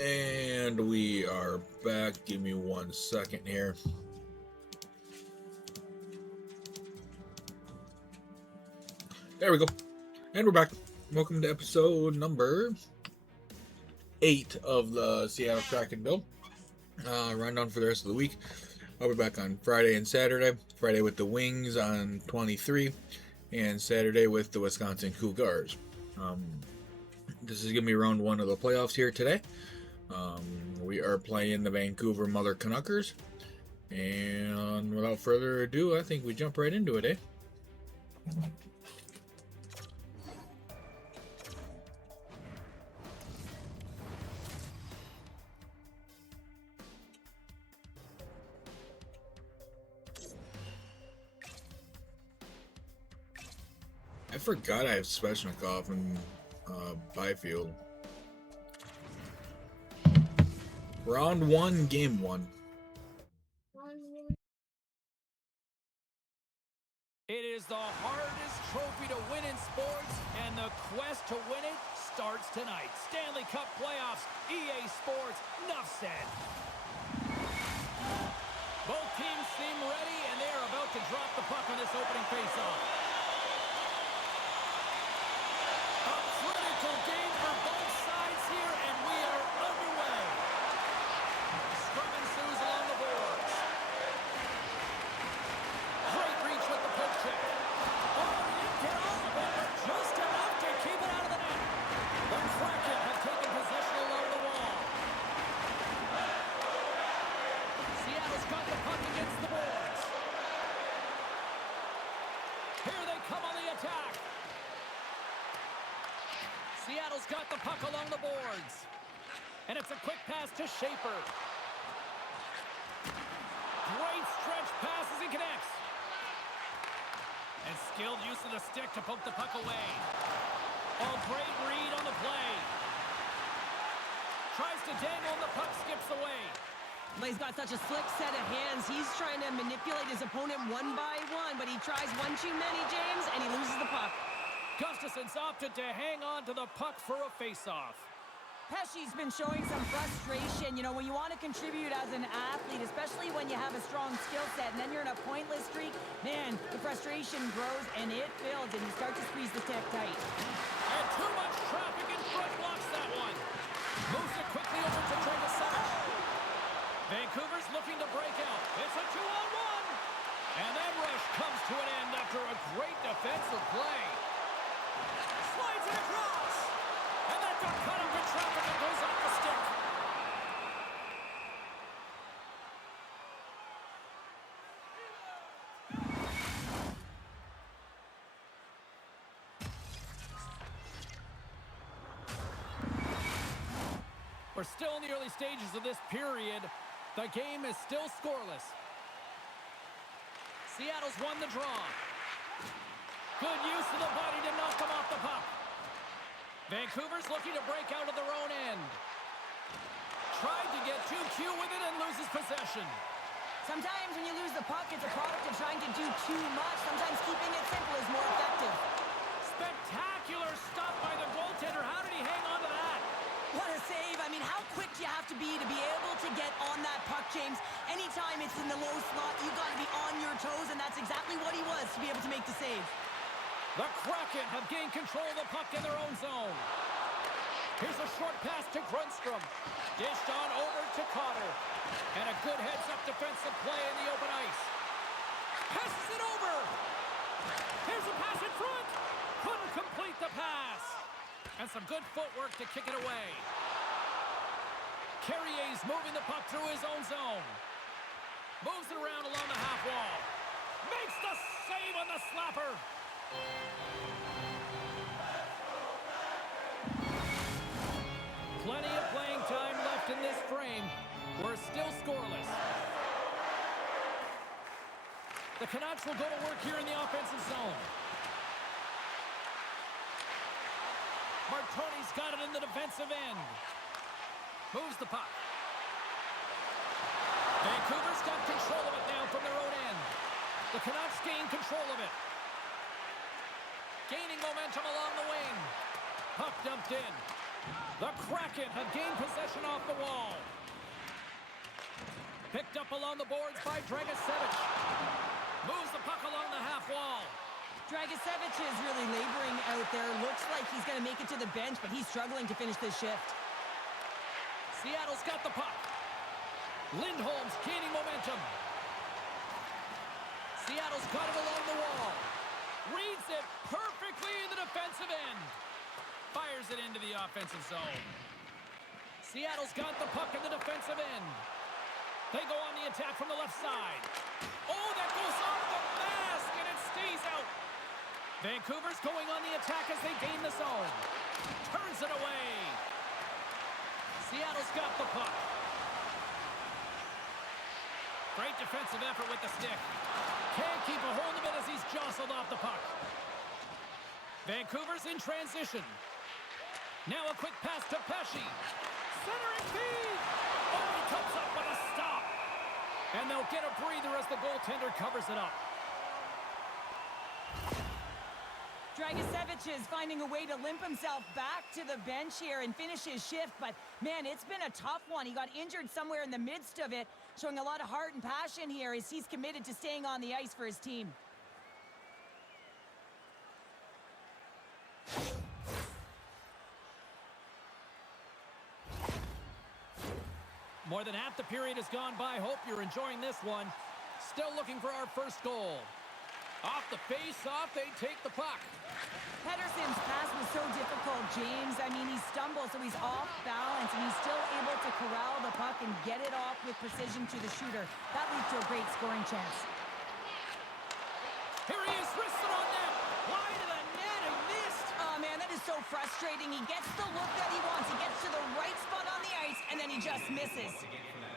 And we are back. Give me 1 second here. There we go. And we're back. Welcome to episode number 8 of the Seattle Kraken build. Rundown for the rest of the week. I'll be back on Friday and Saturday. Friday with the Wings on 23, and Saturday with the Wisconsin Cougars. This is going to be round 1 of the playoffs here today. We are playing the Vancouver Mother Canuckers. And without further ado, I think we jump right into it, I forgot I have Svechnikov and Byfield. Round 1, game 1. It is the hardest trophy to win in sports, and the quest to win it starts tonight. Stanley Cup playoffs, EA Sports, enough said. Both teams seem ready, and they are about to drop the puck on this opening faceoff. A critical game for both sides here, and we are underway. Scrum ensues along the boards. Great reach with the poke check. Oh, he didn't get all of it, but just enough to keep it out of the net. The Kraken have taken possession along the wall. Seattle's got the puck against the boards. Here they come on the attack. Seattle's got the puck along the boards. And it's a quick pass to Schaefer. Great stretch pass as he connects. And skilled use of the stick to poke the puck away. Oh, great read on the play. Tries to dangle and the puck skips away. He's got such a slick set of hands. He's trying to manipulate his opponent one by one, but he tries one too many, James, and he loses the puck. Gustafson's opted to hang on to the puck for a face-off. Pesci's been showing some frustration. You know, when you want to contribute as an athlete, especially when you have a strong skill set, and then you're in a pointless streak, man, the frustration grows and it builds, and you start to squeeze the stick tight. And too much traffic in front blocks that one. Moves it quickly over to try to center. Vancouver's looking to break out. It's a 2-on-1. And that rush comes to an end after a great defensive play. Slides it across. And that got caught up in traffic and goes off the stick. We're still in the early stages of this period. The game is still scoreless. Seattle's won the draw. Good use of the body to knock him off the puck. Vancouver's looking to break out of their own end. Tried to get too cute with it and loses possession. Sometimes when you lose the puck, it's a product of trying to do too much. Sometimes keeping it simple is more effective. Spectacular stop by the goaltender. How did he hang on to that? What a save. I mean, how quick do you have to be able to get on that puck, James? Anytime it's in the low slot, you've got to be on your toes, and that's exactly what he was to be able to make the save. The Kraken have gained control of the puck in their own zone. Here's a short pass to Grundstrom. Dished on over to Cotter. And a good heads-up defensive play in the open ice. Passes it over. Here's a pass in front. Couldn't complete the pass. And some good footwork to kick it away. Carrier's moving the puck through his own zone. Moves it around along the half wall. Makes the save on the slapper. Plenty of playing time left in this frame. We're still scoreless. The Canucks will go to work here in the offensive zone. Martoni's got it in the defensive end. Moves the puck. Vancouver's got control of it now from their own end. The Canucks gain control of it. Gaining momentum along the wing. Puck dumped in. The Kraken have gained possession off the wall. Picked up along the boards by Dragicevic. Moves the puck along the half wall. Dragicevic is really laboring out there. Looks like he's going to make it to the bench, but he's struggling to finish this shift. Seattle's got the puck. Lindholm's gaining momentum. Seattle's got it along the wall. Reads it perfectly in the defensive end. Fires it into the offensive zone. Seattle's got the puck in the defensive end. They go on the attack from the left side. Oh, that goes off the mask, and it stays out. Vancouver's going on the attack as they gain the zone. Turns it away. Seattle's got the puck. Great defensive effort with the stick. Can't keep a hold of it as he's jostled off the puck. Vancouver's in transition. Now a quick pass to Pesci. Centering feed. Oh, he comes up with a stop. And they'll get a breather as the goaltender covers it up. Dragicevic is finding a way to limp himself back to the bench here and finish his shift, but man, it's been a tough one. He got injured somewhere in the midst of it, showing a lot of heart and passion here as he's committed to staying on the ice for his team. More than half the period has gone by. Hope you're enjoying this one. Still looking for our first goal. Off the face-off, they take the puck. Pedersen's pass was so difficult, James. I mean, he stumbles, so he's off balance, and he's still able to corral the puck and get it off with precision to the shooter. That leads to a great scoring chance. Here he is, wristed on net. Wide of the net and missed. Oh, man, that is so frustrating. He gets the look that he wants. He gets to the right spot on the ice, and then he just misses.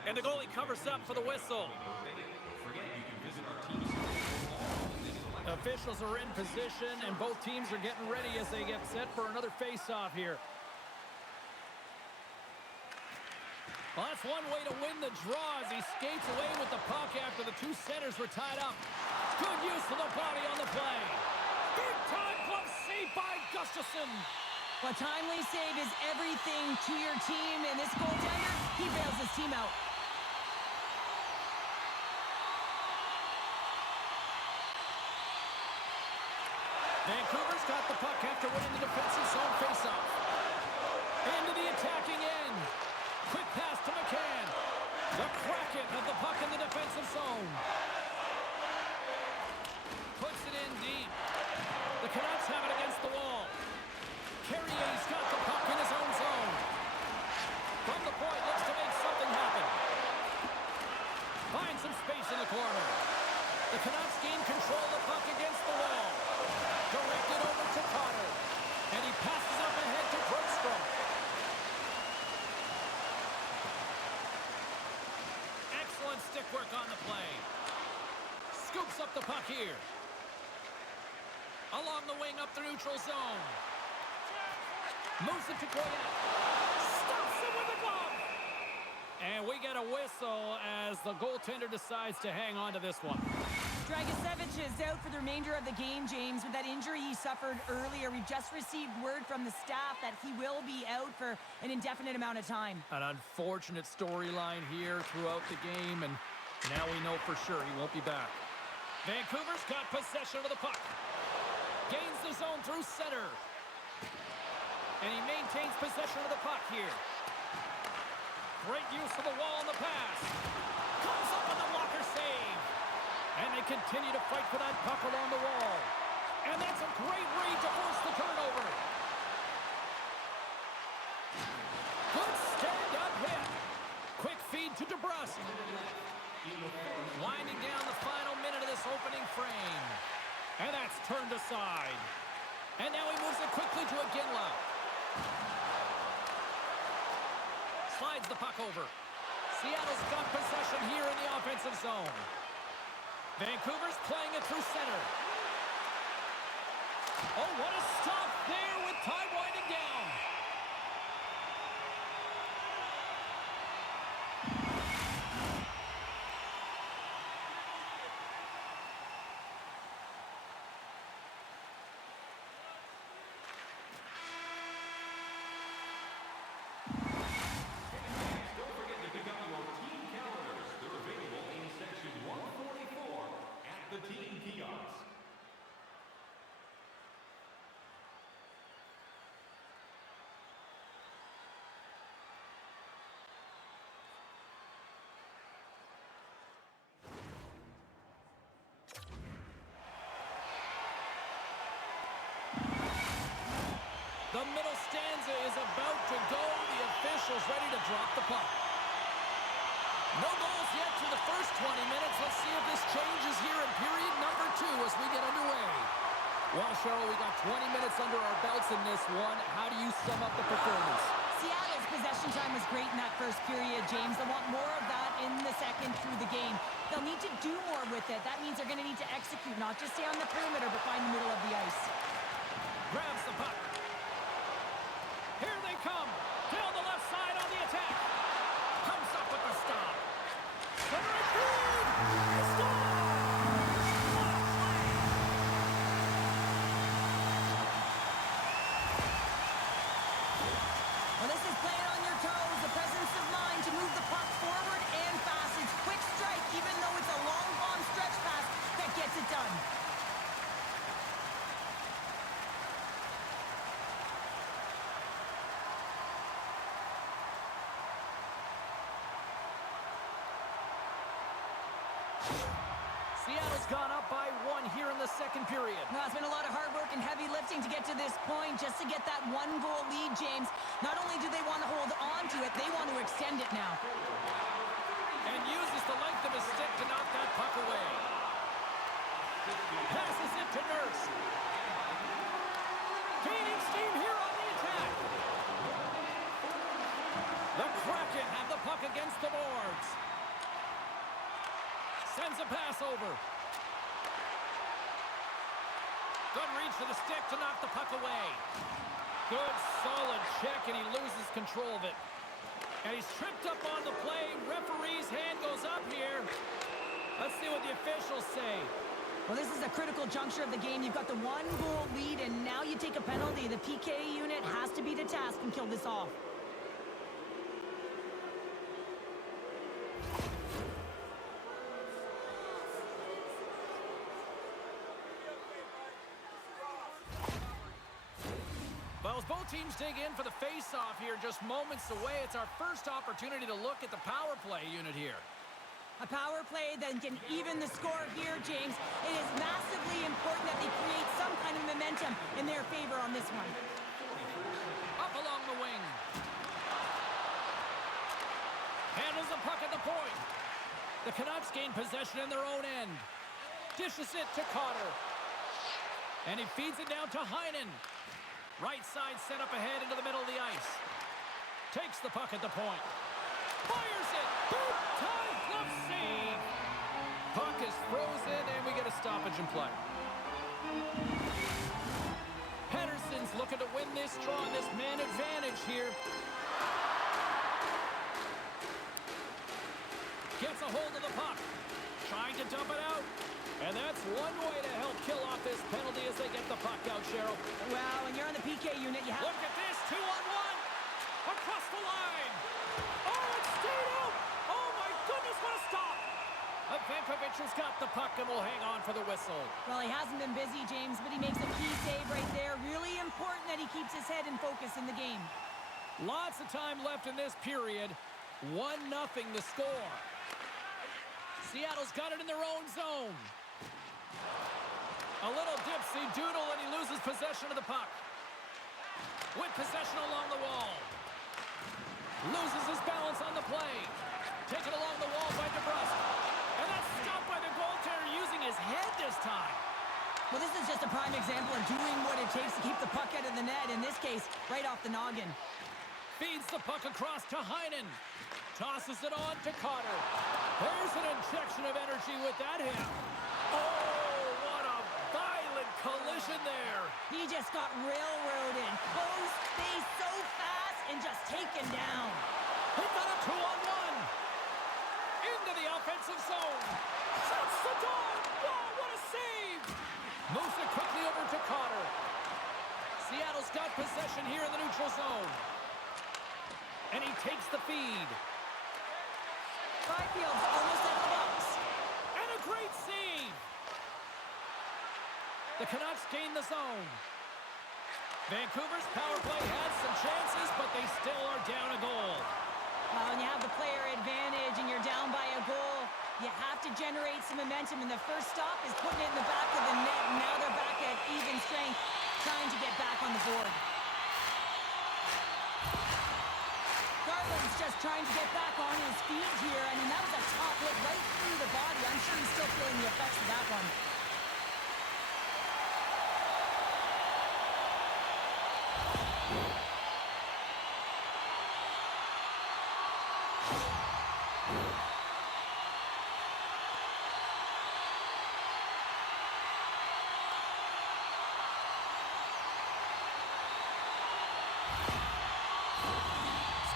And the goalie covers up for the whistle. Officials are in position, and both teams are getting ready as they get set for another face-off here. Well, that's one way to win the draw as he skates away with the puck after the two centers were tied up. Good use of the body on the play. Big-time glove save by Gustafsson. A timely save is everything to your team, and this goaltender, he bails his team out. Vancouver's got the puck after winning the defensive zone faceoff. Into the attacking end. Quick pass to McCann. The Kraken have the puck in the defensive zone. Puts it in deep. The Canucks have it against the wall. Carrier's got the puck in his own zone. From the point, looks to make something happen. Finds some space in the corner. The Canucks gain control of the puck against the wall. Directed over to Cotter. And he passes up ahead to Grundstrom. Excellent stick work on the play. Scoops up the puck here. Along the wing up the neutral zone. Moves it to Goyette. Stops it with a glove. And we get a whistle as the goaltender decides to hang on to this one. Dragicevic is out for the remainder of the game, James, with that injury he suffered earlier. We've just received word from the staff that he will be out for an indefinite amount of time. An unfortunate storyline here throughout the game, and now we know for sure he won't be back. Vancouver's got possession of the puck. Gains the zone through center. And he maintains possession of the puck here. Great use of the wall on the pass. Comes up with a blocker save. And they continue to fight for that puck along the wall. And that's a great read to force the turnover. Good stand-up hit. Quick feed to DeBrusque. Winding down the final minute of this opening frame. And that's turned aside. And now he moves it quickly to Iginla. Slides the puck over. Seattle's got possession here in the offensive zone. Vancouver's playing it through center. Oh, what a stop there with time winding down. to go. The officials ready to drop the puck. No goals yet through the first 20 minutes. Let's see if this changes here in period number 2 as we get underway. Well, Cheryl, we got 20 minutes under our belts in this one. How do you sum up the performance? Seattle's possession time was great in that first period, James. They'll want more of that in the second through the game. They'll need to do more with it. That means they're going to need to execute, not just stay on the perimeter, but find the middle of the ice. Grabs the puck. Here they come. Down the left side on the attack. Comes up with the stop. Center and feed. Stop! Well, this is playing on your toes. The presence of mind to move the puck forward and fast. It's quick strike, even though it's a long bomb stretch pass that gets it done. Seattle's gone up by 1 here in the second period. Well, it's been a lot of hard work and heavy lifting to get to this point, just to get that 1-goal lead, James. Not only do they want to hold on to it, they want to extend it now. And uses the length of his stick to knock that puck away. Passes it to Nurse. Gaining steam here on the attack. The Kraken have the puck against the boards. Sends a pass over. Good reach for the stick to knock the puck away. Good, solid check, and he loses control of it. And he's tripped up on the play. Referee's hand goes up here. Let's see what the officials say. Well, this is a critical juncture of the game. You've got the 1-goal lead, and now you take a penalty. The PK unit has to be to task and kill this off. Well, as both teams dig in for the face-off here, just moments away, it's our first opportunity to look at the power play unit here. A power play that can even the score here, James. It is massively important that they create some kind of momentum in their favor on this one. Up along the wing. Handles the puck at the point. The Canucks gain possession in their own end. Dishes it to Cotter. And he feeds it down to Heinen. Right side set up ahead into the middle of the ice. Takes the puck at the point. Fires it! Big time glove save! Puck is frozen and we get a stoppage in play. Henderson's looking to win this draw on this man advantage here. Gets a hold of the puck. Trying to dump it out. And that's one way to help kill off this penalty as they get the puck out, Cheryl. Well, when you're on the PK unit, you have... Look at this, 2-on-1. Across the line. Oh, it stayed out. Oh, my goodness, what a stop. Vankovic has got the puck and will hang on for the whistle. Well, he hasn't been busy, James, but he makes a key save right there. Really important that he keeps his head in focus in the game. Lots of time left in this period. 1-0 to score. Seattle's got it in their own zone. A little dipsy doodle and he loses possession of the puck. With possession along the wall. Loses his balance on the play. Taken along the wall by DeBrusque. And that's stopped by the goaltender using his head this time. Well, this is just a prime example of doing what it takes to keep the puck out of the net. In this case, right off the noggin. Feeds the puck across to Heinen. Tosses it on to Cotter. There's an injection of energy with that hit. Oh, what a violent collision there. He just got railroaded. Closed space so fast and just taken down. He got a 2-on-1. Into the offensive zone. Shuts the door. Wow, what a save. Moves it quickly over to Cotter. Seattle's got possession here in the neutral zone. And he takes the feed. Byfield's almost out of the box. And a great save. The Canucks gain the zone. Vancouver's power play had some chances, but they still are down a goal. Well, when you have the player advantage and you're down by a goal, you have to generate some momentum, and the first stop is putting it in the back of the net, and now they're back at even strength, trying to get back on the board. Garland's just trying to get back on his feet here. I mean, that was a top hit right through the body. I'm sure he's still feeling the effects of that one.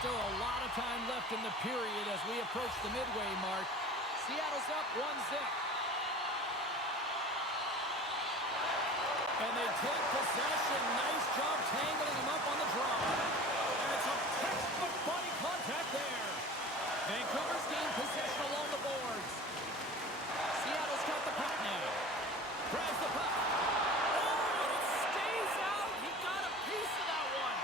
Still a lot of time left in the period as we approach the midway mark. Seattle's up 1-0. And they take possession. Nice job tangling him up on the draw. And it's a textbook body contact there. Vancouver's gained possession along the boards. Seattle's got the puck now. Grabs the puck. Oh, and it stays out. He got a piece of that one.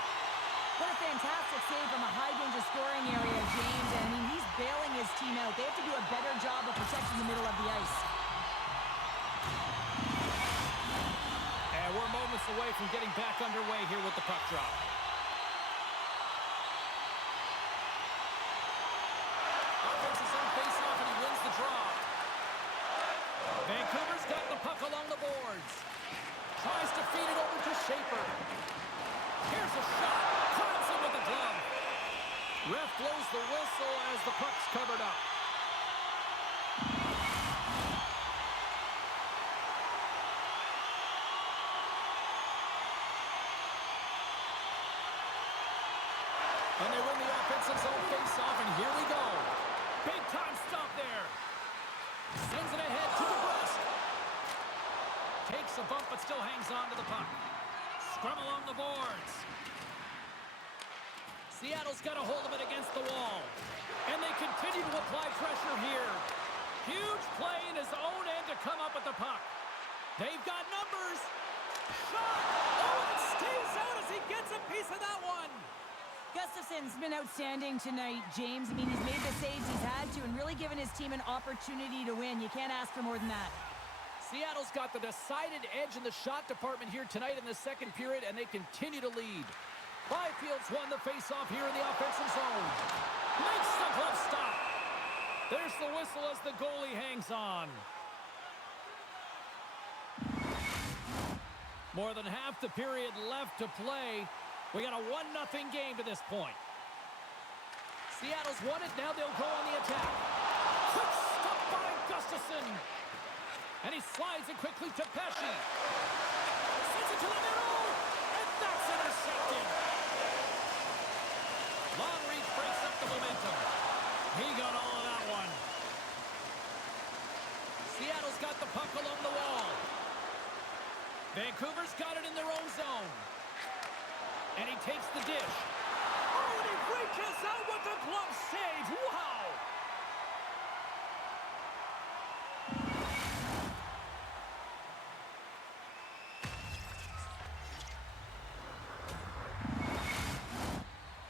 What a fantastic save from a high-danger scoring area, James. And, I mean, he's bailing his team out. They have to do a better job of protecting the middle of the ice. And we're moments away from getting back underway here with the puck drop. Offense's on face-off, and he wins the draw. Vancouver's got the puck along the boards. Tries to feed it over to Schaefer. Here's a shot. Grabs him with the glove. Ref blows the whistle as the puck's covered up. And they win the offensive zone face-off, and here we go. Big-time stop there. Sends it ahead to the breast. Takes a bump, but still hangs on to the puck. Scrum along the boards. Seattle's got a hold of it against the wall. And they continue to apply pressure here. Huge play in his own end to come up with the puck. They've got numbers. Shot! Oh, it stays out as he gets a piece of that one. Gustafson's been outstanding tonight, James. I mean, he's made the saves he's had to and really given his team an opportunity to win. You can't ask for more than that. Seattle's got the decided edge in the shot department here tonight in the second period, and they continue to lead. Byfield's won the face-off here in the offensive zone. Makes the glove stop. There's the whistle as the goalie hangs on. More than half the period left to play. We got a 1-0 game to this point. Seattle's won it. Now they'll go on the attack. Quick stop by Gustafson. And he slides it quickly to Pesci. Sends it to the middle. And that's intercepted. Long reach breaks up the momentum. He got all of that one. Seattle's got the puck along the wall. Vancouver's got it in their own zone. And he takes the dish. Oh, and he reaches out with the glove save. Wow!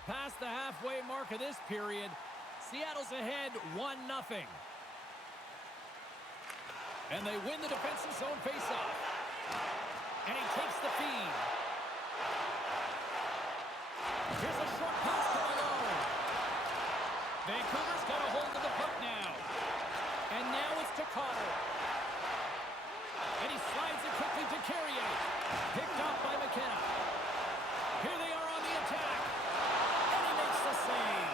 Past the halfway mark of this period, Seattle's ahead 1-0. And they win the defensive zone faceoff. And he takes the feed. Here's a short pass to Malone. Vancouver's got a hold of the puck now. And now it's to Cotter. And he slides it quickly to Carrier. Picked off by McKenna. Here they are on the attack. And he makes the save.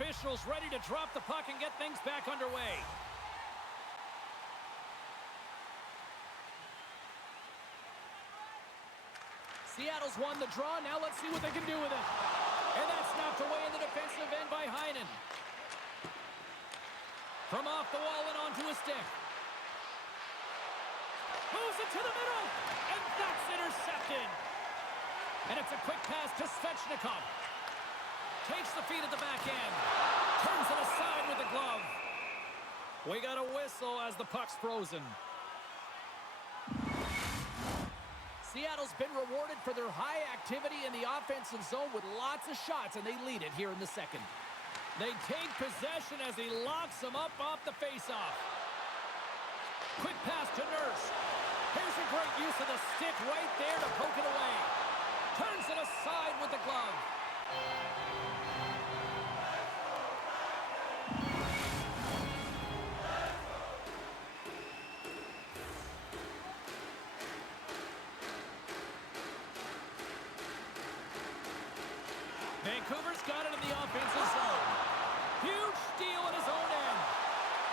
Officials ready to drop the puck and get things back underway. Seattle's won the draw. Now let's see what they can do with it. And that's knocked away in the defensive end by Heinen. From off the wall and onto a stick. Moves it to the middle. And that's intercepted. And it's a quick pass to Svechnikov. Takes the feed at the back end. Turns it aside with the glove. We got a whistle as the puck's frozen. Seattle's been rewarded for their high activity in the offensive zone with lots of shots, and they lead it here in the second. They take possession as he locks him up off the faceoff. Quick pass to Nurse. Here's a great use of the stick right there to poke it away. Turns it aside with the glove. Vancouver's got it in the offensive zone. Huge steal at his own end.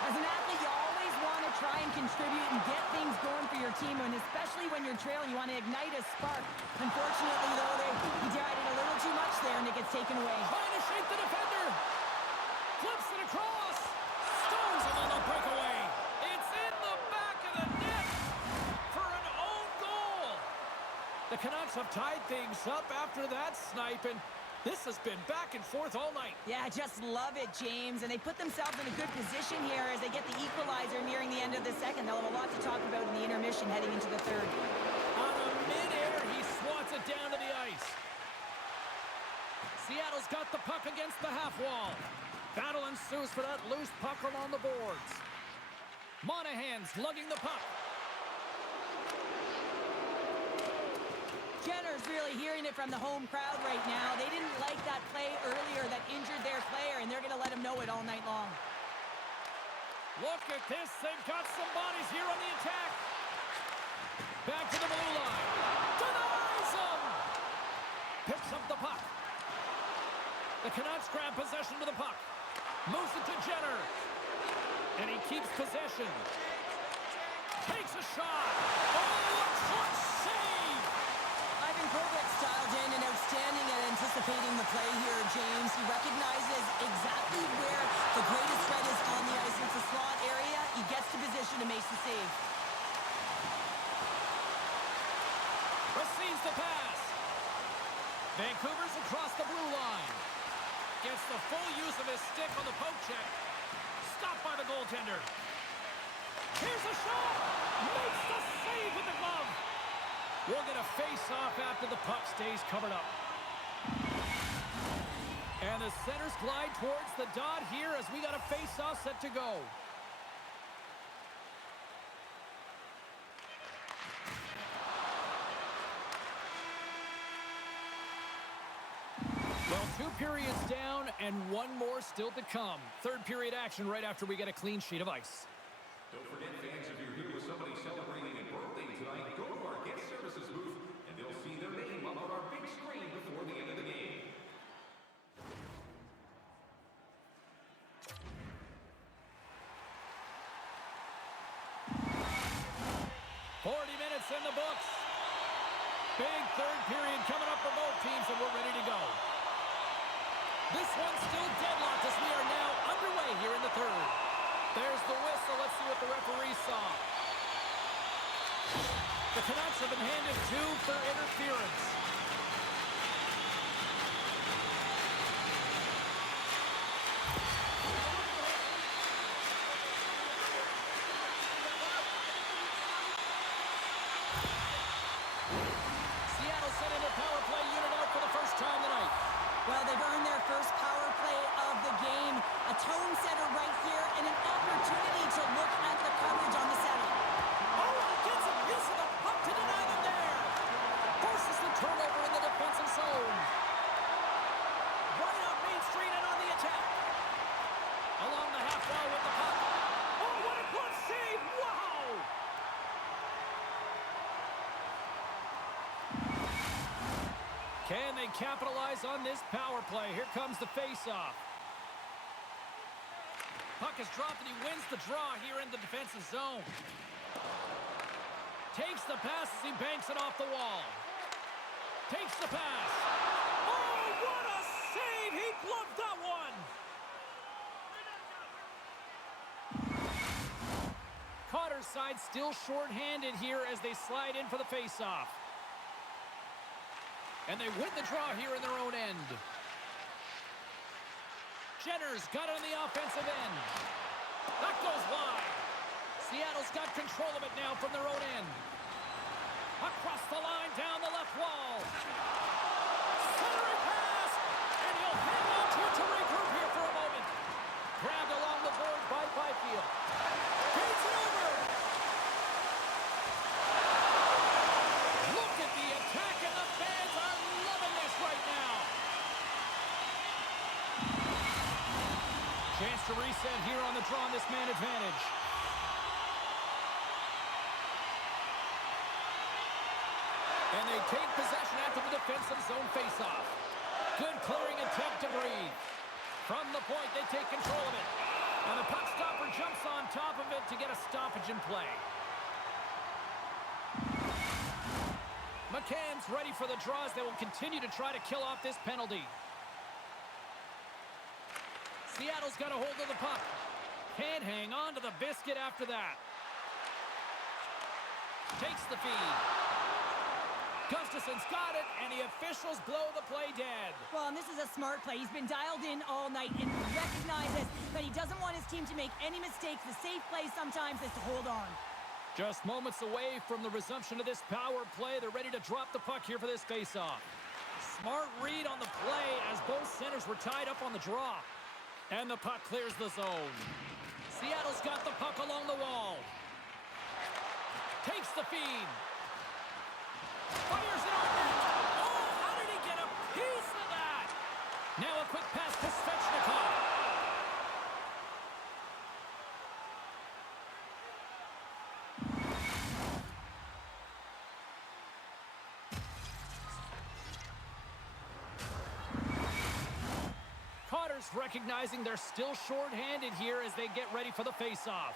As an athlete, you always want to try and contribute and get things going for your team, and especially when you're trailing, you want to ignite a spark. Unfortunately, though, he tried it a little too much there, and it gets taken away. Trying to shake the defender. Flips it across. Stones him on the breakaway. It's in the back of the net for an own goal. The Canucks have tied things up after that snipe, and this has been back and forth all night. Yeah, I just love it, James. And they put themselves in a good position here as they get the equalizer nearing the end of the second. They'll have a lot to talk about in the intermission heading into the third. On a midair, he swats it down to the ice. Seattle's got the puck against the half wall. Battle ensues for that loose puck along the boards. Monahan's lugging the puck. Jenner's really hearing it from the home crowd right now. They didn't like that play earlier that injured their player, and they're going to let him know it all night long. Look at this. They've got some bodies here on the attack. Back to the blue line. Denies him. Picks up the puck. The Canucks grab possession to the puck. Moves it to Jenner. And he keeps possession. Takes a shot. Oh, a clutch save. Ivan Kovacs dialed in and outstanding at anticipating the play here, James. He recognizes exactly where the greatest threat is on the ice. It's a slot area. He gets to position and makes the save. Receives the pass. Vancouver's across the blue line. Gets the full use of his stick on the poke check. Stopped by the goaltender. Here's a shot. Makes the save with the glove. We'll get a face-off after the puck stays covered up. And the centers glide towards the dot here as we got a face-off set to go. Well, 2 periods down and 1 more still to come. Third period action right after we get a clean sheet of ice. Don't forget, fans, if you're here with somebody celebrating a birthday tonight, go to our guest services booth, and they'll see their name up on our big screen before the end of the game. 40 minutes in the books. Big third period coming up for both teams, and we're ready to go. This one's still deadlocked as we are now underway here in the third. There's the whistle. Let's see what the referee saw. The Canucks have been handed 2 for interference. Seattle sending their power play unit out for the first time tonight. Well, they've earned their first power play of the game. A tone setter right here and an opportunity to look at the coverage on the setter. Oh, and he gets a piece of the puck to deny them there. Forces the turnover in the defensive zone. Right up Main Street and on the attack. Along the half wall with the puck. Oh, what a glove save! Wow! Can they capitalize on this power play? Here comes the face-off. Puck is dropped and he wins the draw here in the defensive zone. Takes the pass as he banks it off the wall. Takes the pass. Oh, what a save! He gloved that one! Cotter's side still short-handed here as they slide in for the face-off. And they win the draw here in their own end. Jenner's got it on the offensive end. That goes wide. Seattle's got control of it now from their own end. Across the line, down the left wall. Centering pass, and he'll hang on to it to regroup here for a moment. Grabbed along the boards by Byfield. Feeds it over. Look at the attack, and the fans are loving this right now. Chance to reset here on the draw on this man advantage. And they take possession after the defensive zone faceoff. Good clearing attempt to breathe. From the point, they take control of it. And the puck stopper jumps on top of it to get a stoppage in play. McCann's ready for the draws. They will continue to try to kill off this penalty. Seattle's got a hold of the puck. Can't hang on to the biscuit after that. Takes the feed. Gustafson's got it, and the officials blow the play dead. Well, and this is a smart play. He's been dialed in all night and recognizes that he doesn't want his team to make any mistakes. The safe play sometimes is to hold on. Just moments away from the resumption of this power play. They're ready to drop the puck here for this faceoff. Smart read on the play as both centers were tied up on the draw. And the puck clears the zone. Seattle's got the puck along the wall. Takes the feed. Fires it on net. Oh, how did he get a piece of that? Now a quick pass to Svechnikov. Carter's recognizing they're still short-handed here as they get ready for the face-off.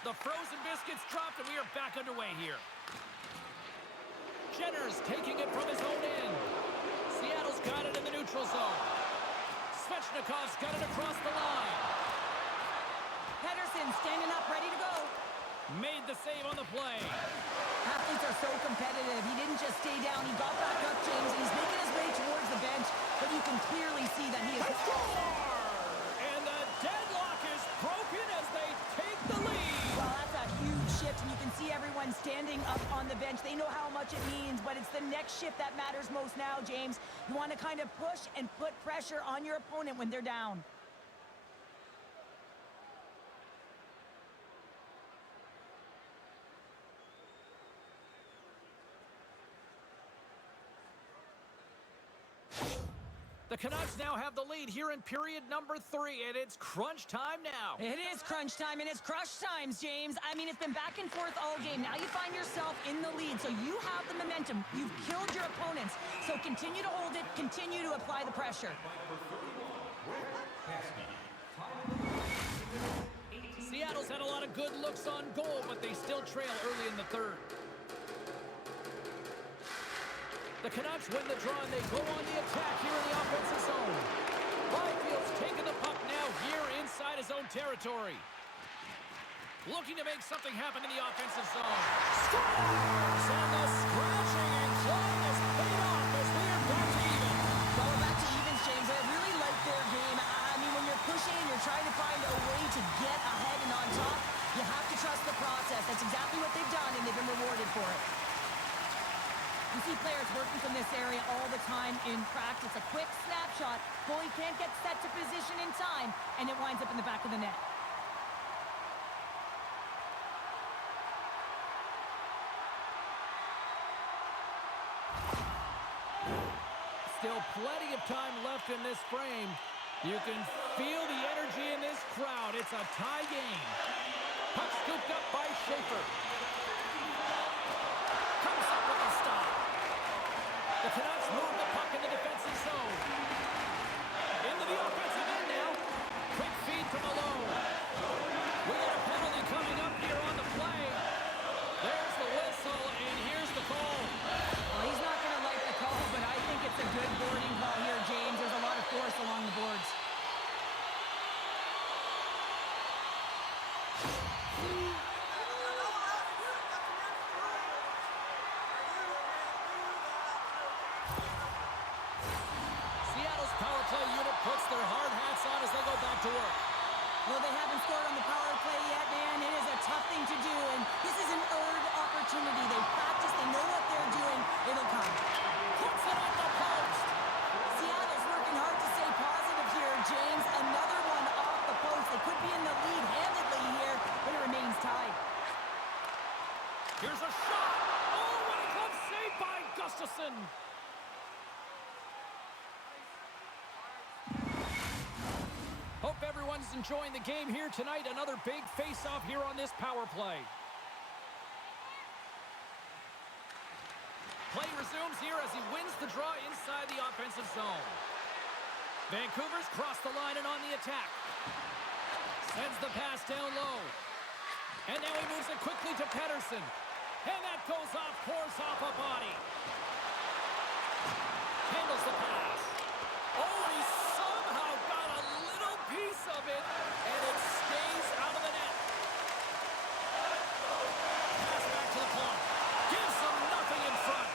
The frozen biscuits dropped, and we are back underway here. Jenner's taking it from his own end. Seattle's got it in the neutral zone. Svechnikov's got it across the line. Pedersen standing up, ready to go. Made the save on the play. Athletes are so competitive. He didn't just stay down. He got back up, James, and he's making his way towards the bench, but you can clearly see that he is... And the deadlock is broken as they take the lead. Well, that's a huge shift, and you can see everyone standing up on the bench. They know how much it means, but it's the next shift that matters most now, James. You want to kind of push and put pressure on your opponent when they're down. The Canucks now have the lead here in period number 3, and it's crunch time now. It is crunch time, and it's crush times, James. I mean, it's been back and forth all game. Now you find yourself in the lead, so you have the momentum. You've killed your opponents, so continue to hold it, continue to apply the pressure. Seattle's had a lot of good looks on goal, but they still trail early in the third. The Canucks win the draw, and they go on the attack here in the offensive zone. Byfield's taking the puck now here inside his own territory. Looking to make something happen in the offensive zone. Scores! And the scratching and clawing has paid off as we are back to even. Well, we're back to evens, James. I really like their game. I mean, when you're pushing and you're trying to find a way to get ahead and on top, you have to trust the process. That's exactly what they've done, and they've been rewarded for it. You see players working from this area all the time in practice. A quick snapshot. Goalie can't get set to position in time, and it winds up in the back of the net. Still plenty of time left in this frame. You can feel the energy in this crowd. It's a tie game. Puck scooped up by Schaefer. Comes up with a stop. The Canucks move the puck in the defensive zone. Into the offensive end now. Quick feed to Malone. We got a penalty coming up here on the play. There's the whistle, and here's the call. Well, he's not going to like the call, but I think it's a good boarding call here, James. There's a lot of force along the boards. Seattle's power play unit puts their hard hats on as they go back to work. Well, they haven't scored on the power play yet, man. It is a tough thing to do, and this is an earned opportunity. They practice, they know what they're doing. It'll come. Puts it on the post. Seattle's everyone's enjoying the game here tonight. Another big face-off here on this power play. Play resumes here as he wins the draw inside the offensive zone. Vancouver's crossed the line and on the attack. Sends the pass down low. And now he moves it quickly to Pettersson. And that goes off, pours off a body. Handles the pass. Oh, he somehow got a little piece of it, and it stays out of the net. Pass back to the point. Gives them nothing in front.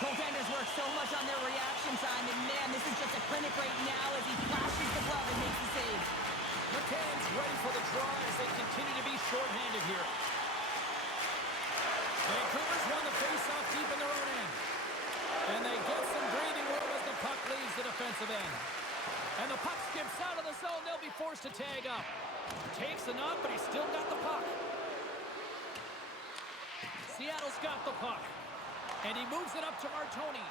Goaltenders work so much on their reaction time, and man, this is just a clinic right now as he flashes the glove and makes the save. McCann's ready for the draw as they continue to be shorthanded here. Vancouver's won the face-off deep in their own end. And they get some breathing room as the puck leaves the defensive end. And the puck skips out of the zone. They'll be forced to tag up. Takes enough, but he's still got the puck. Seattle's got the puck. And he moves it up to Martoni.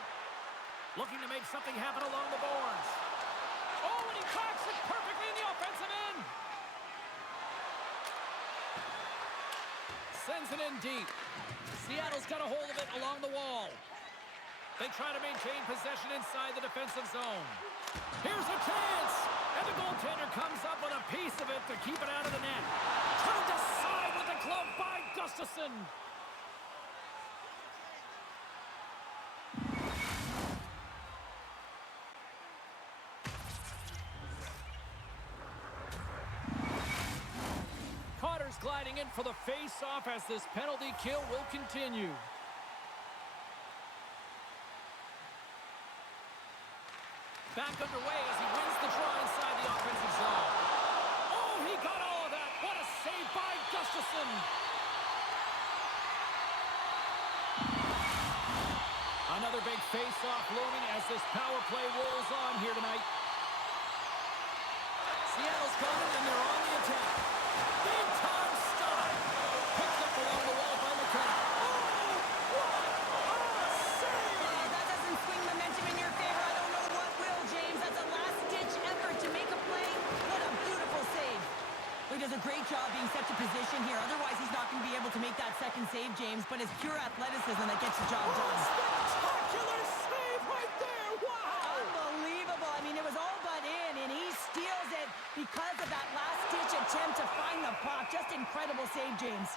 Looking to make something happen along the boards. Oh, and he cracks it perfectly in the offensive end. Sends it in deep. Seattle's got a hold of it along the wall. They try to maintain possession inside the defensive zone. Here's a chance! And the goaltender comes up with a piece of it to keep it out of the net. Turned aside with the glove by Gustafsson. Carter's gliding in for the face-off as this penalty kill will continue. Back underway as he wins the draw inside the offensive zone. Oh, he got all of that. What a save by Gustafsson. Another big face-off looming as this power play rolls on here tonight. Seattle's coming and they're on the attack. Big time stop. Picked up along the wall by McCann. Oh, what a save! That doesn't swing momentum in your favor. I don't know what will, James. That's a last-ditch effort to make a play. What a beautiful save. He does a great job being set to position here. Otherwise, he's not going to be able to make that second save, James. But it's pure athleticism that gets the job done. Spectacular save right there. Wow! Unbelievable. I mean, it was all but in, and he steals it because of that last-ditch attempt to find the puck. Just incredible save, James.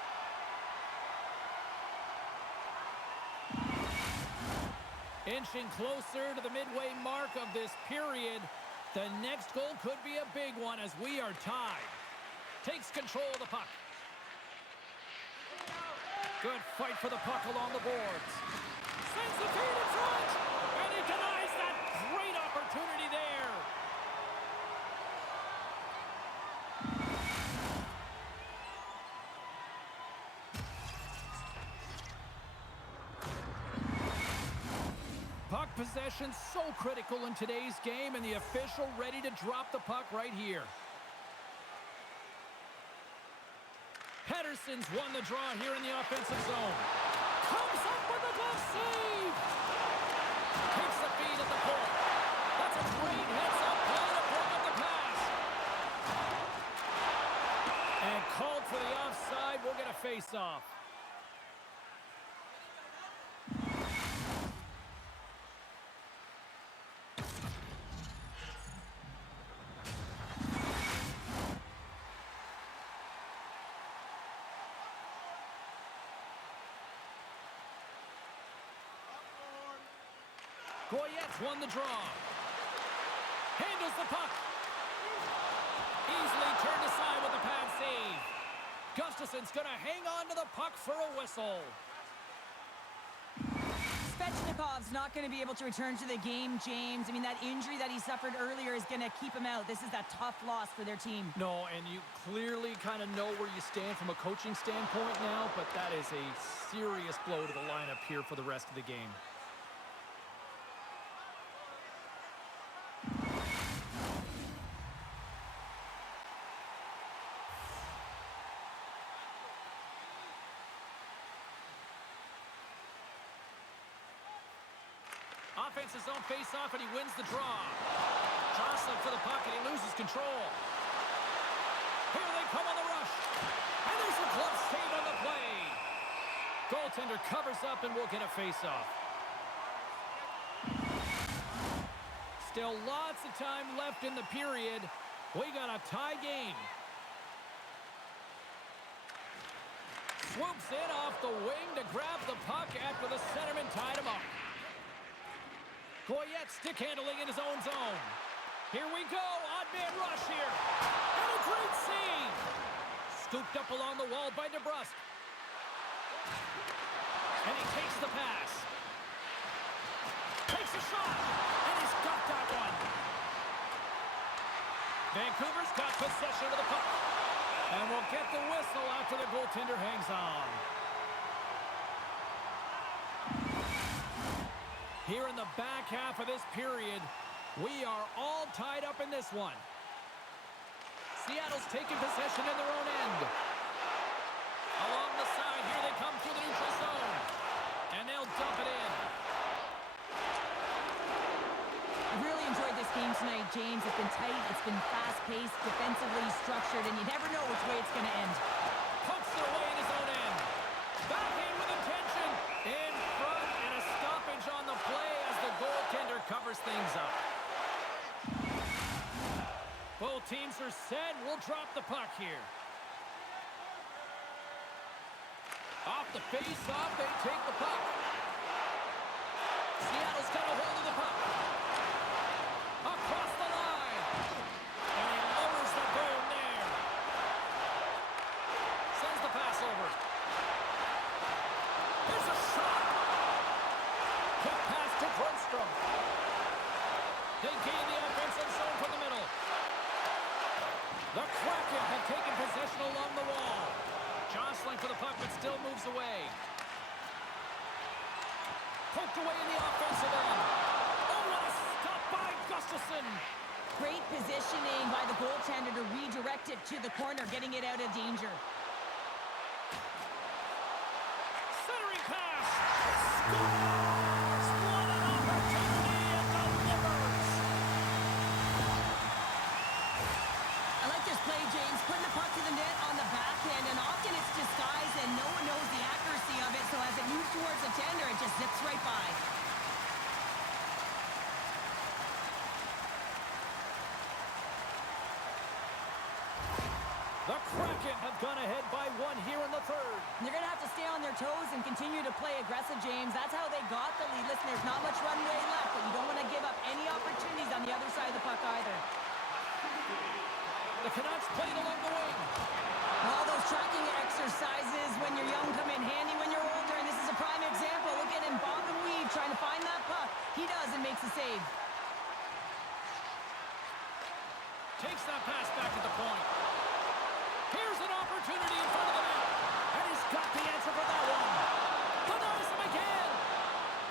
Inching closer to the midway mark of this period. The next goal could be a big one as we are tied. Takes control of the puck. Good fight for the puck along the boards. Sends the feed in front. And he denies that great opportunity there. Puck possession so critical in today's game, and the official ready to drop the puck right here. Pettersson's won the draw here in the offensive zone. Comes up with a glove save. Takes the feed at the point. That's a great heads-up play to break up the pass. And called for the offside. We'll get a face-off. Goyette's won the draw. Handles the puck. Easily turned aside with the pad save. Gustafsson's going to hang on to the puck for a whistle. Svechnikov's not going to be able to return to the game, James. I mean, that injury that he suffered earlier is going to keep him out. This is a tough loss for their team. No, and you clearly kind of know where you stand from a coaching standpoint now, but that is a serious blow to the lineup here for the rest of the game. Offensive zone face-off, and he wins the draw. Jostling for the puck, and he loses control. they come on the rush. And there's a glove save on the play. Goaltender covers up and will get a face-off. Still lots of time left in the period. We got a tie game. Swoops in off the wing to grab the puck after the centerman tied him up. Goyette stick handling in his own zone. Here we go, odd man rush here. And a great save. Scooped up along the wall by DeBrusque. And he takes the pass. Takes a shot. And he's got that one. Vancouver's got possession of the puck. And we'll get the whistle after the goaltender hangs on. Here in the back half of this period, we are all tied up in this one. Seattle's taking possession in their own end. Along the side, here they come through the neutral zone. And they'll dump it in. I really enjoyed this game tonight, James. It's been tight, it's been fast-paced, defensively structured, and you never know which way it's going to end. Pumps it away in his own end. Back in with intention. In front, and a stoppage on the play as the goaltender covers things up. Both teams are set. We'll drop the puck here. Off the face-off, they take the puck. Seattle's got a hold of the puck. Across the line. And he lowers the goal there. Sends the pass over. Here's a shot. Quick pass to Grundstrom. They gain the offensive zone from the middle. The Kraken have taken possession along the wall. Jostling for the puck, but still moves away. Poked away in the offensive end. Oh, what a stop by Gustafsson. Great positioning by the goaltender to redirect it to the corner, getting it out of danger. Centering pass. Scores! What an opportunity and delivers. I like this play, James. Putting the puck to the net on the backhand, and often it's disguised and no one knows the accuracy of it, so as it moves towards the tender, it just zips right by. The Kraken have gone ahead by one here in the third. They're going to have to stay on their toes and continue to play aggressive, James. That's how they got the lead. Listen, there's not much runway left, but you don't want to give up any opportunities on the other side of the puck either. The Canucks played along the wing. All those tracking exercises when you're young come in handy when you're older, and this is a prime example. Look at him bob and weave trying to find that puck. He does and makes a save. Takes that pass back at the point. Here's an opportunity in front of the net. And he's got the answer for that one. Denies him again.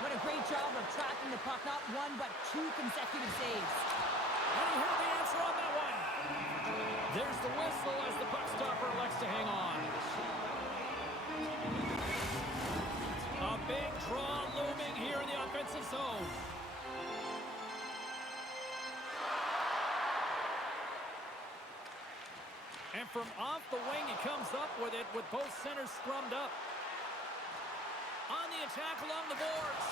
What a great job of tracking the puck. Not one, but two consecutive saves. And he heard the answer on that one. There's the whistle as the puck stopper elects to hang on. A big draw looming here in the offensive zone. And from off the wing, he comes up with it with both centers scrummed up. On the attack along the boards.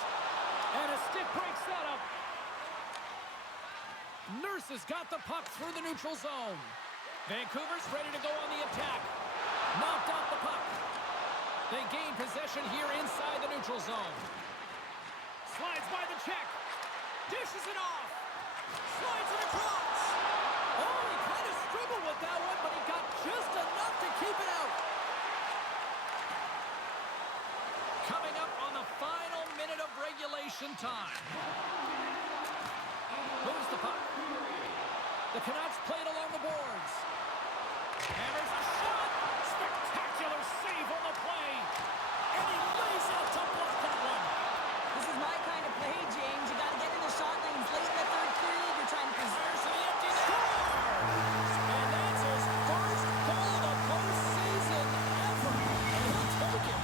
And a stick break setup. Nurse has got the puck through the neutral zone. Vancouver's ready to go on the attack. Knocked off the puck. They gain possession here inside the neutral zone. Slides by the check. Dishes it off. Slides it across. Oh, he kind of struggled with that one, but he got just enough to keep it out. Coming up on the final minute of regulation time. Moves the puck. The Canucks played along the boards. And there's a shot. Spectacular save on the play. And he lays out to block that one. This is my kind of play, James. You got to get in the shot lanes late in the third period. You're trying to preserve. There's the empty net. And that's his first goal of the postseason ever. And he'll take it.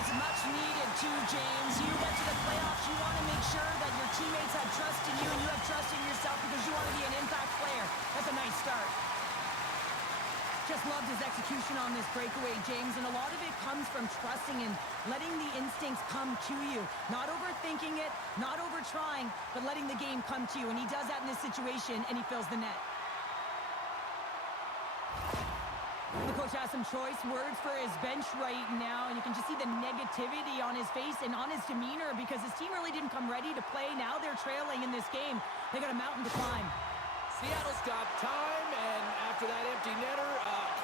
It's much needed too, James. You get to the playoffs, you want to make sure that your teammates have trust in you and you have trust in yourself because you want to be an impact player. That's a nice start. just loved his execution on this breakaway, James, and a lot of it comes from trusting and letting the instincts come to you. Not overthinking it, not over-trying, but letting the game come to you. And he does that in this situation, and he fills the net. The coach has some choice words for his bench right now, and you can just see the negativity on his face and on his demeanor because his team really didn't come ready to play. Now they're trailing in this game. They got a mountain to climb. Seattle's got time, and after that empty netter,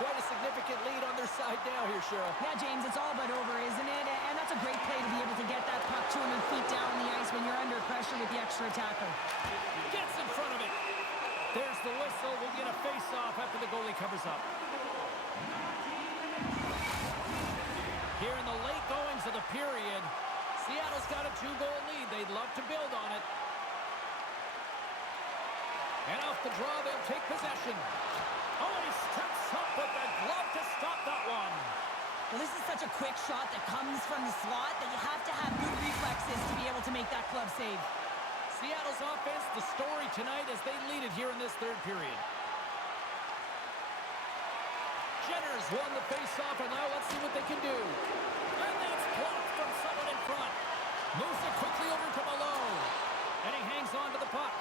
quite a significant lead on their side now here, Cheryl. Yeah, James, it's all but over, isn't it? And that's a great play to be able to get that puck 200 feet down the ice when you're under pressure with the extra tackle. Gets in front of it. There's the whistle. We'll get a face-off after the goalie covers up. Here in the late goings of the period, Seattle's got a 2-goal lead. They'd love to build on it. And off the draw, they'll take possession. Oh, he steps up with the glove to stop that one. Well, this is such a quick shot that comes from the slot that you have to have good reflexes to be able to make that glove save. Seattle's offense, the story tonight as they lead it here in this third period. Jenner's won the face-off, and now let's see what they can do. And that's blocked from someone in front. Moves it quickly over to Malone. And he hangs on to the puck.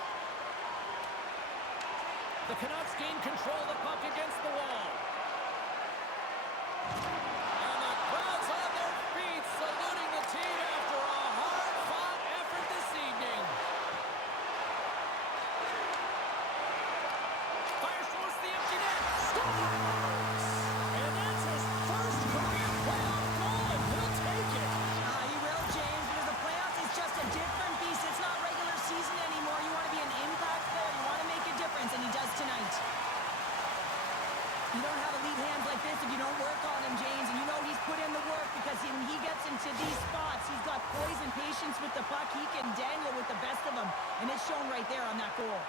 The Canucks gain control of the puck against the wall. And the crowd's on their feet, saluting the team after a hard-fought effort this evening. Fires towards the empty net. Scores! And that's his first career playoff goal, and he'll take it. He will, James, because the playoffs is just a different beast. It's not regular season anymore. You want to be an impact player. You want to make a difference, and he does tonight. You don't have elite hands like this if you don't work on him, James, and you know he's put in the work because when he gets into these spots, he's got poise and patience with the puck. He can dangle with the best of them, and it's shown right there on that goal.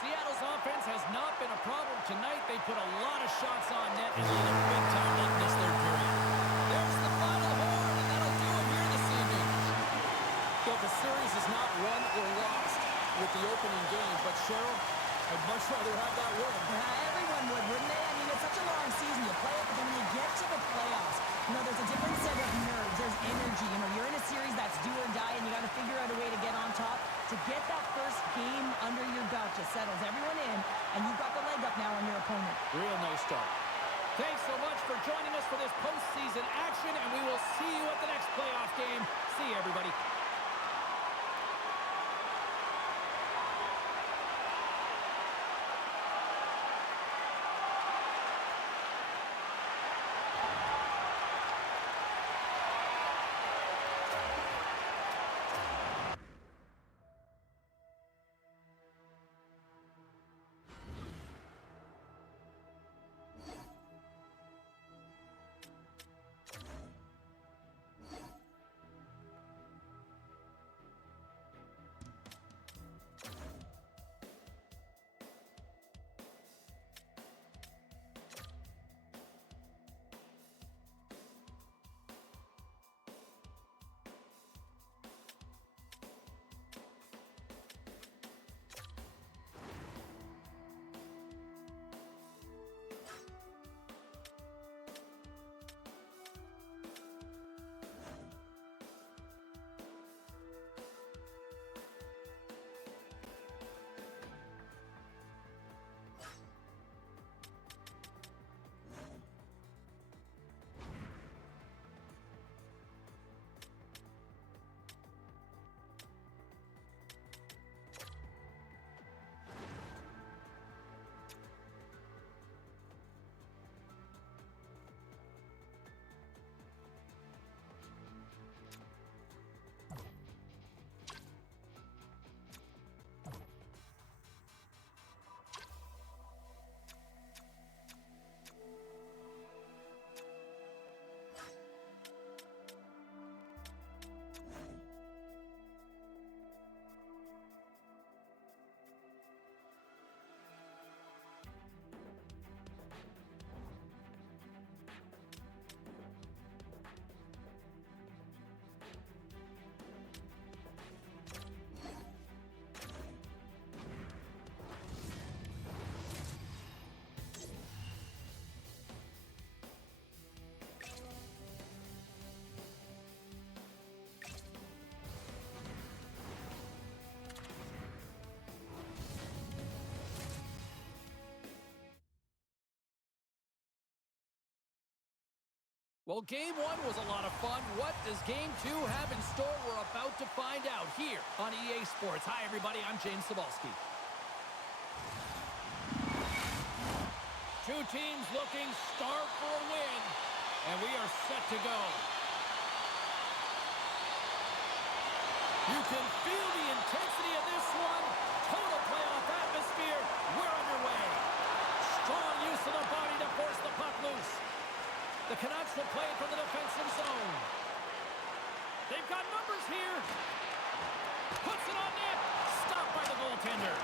Seattle's offense has not been a problem tonight. They put a lot of shots on net and led a big time late in this third period. There's the final horn, and that'll do it here this evening. So the series is not won or lost with the opening game, but Cheryl, I'd much rather have that win. Everyone would, wouldn't they? I mean, it's such a long season. You play it, but then when you get to the playoffs, you know, there's a different set of nerves. There's energy. You know, you're in a series that's do or die, and you got to figure out a way to get on top. To get that first game under your belt just settles everyone in, and you've got the leg up now on your opponent. Real nice start. Thanks so much for joining us for this postseason action, and we will see you at the next playoff game. See you, everybody. Well, game one was a lot of fun. What does game two have in store? We're about to find out here on EA Sports. Hi, everybody. I'm James Cebulski. Two teams looking starved for a win, and we are set to go. You can feel the intensity of this one. Total playoff atmosphere. We're underway. Strong use of the body to force the puck loose. The Canucks will play it from the defensive zone. They've got numbers here. Puts it on net. Stopped by the goaltender.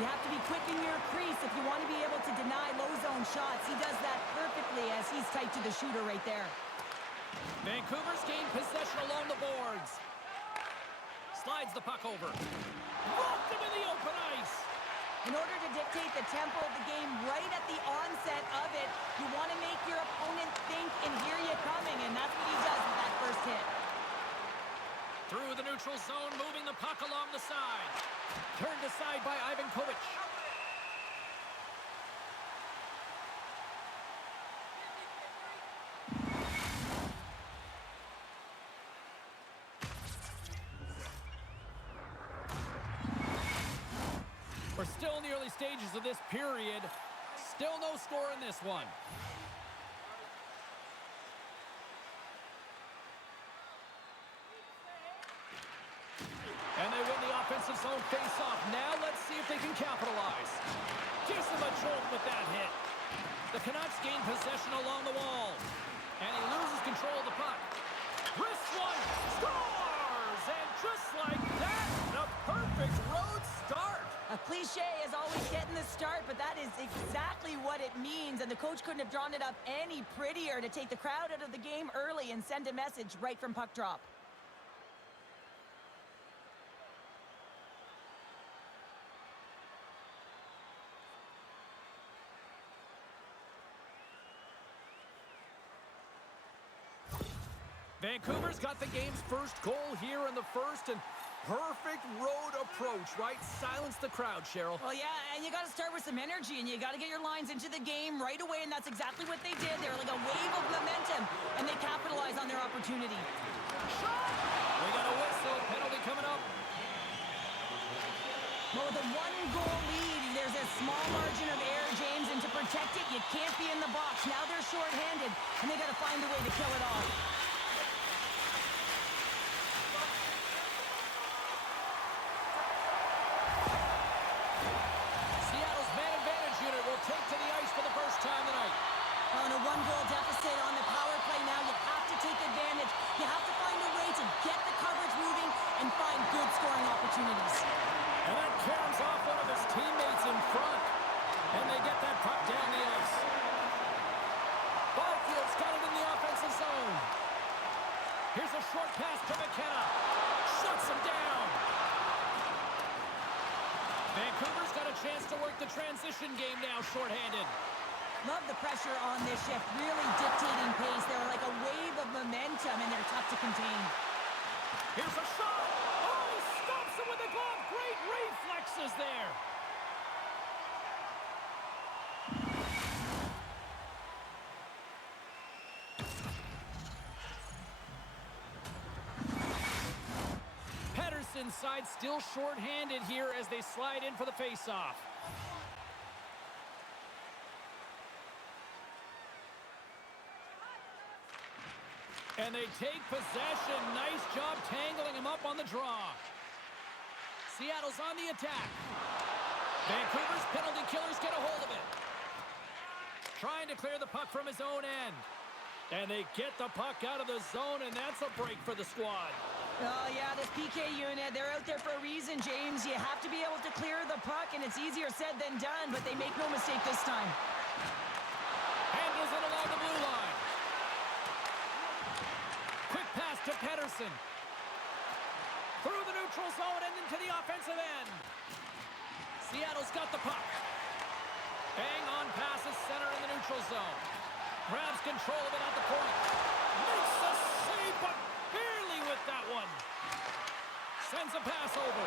You have to be quick in your crease if you want to be able to deny low zone shots. He does that perfectly as he's tight to the shooter right there. Vancouver's gained possession along the boards. Slides the puck over. Rocked him in the open ice. In order to dictate the tempo of the game right at the onset of it, you want to make your opponent think and hear you coming, and that's what he does with that first hit. Through the neutral zone, moving the puck along the side. Turned aside by Ivan Kovic. We're still in the early stages of this period. Still no score in this one. And they win the offensive zone face-off. Now let's see if they can capitalize. Gives them a jolt with that hit. The Canucks gain possession along the wall. And he loses control of the puck. Wrist one, scores! And just like that, the perfect road start. A cliche is always getting the start, but that is exactly what it means. And the coach couldn't have drawn it up any prettier to take the crowd out of the game early and send a message right from puck drop. Vancouver's got the game's first goal here in the first, and perfect road approach, right? Silence the crowd, Cheryl. Well, yeah, and you got to start with some energy, and you got to get your lines into the game right away, and that's exactly what they did. They were like a wave of momentum, and they capitalized on their opportunity. Shot! We got a whistle. Penalty coming up. Well, with a one-goal lead, there's a small margin of error, James, and to protect it, you can't be in the box. Now they're shorthanded, and they got to find a way to kill it off. Take to the ice for the first time tonight. On a one-goal deficit on the power play now, you have to take advantage. You have to find a way to get the coverage moving and find good scoring opportunities. And that caroms off one of his teammates in front. And they get that puck down the ice. Barfield's got it in the offensive zone. Here's a short pass to McKenna. Shuts him down. Vancouver's got a chance to work the transition game now, shorthanded. Love the pressure on this shift, really dictating pace. They're like a wave of momentum, and they're tough to contain. Here's a shot. Oh, he stops him with a glove. Great reflexes there. Inside, still short-handed here as they slide in for the face-off. And they take possession. Nice job tangling him up on the draw. Seattle's on the attack. Vancouver's penalty killers get a hold of it. Trying to clear the puck from his own end. And they get the puck out of the zone, and that's a break for the squad. Oh, yeah, this PK unit, they're out there for a reason, James. You have to be able to clear the puck, and it's easier said than done, but they make no mistake this time. Handles it along the blue line. Quick pass to Pettersson. Through the neutral zone and into the offensive end. Seattle's got the puck. Bang on passes center in the neutral zone. Grabs control of it at the point. Makes the save, but barely with that one. Sends a pass over.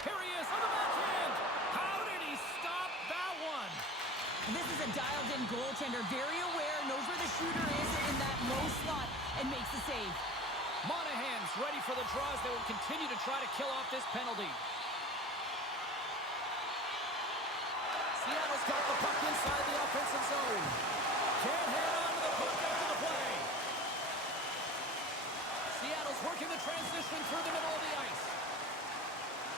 Here he is on the backhand. How did he stop that one? This is a dialed-in goaltender, very aware, knows where the shooter is in that low slot, and makes the save. Monahan's ready for the draws. They will continue to try to kill off this penalty. Seattle's got the puck inside the offensive zone. Can't hang on to the puck after the play. Seattle's working the transition through the middle of the ice.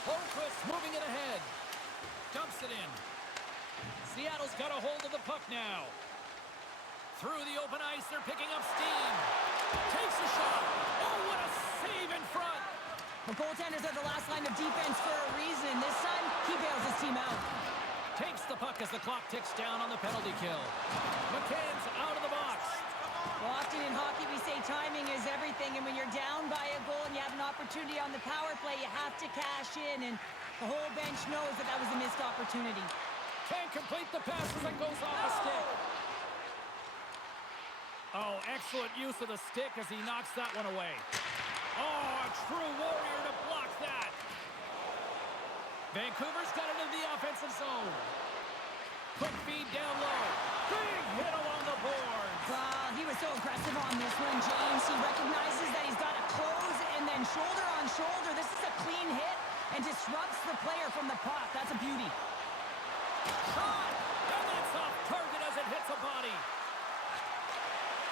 Holmquist moving it ahead. Dumps it in. Seattle's got a hold of the puck now. Through the open ice, they're picking up steam. Takes a shot. Oh, what a save in front. The goaltenders are the last line of defense for a reason. This time, he bails his team out. Takes the puck as the clock ticks down on the penalty kill. McCann's out of the box. Well, often in hockey, we say timing is everything, and when you're down by a goal and you have an opportunity on the power play, you have to cash in, and the whole bench knows that that was a missed opportunity. Can't complete the passes and goes off the stick. Oh, excellent use of the stick as he knocks that one away. Oh, a true warrior to block that. Vancouver's got it in the offensive zone. Quick feed down low. Big hit along the boards. He was so aggressive on this one, James. He recognizes that he's got to close and then shoulder on shoulder. This is a clean hit and disrupts the player from the puck. That's a beauty. Shot! And that's off target as it hits a body.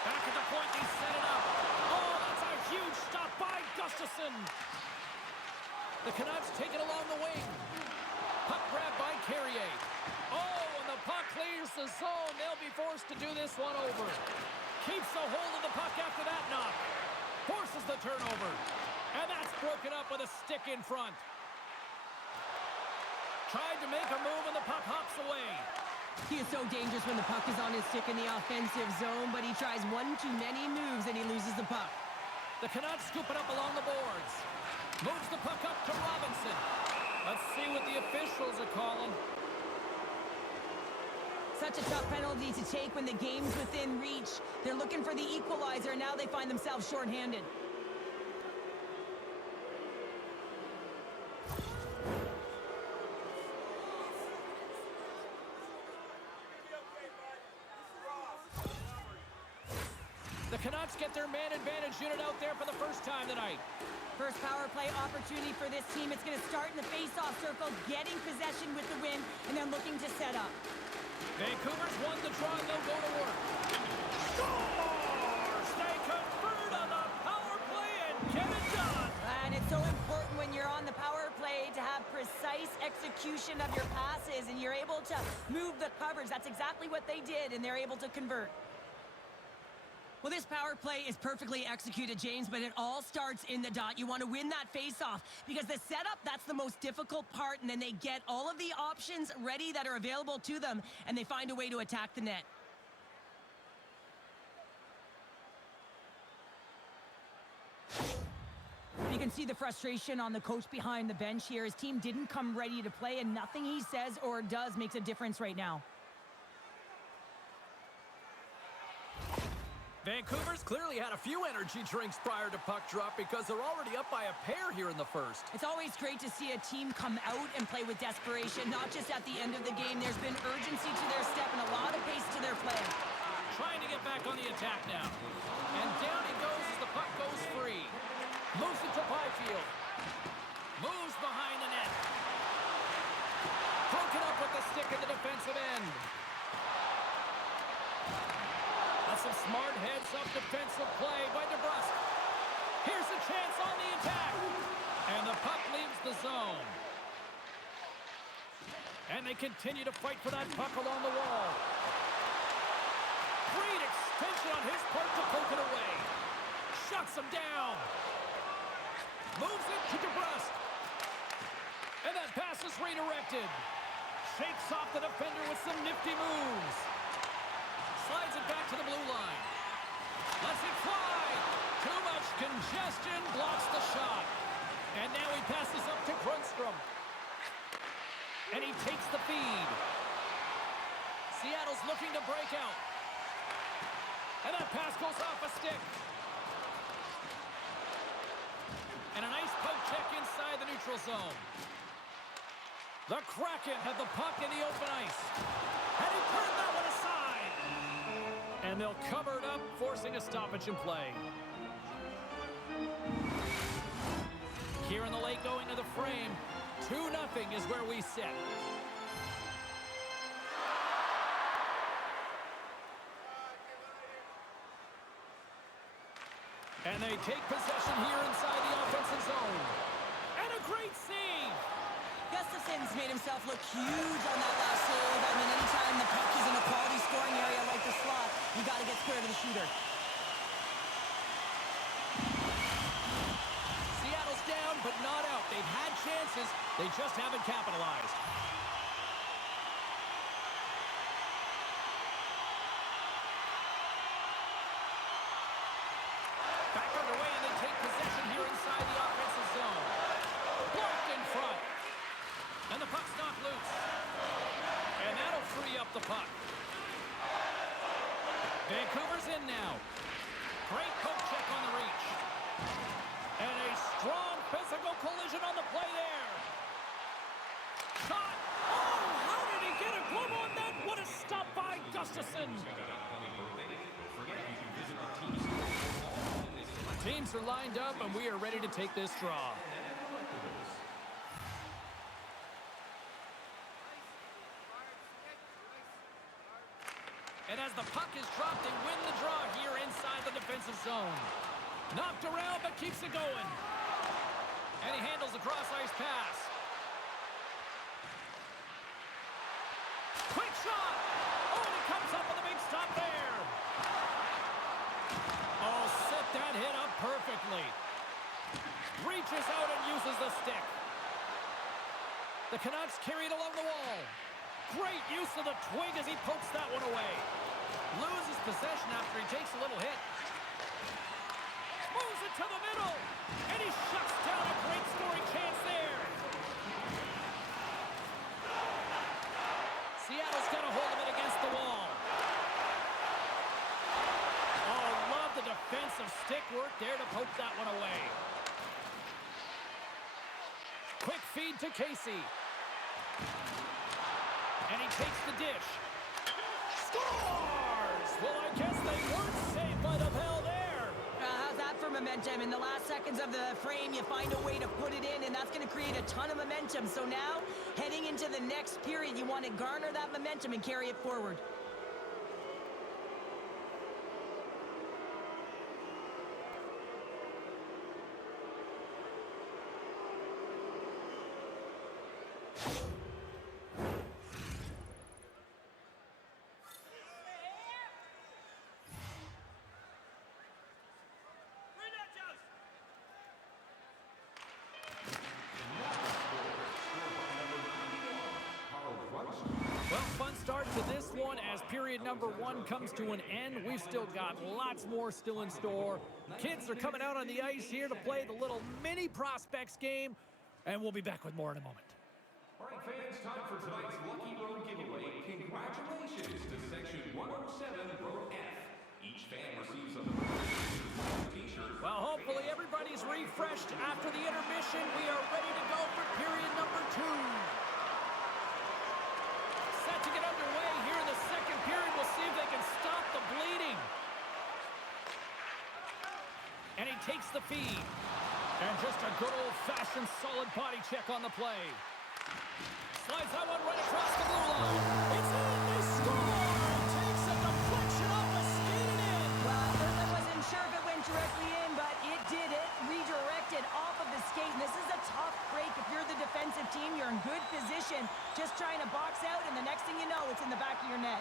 Back at the point, they set it up. Oh, that's a huge stop by Gustafsson. The Canucks take it along the wing. Puck grab by Carrier. Oh, and the puck clears the zone. They'll be forced to do this one over. Keeps a hold of the puck after that knock. Forces the turnover. And that's broken up with a stick in front. Tried to make a move and the puck hops away. He is so dangerous when the puck is on his stick in the offensive zone, but he tries one too many moves and he loses the puck. The Canucks scoop it up along the boards. Moves the puck up to Robinson. Let's see what the officials are calling. Such a tough penalty to take when the game's within reach. They're looking for the equalizer, and now they find themselves shorthanded. The Canucks get their man advantage unit out there for the first time tonight. First power play opportunity for this team. It's going to start in the face-off circle, getting possession with the win, and then looking to set up. Vancouver's won the draw, and they'll go to work. Scores! They convert on the power play and get it done! And it's so important when you're on the power play to have precise execution of your passes, and you're able to move the coverage. That's exactly what they did, and they're able to convert. Well, this power play is perfectly executed, James, but it all starts in the dot. You want to win that face-off because the setup, that's the most difficult part, and then they get all of the options ready that are available to them, and they find a way to attack the net. You can see the frustration on the coach behind the bench here. His team didn't come ready to play, and nothing he says or does makes a difference right now. Vancouver's clearly had a few energy drinks prior to puck drop because they're already up by a pair here in the first. It's always great to see a team come out and play with desperation, not just at the end of the game. There's been urgency to their step and a lot of pace to their play. Trying to get back on the attack now. And down he goes as the puck goes free. Moves it to Byfield. Moves behind the net. Broken up with the stick at the defensive end. That's some smart heads-up defensive play by DeBrusque. Here's a chance on the attack. And the puck leaves the zone. And they continue to fight for that puck along the wall. Great extension on his part to poke it away. Shuts him down. Moves it to DeBrusque. And that pass is redirected. Shakes off the defender with some nifty moves. Slides it back to the blue line. Lets it fly. Too much congestion. Blocks the shot. And now he passes up to Grundstrom. And he takes the feed. Seattle's looking to break out. And that pass goes off a stick. And a nice poke check inside the neutral zone. The Kraken have the puck in the open ice. And he turned that And they'll cover it up, forcing a stoppage in play. Here in the late going to the frame, 2-0 is where we sit. And they take possession here inside the offensive zone. And a great save! Gustafson's made himself look huge on that last save. I mean, anytime the puck is in a quality scoring area like the slot, you got to get square to the shooter. Seattle's down, but not out. They've had chances. They just haven't capitalized. Back underway, and they take possession here inside the offensive zone. Blocked in front. And the puck's not loose. And that'll free up the puck. Vancouver's in now. Great poke check on the reach. And a strong physical collision on the play there. Shot. Oh, how did he get a glove on that? What a stop by Gustafson. Teams are lined up, and we are ready to take this draw. And as the puck is dropped, they win the draw here inside the defensive zone. Knocked around, but keeps it going. And he handles the cross-ice pass. Quick shot! Oh, and it comes up with a big stop there. Oh, set that hit up perfectly. Reaches out and uses the stick. The Canucks carry it along the wall. Great use of the twig as he pokes that one away. Loses possession after he takes a little hit. Moves it to the middle. And he shuts down a great scoring chance there. Seattle's got a hold of it against the wall. Oh, love the defensive stick work there to poke that one away. Quick feed to Casey. And he takes the dish. Scores! Well, I guess they weren't safe by the bell there. How's that for momentum? In the last seconds of the frame, you find a way to put it in, and that's going to create a ton of momentum. So now, heading into the next period, you want to garner that momentum and carry it forward. Well, fun start to this one as period number 1 comes to an end. We've still got lots more still in store. Kids are coming out on the ice here to play the little mini prospects game, and we'll be back with more in a moment. All right, fans, time for tonight's Lucky Road giveaway. Congratulations to Section 107, Row F. Each fan receives a t-shirt. Well, hopefully everybody's refreshed after the intermission. We are ready to go for period number 2. Set to get underway here in the second period. We'll see if they can stop the bleeding. And he takes the feed. And just a good old-fashioned solid body check on the play. Slides that one right across the blue line. It's in! They score! Takes a deflection off the skated in. Well, I wasn't sure if it went directly in, but it did it. Redirected off of the skate. And this is a tough break. If you're the defensive team, you're in good position. Just trying to box out, and the next thing you know, it's in the back of your net.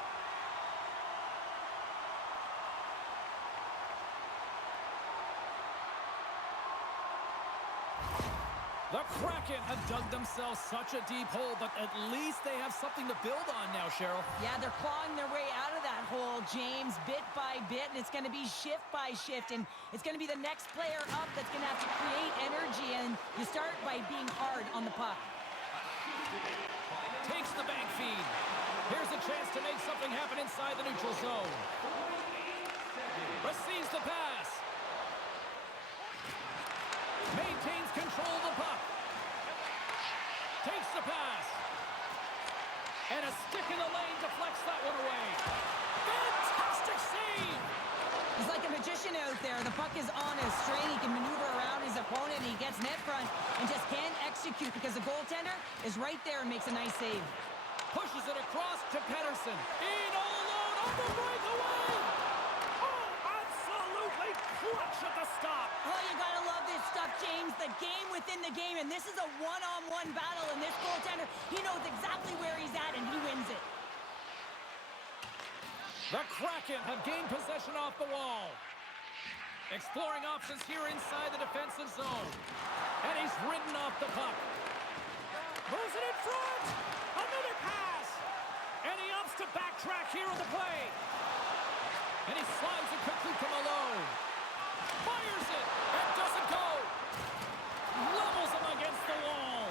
The Kraken have dug themselves such a deep hole, but at least they have something to build on now, Cheryl. Yeah, they're clawing their way out of that hole, James, bit by bit, and it's going to be shift by shift, and it's going to be the next player up that's going to have to create energy, and you start by being hard on the puck. Takes the bank feed. Here's a chance to make something happen inside the neutral zone. Receives the pass. Maintains control of the puck. Takes the pass. And a stick in the lane deflects that one away. Fantastic save! the puck is on a string, he can maneuver around his opponent, and he gets net front and just can't execute because the goaltender is right there and makes a nice save. Pushes it across to Pettersson. In all alone on the breakaway. Oh, absolutely clutch at the stop. Oh, you gotta love this stuff, James. The game within the game, and this is a one-on-one battle, and this goaltender, he knows exactly where he's at, and he wins it. The Kraken have gained possession off the wall. Exploring options here inside the defensive zone. And he's ridden off the puck. Moves it in front. Another pass. And he opts to backtrack here on the play. And he slides it quickly to Malone. Fires it. And doesn't go. Levels him against the wall.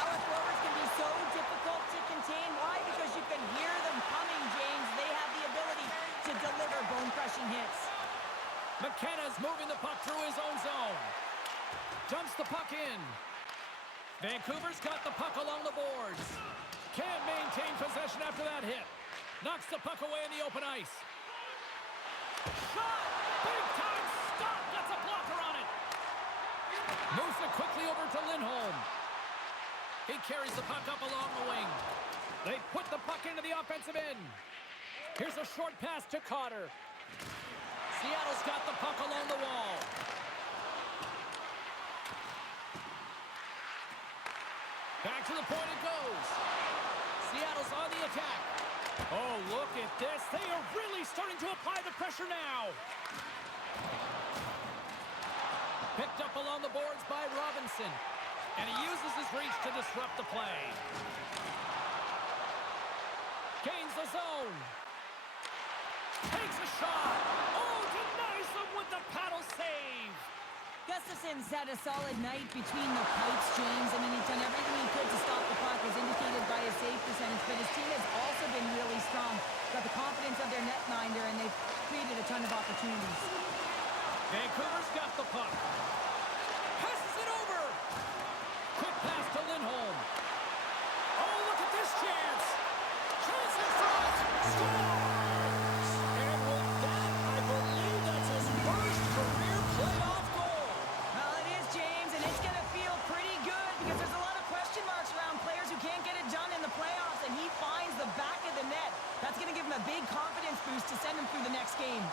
Power forwards can be so difficult to contain. Why? Because you can hear them coming, James. They have the ability to deliver bone-crushing hits. McKenna's moving the puck through his own zone. Dumps the puck in. Vancouver's got the puck along the boards. Can't maintain possession after that hit. Knocks the puck away in the open ice. Shot! Big time stop! Gets a blocker on it. Moves it quickly over to Lindholm. He carries the puck up along the wing. They put the puck into the offensive end. Here's a short pass to Cotter. Seattle's got the puck along the wall. Back to the point it goes. Seattle's on the attack. Oh, look at this. They are really starting to apply the pressure now. Picked up along the boards by Robinson. And he uses his reach to disrupt the play. Gains the zone. Takes a shot. Oh, denies them with the paddle save. Gustafson's had a solid night between the pipes, James. I mean, he's done everything he could to stop the puck, as indicated by his save percentage, but his team has also been really strong. Got the confidence of their netminder, and they've created a ton of opportunities. Vancouver's got the puck. Passes it over. Quick pass to Lindholm. Oh, look at this chance. Chance in front. Scores! And with that, I believe that's his first career playoff goal. Well, it is, James, and it's going to feel pretty good because there's a lot of question marks around players who can't get it done in the playoffs, and he finds the back of the net. That's going to give him a big confidence boost to send him through the next game.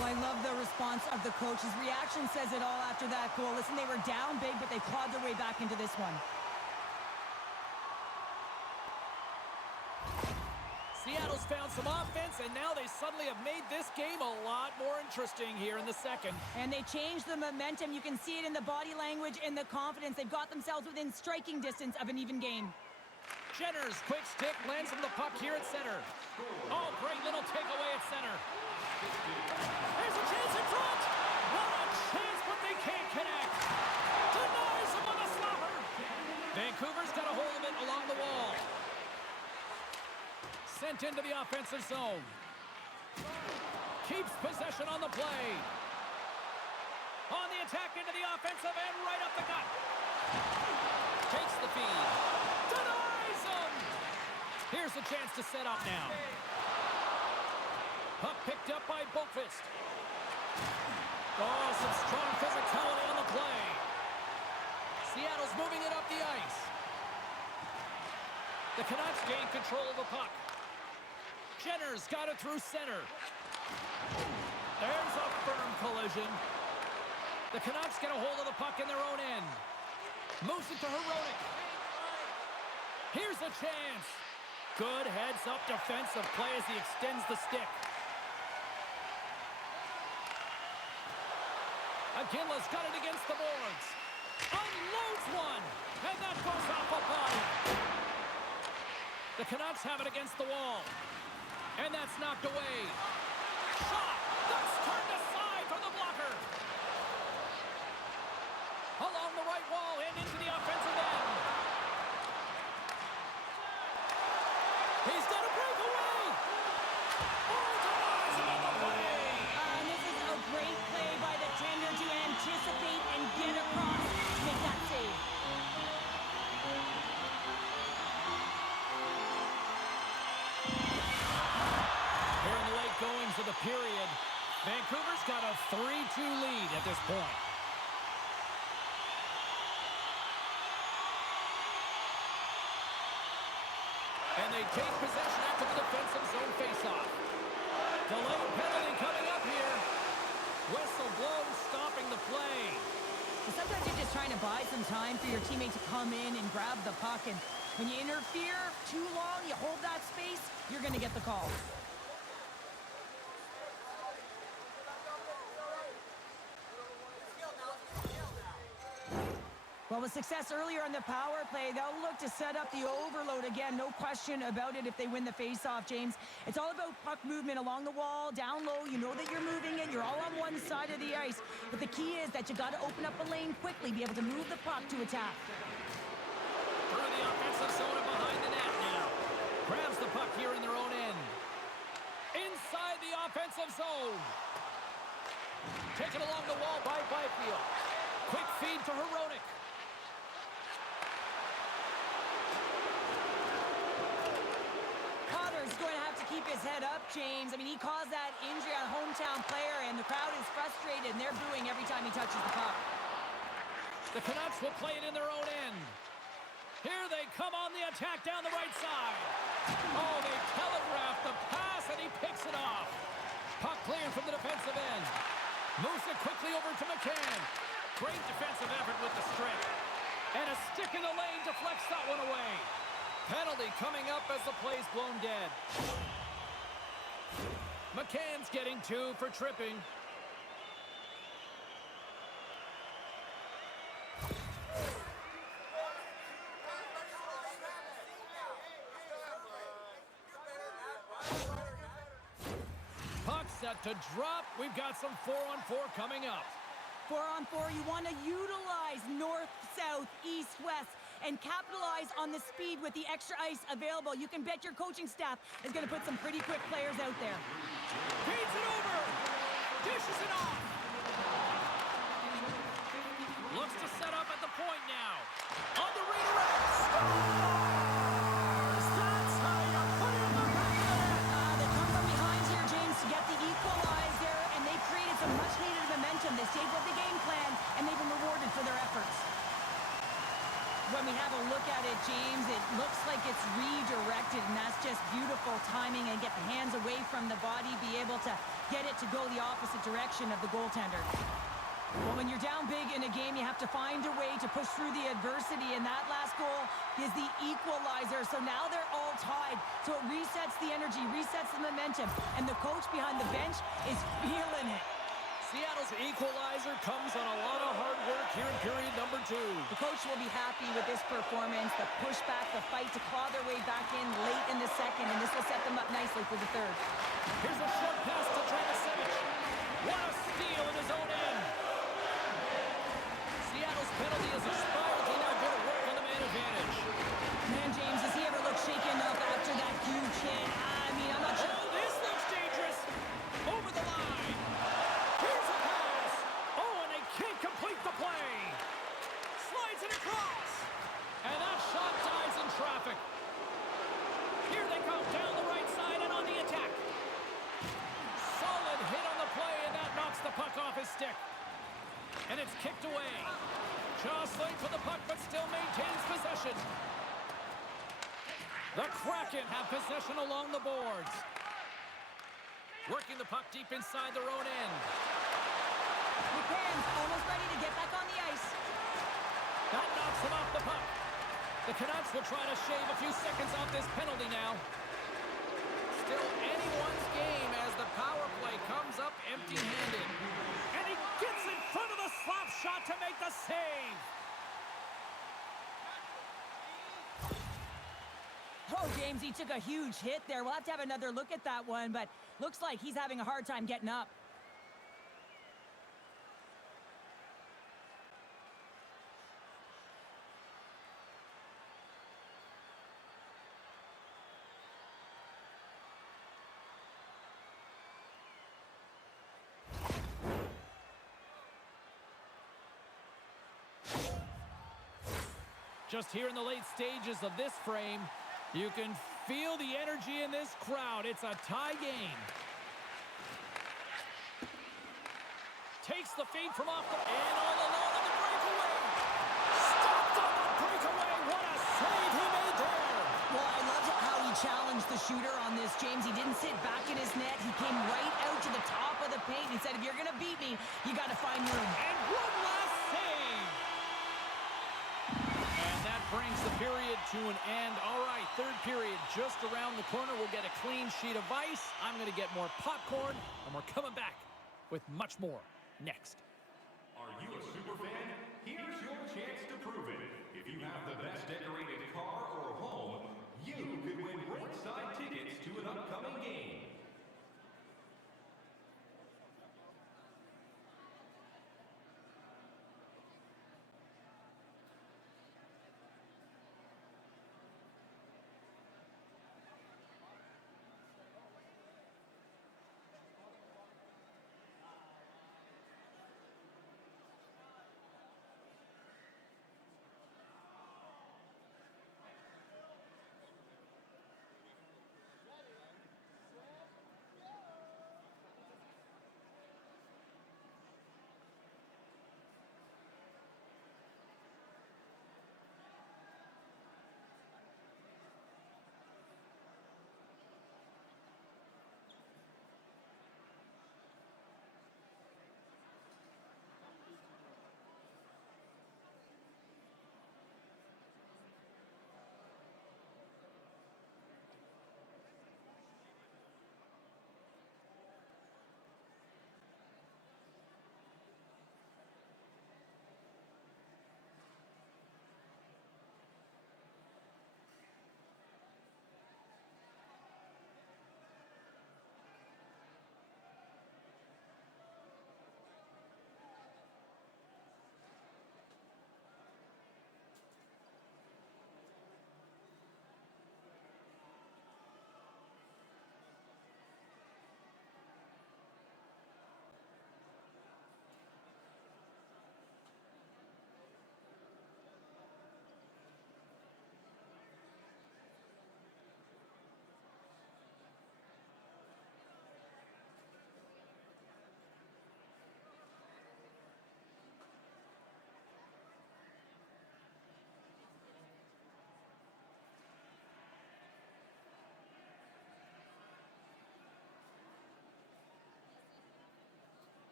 I love the response of the coach. His reaction says it all after that goal. Listen, they were down big, but they clawed their way back into this one. Seattle's found some offense, and now they suddenly have made this game a lot more interesting here in the second. And they changed the momentum. You can see it in the body language and the confidence. They've got themselves within striking distance of an even game. Jenner's quick stick lands him the puck here at center. Oh, great little takeaway at center. There's a chance in front. What a chance, but they can't connect. Denies him on the slapper. Vancouver's got a hold of it along the wall. Sent into the offensive zone. Keeps possession on the play. On the attack into the offensive end, right up the gut. Takes the feed. Denies him. Here's a chance to set up now. Puck picked up by Boqvist. Oh, some strong physicality on the play. Seattle's moving it up the ice. The Canucks gain control of the puck. Jenner's got it through center. There's a firm collision. The Canucks get a hold of the puck in their own end. Moves it to Hronek. Here's a chance. Good heads-up defensive play as he extends the stick. Aginla's got it against the boards. Unloads one. And that goes off a body. The Canucks have it against the wall. And that's knocked away. Shot. That's turned aside for the blocker. Along the right wall and into the offensive end. He's got a breakaway. Oh, denies him on the play. This is a great play by the tender to anticipate and get across to make that save. Vancouver's got a 3-2 lead at this point. And they take possession after the defensive zone faceoff. Delayed penalty coming up here. Whistle blows, stopping the play. Sometimes you're just trying to buy some time for your teammate to come in and grab the puck. And when you interfere too long, you hold that space, you're going to get the call. Well, with success earlier on the power play, they'll look to set up the overload again. No question about it if they win the faceoff, James. It's all about puck movement along the wall, down low. You know that you're moving it. You're all on one side of the ice. But the key is that you got to open up a lane quickly, be able to move the puck to attack. Through the offensive zone and behind the net now. Grabs the puck here in their own end. Inside the offensive zone. Taken along the wall by Byfield. Quick feed to Hronek. Cotter's going to have to keep his head up, James. I mean, he caused that injury on a hometown player, and the crowd is frustrated, and they're booing every time he touches the puck. The Canucks will play it in their own end. Here they come on the attack down the right side. Oh, they telegraph the pass, and he picks it off. Puck cleared from the defensive end. Moves it quickly over to McCann. Great defensive effort with the strike. And a stick in the lane deflects that one away. Penalty coming up as the play's blown dead. McCann's getting 2 for tripping. Puck set to drop. We've got some 4-on-4 coming up. 4-on-4, you want to utilize north, south, east, west, and capitalize on the speed with the extra ice available. You can bet your coaching staff is going to put some pretty quick players out there. Feeds it over. Dishes it off. Looks to set up at the point now. On the redirect. Scores! That's how you put it in the back of the net. They come from behind here, James, to get the equalizer, and they created some much-needed momentum. They stayed with the game plan, and they've been rewarded for their efforts. When we have a look at it, James, it looks like it's redirected, and that's just beautiful timing, and get the hands away from the body, be able to get it to go the opposite direction of the goaltender. Well, when you're down big in a game, you have to find a way to push through the adversity, and that last goal is the equalizer. So now they're all tied, so it resets the energy, resets the momentum, and the coach behind the bench is feeling it. Seattle's equalizer comes on a lot of hard work here in period number 2. The coach will be happy with this performance, the pushback, the fight to claw their way back in late in the second, and this will set them up nicely for the third. Here's a short pass to Dragicevic. What a steal in his own end. Seattle's penalty is expired. They now go to work on the man advantage. Man, James, does he ever look shaken up after that huge hit? I mean, I'm not sure. Oh, this looks dangerous. Over the line. Here's a pass. Oh, and they can't complete the play. Slides it across. And that shot dies in traffic. Here they go down the right side and on the attack. Solid hit on the play, and that knocks the puck off his stick. And it's kicked away. Just late for the puck, but still maintains possession. The Kraken have possession along the boards. Working the puck deep inside their own end. McCann's almost ready to get back on the ice. That knocks him off the puck. The Canucks will try to shave a few seconds off this penalty now. Still anyone's game as the power play comes up empty-handed. And he gets in front of the slap shot to make the save. Oh, James, he took a huge hit there. We'll have to have another look at that one, but looks like he's having a hard time getting up. Just here in the late stages of this frame, you can feel the energy in this crowd. It's a tie game. Takes the feed from off the... And all alone on the breakaway. Stopped on the breakaway. What a save he made there. Well, I loved how he challenged the shooter on this, James. He didn't sit back in his net. He came right out to the top of the paint. He said, if you're going to beat me, you got to find room. And one last save. And that brings the period to an end. All right, third period just around the corner. We'll get a clean sheet of ice. I'm going to get more popcorn, and we're coming back with much more next. Are you a super fan? Here's your chance to prove it. If you have the best decorated car or home, you could win ringside tickets to an upcoming game.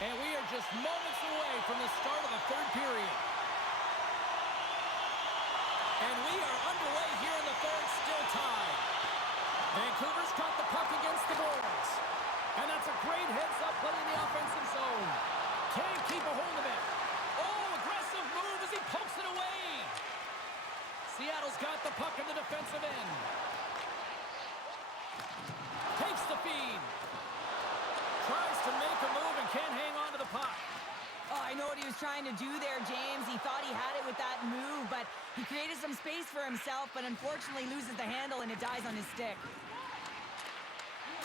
And we are just moments away from the start of the third period. And we are underway here in the third, still tied. Vancouver's caught the puck against the boards. And that's a great heads-up play in the offensive zone. Can't keep a hold of it. Oh, aggressive move as he pokes it away. Seattle's got the puck in the defensive end. Takes the feed. Tries to make a move and can't hang on to the puck. Oh, I know what he was trying to do there, James. He thought he had it with that move, but he created some space for himself, but unfortunately loses the handle and it dies on his stick.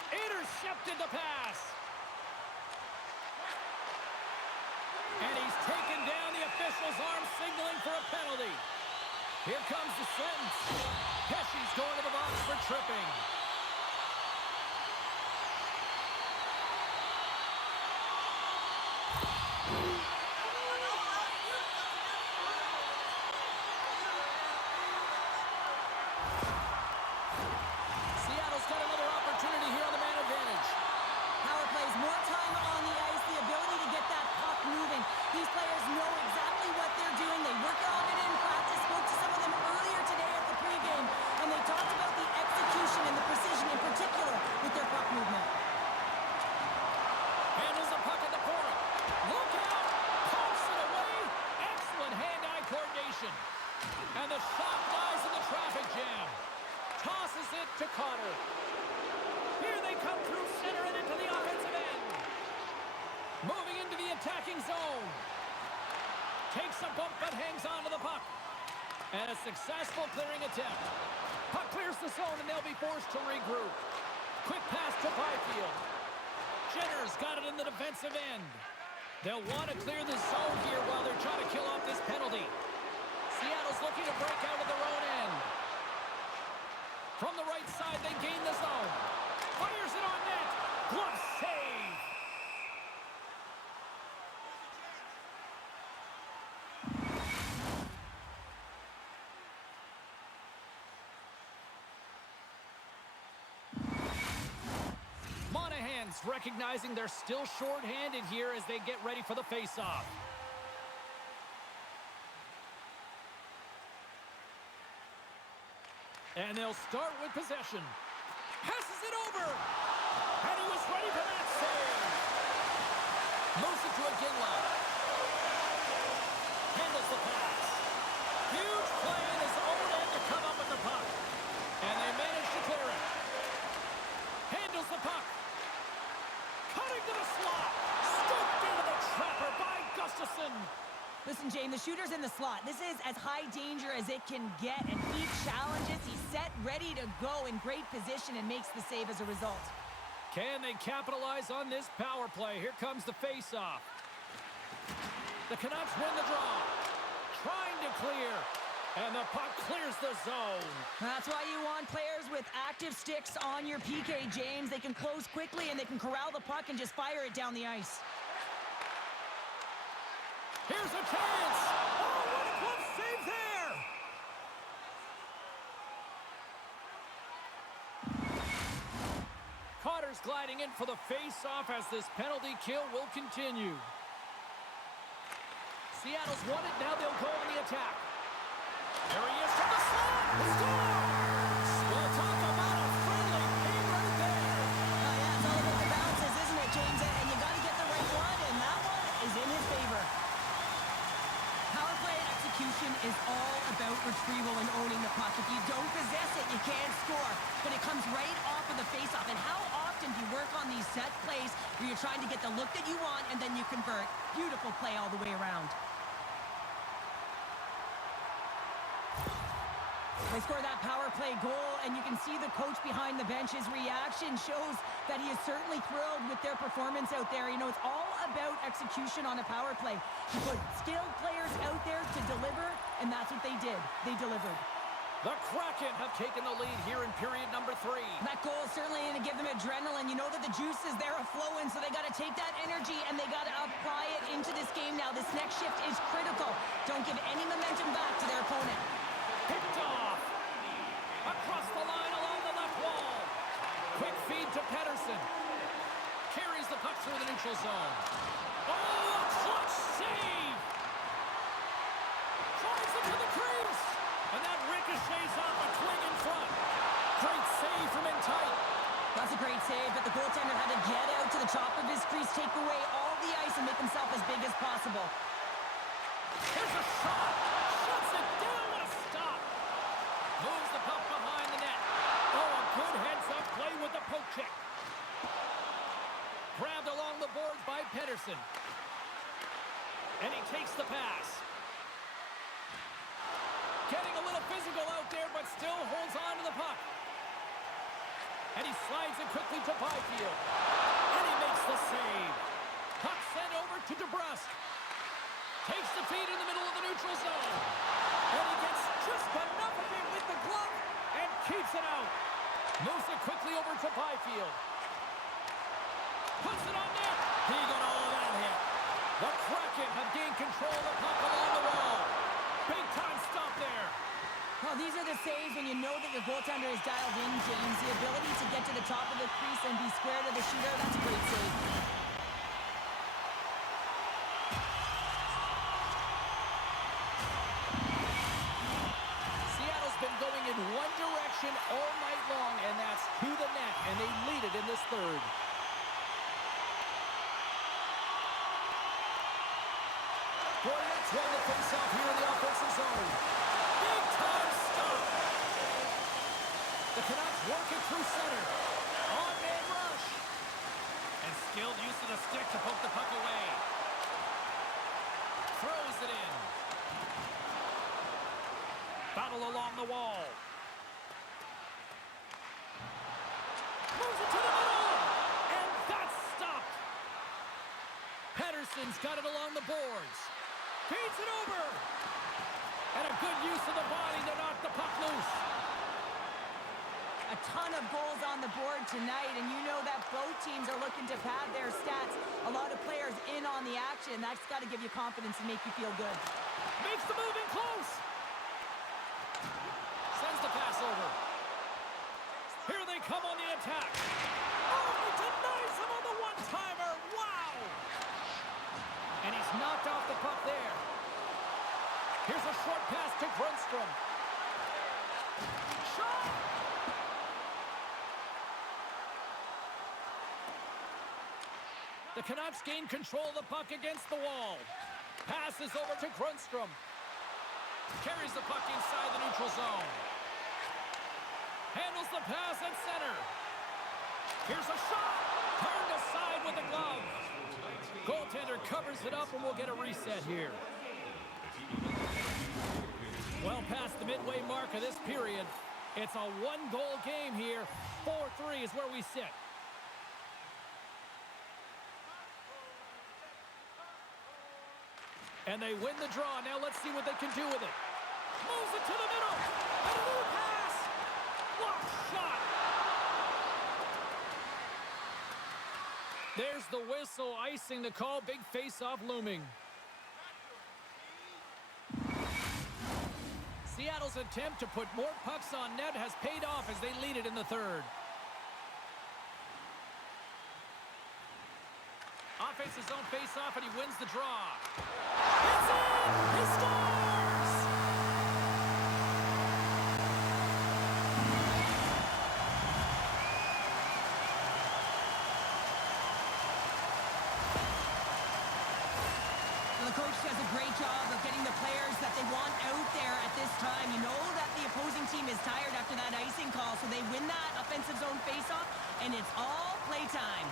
Intercepted the pass. And he's taken down. The official's arm signaling for a penalty. Here comes the sentence. Pesci's going to the box for tripping. Seattle's got another opportunity here on the man advantage. Power plays, more time on the ice, the ability to get that puck moving. These players know exactly what they're doing. They work And the shot dies in the traffic jam. Tosses it to Cotter. Here they come through center and into the offensive end. Moving into the attacking zone. Takes a bump but hangs on to the puck. And a successful clearing attempt. Puck clears the zone and they'll be forced to regroup. Quick pass to Byfield. Jenner's got it in the defensive end. They'll want to clear the zone here while they're trying to kill off this penalty. Seattle's looking to break out of their own end. From the right side, they gain the zone. Fires it on net. Glove save. Monahan's recognizing they're still short-handed here as they get ready for the face-off. And they'll start with possession. Passes it over. And he was ready for that save. Moves it to Iginla. Handles the pass. Huge play in his own end to come up with the puck. And they manage to clear it. Handles the puck. Cutting to the slot. Scooped into the trapper by Gustafsson. Listen, James, the shooter's in the slot. This is as high danger as it can get, and he challenges. He's set, ready to go, in great position, and makes the save as a result. Can they capitalize on this power play? Here comes the face-off. The Canucks win the draw. Trying to clear. And the puck clears the zone. That's why you want players with active sticks on your PK, James. They can close quickly, and they can corral the puck and just fire it down the ice. Here's a chance. Oh, what a glove save there. Cotter's gliding in for the face-off as this penalty kill will continue. Seattle's won it. Now they'll go on the attack. There he is from the slot. Score! Well, talk about a friendly game right there. Oh, yeah, it's all about the bounces, isn't it, James? And you got to get the right one, and that one is in his favor. Power play execution is all about retrieval and owning the puck. If you don't possess it, you can't score. But it comes right off of the faceoff. And how often do you work on these set plays where you're trying to get the look that you want and then you convert? Beautiful play all the way around. They score that power play goal, and you can see the coach behind the bench. His reaction shows that he is certainly thrilled with their performance out there. You know, it's all about execution on a power play. You put skilled players out there to deliver, and that's what they did. They delivered. The Kraken have taken the lead here in period number 3. That goal is certainly going to give them adrenaline. You know that the juice is there flowing, so they got to take that energy and they got to apply it into this game now. This next shift is critical. Don't give any momentum back to their opponent. Picked off. Across the line along the left wall. Quick feed to Pettersson. Carries the puck through the neutral zone. Oh, a clutch save! Drives it to the crease. And that ricochets off a twing in front. Great save from in tight. That's a great save, but the goaltender had to get out to the top of his crease, take away all the ice, and make himself as big as possible. Here's a shot. Shuts it down. What a stop. Moves the puck behind the net. Oh, a good heads-up play with the poke check. Grabbed along the boards by Pettersson. And he takes the pass. Getting a little physical out there, but still holds on to the puck. And he slides it quickly to Byfield. And he makes the save. Puck sent over to DeBrusque. Takes the feed in the middle of the neutral zone. And he gets just enough of it with the glove and keeps it out. Moves it quickly over to Byfield. Puts it on net. He got all of that hit. The Kraken have gained control of the puck along the wall. Big time stop there. Well, these are the saves when you know that your goaltender is dialed in, James. The ability to get to the top of the crease and be square to the shooter, that's a great save. Seattle's been going in one direction all night long, and that's to the net, and they lead it in this third. Warriors won the faceoff here in the offensive zone. Working through center. On-man rush. And skilled use of the stick to poke the puck away. Throws it in. Battle along the wall. Moves it to the middle. And that's stopped. Pettersson's got it along the boards. Feeds it over. And a good use of the body to knock the puck loose. A ton of goals on the board tonight, and you know that both teams are looking to pad their stats. A lot of players in on the action. That's got to give you confidence and make you feel good. Makes the move in close. Sends the pass over. Here they come on the attack. Oh, he denies him on the one-timer. Wow. And he's knocked off the puck there. Here's a short pass to Grundstrom. Shot! The Canucks gain control of the puck against the wall. Passes over to Grundstrom. Carries the puck inside the neutral zone. Handles the pass at center. Here's a shot. Turned aside with a glove. Goaltender covers it up and we'll get a reset here. Well past the midway mark of this period. It's a one-goal game here. 4-3 is where we sit. And they win the draw. Now let's see what they can do with it. Moves it to the middle. And a new pass. What shot. There's the whistle, icing the call. Big face-off looming. Seattle's attempt to put more pucks on net has paid off as they lead it in the third. Offense his own face-off, and he wins the draw. It's in! He scores! The coach does a great job of getting the players that they want out there at this time. You know that the opposing team is tired after that icing call, so they win that offensive zone face-off, and it's all playtime.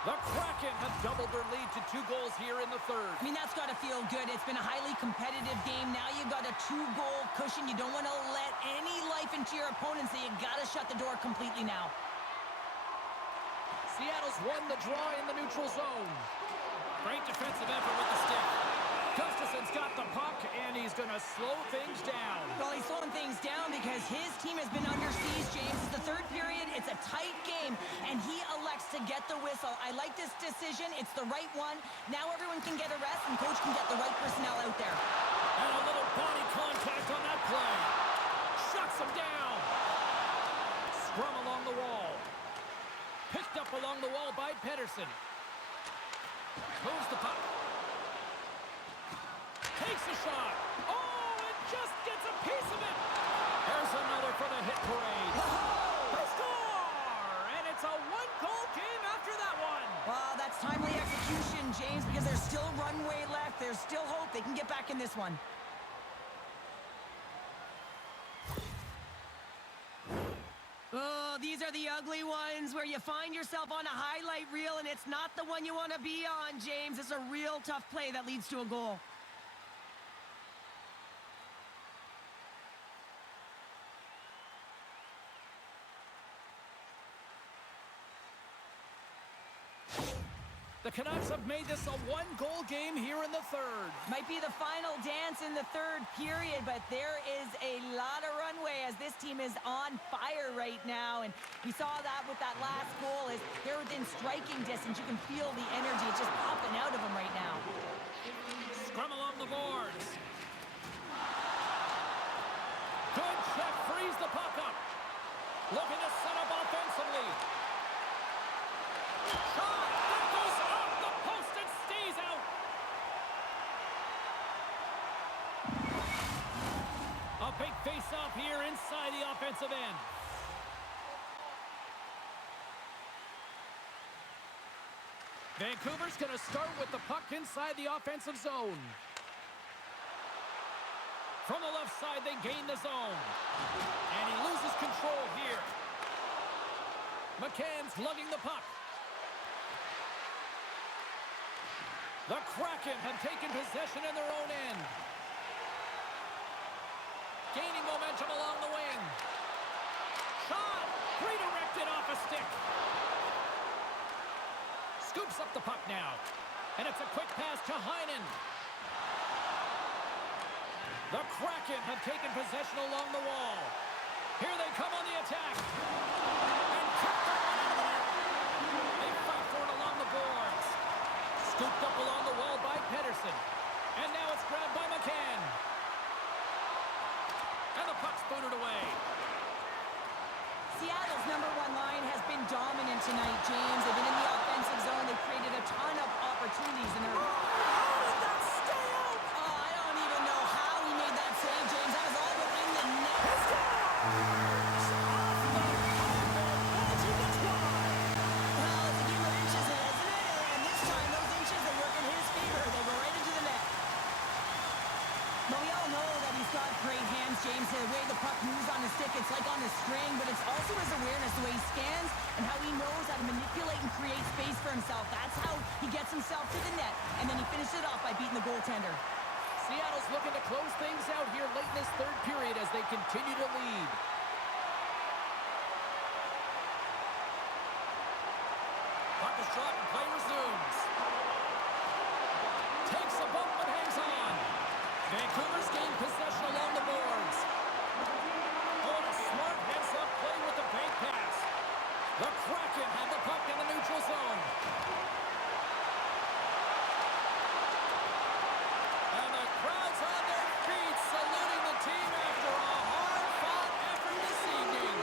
The Kraken have doubled their lead to 2 goals here in the third. I mean, that's got to feel good. It's been a highly competitive game. Now you've got a 2-goal cushion. You don't want to let any life into your opponent, so you got to shut the door completely now. Seattle's won the draw in the neutral zone. Great defensive effort with the stick. Gustafson's got the puck, and he's going to slow things down. Well, he's slowing things down because his team has been under siege, James. It's the third period. It's a tight game, and he elects to get the whistle. I like this decision. It's the right one. Now everyone can get a rest, and coach can get the right personnel out there. And a little body contact on that play. Shuts him down. Scrum along the wall. Picked up along the wall by Pettersson. Moves the puck. Takes a shot. Oh, and just gets a piece of it. There's another for the hit parade. They score! And it's a 1-goal game after that one. Well, that's timely execution, James, because there's still runway left. There's still hope they can get back in this one. Oh, these are the ugly ones where you find yourself on a highlight reel and it's not the one you want to be on, James. It's a real tough play that leads to a goal. The Canucks have made this a 1-goal game here in the third. Might be the final dance in the third period, but there is a lot of runway as this team is on fire right now. And we saw that with that last goal. As they're within striking distance. You can feel the energy. It's just popping out of them right now. Scrum along the boards. Good check, frees the puck up. Looking to set up offensively. Shot! That goes off the post and stays out. A big face-off here inside the offensive end. Vancouver's going to start with the puck inside the offensive zone. From the left side, they gain the zone. And he loses control here. McCann's lugging the puck. The Kraken have taken possession in their own end. Gaining momentum along the wing. Shot! Redirected off a stick. Scoops up the puck now. And it's a quick pass to Heinen. The Kraken have taken possession along the wall. Here they come on the attack. And kicked that one out of the net. They fight for it along the boards. Scooped up along the wall by Pedersen. And now it's grabbed by McCann. And the puck's booted away. Seattle's number one line has been dominant tonight, James. They've been in the offensive zone. They've created a ton of opportunities. And they're... How did that stay out? Oh, I don't even know how he made that save, James. That was all within the net. Let's go! Well, it's a game of inches, isn't it? And this time, those inches, they work in his favor. They go right into the net. But we all know that he's got great hands, James. The way the puck moves on his stick, it's like on a string, but it's also his awareness, the way he scans and how he knows how to manipulate and create space for himself. That's how he gets himself to the net, and then he finishes it off by beating the goaltender. Seattle's looking to close things out here late in this third period as they continue to lead. Puck is dropped and play resumes. Takes a bump but hangs on. Vancouver's gained possession along the boards. Oh, and a smart heads-up play with the bank pass. The Kraken have the puck in the neutral zone. And the crowd's on their feet, saluting the team after a hard-fought effort this evening.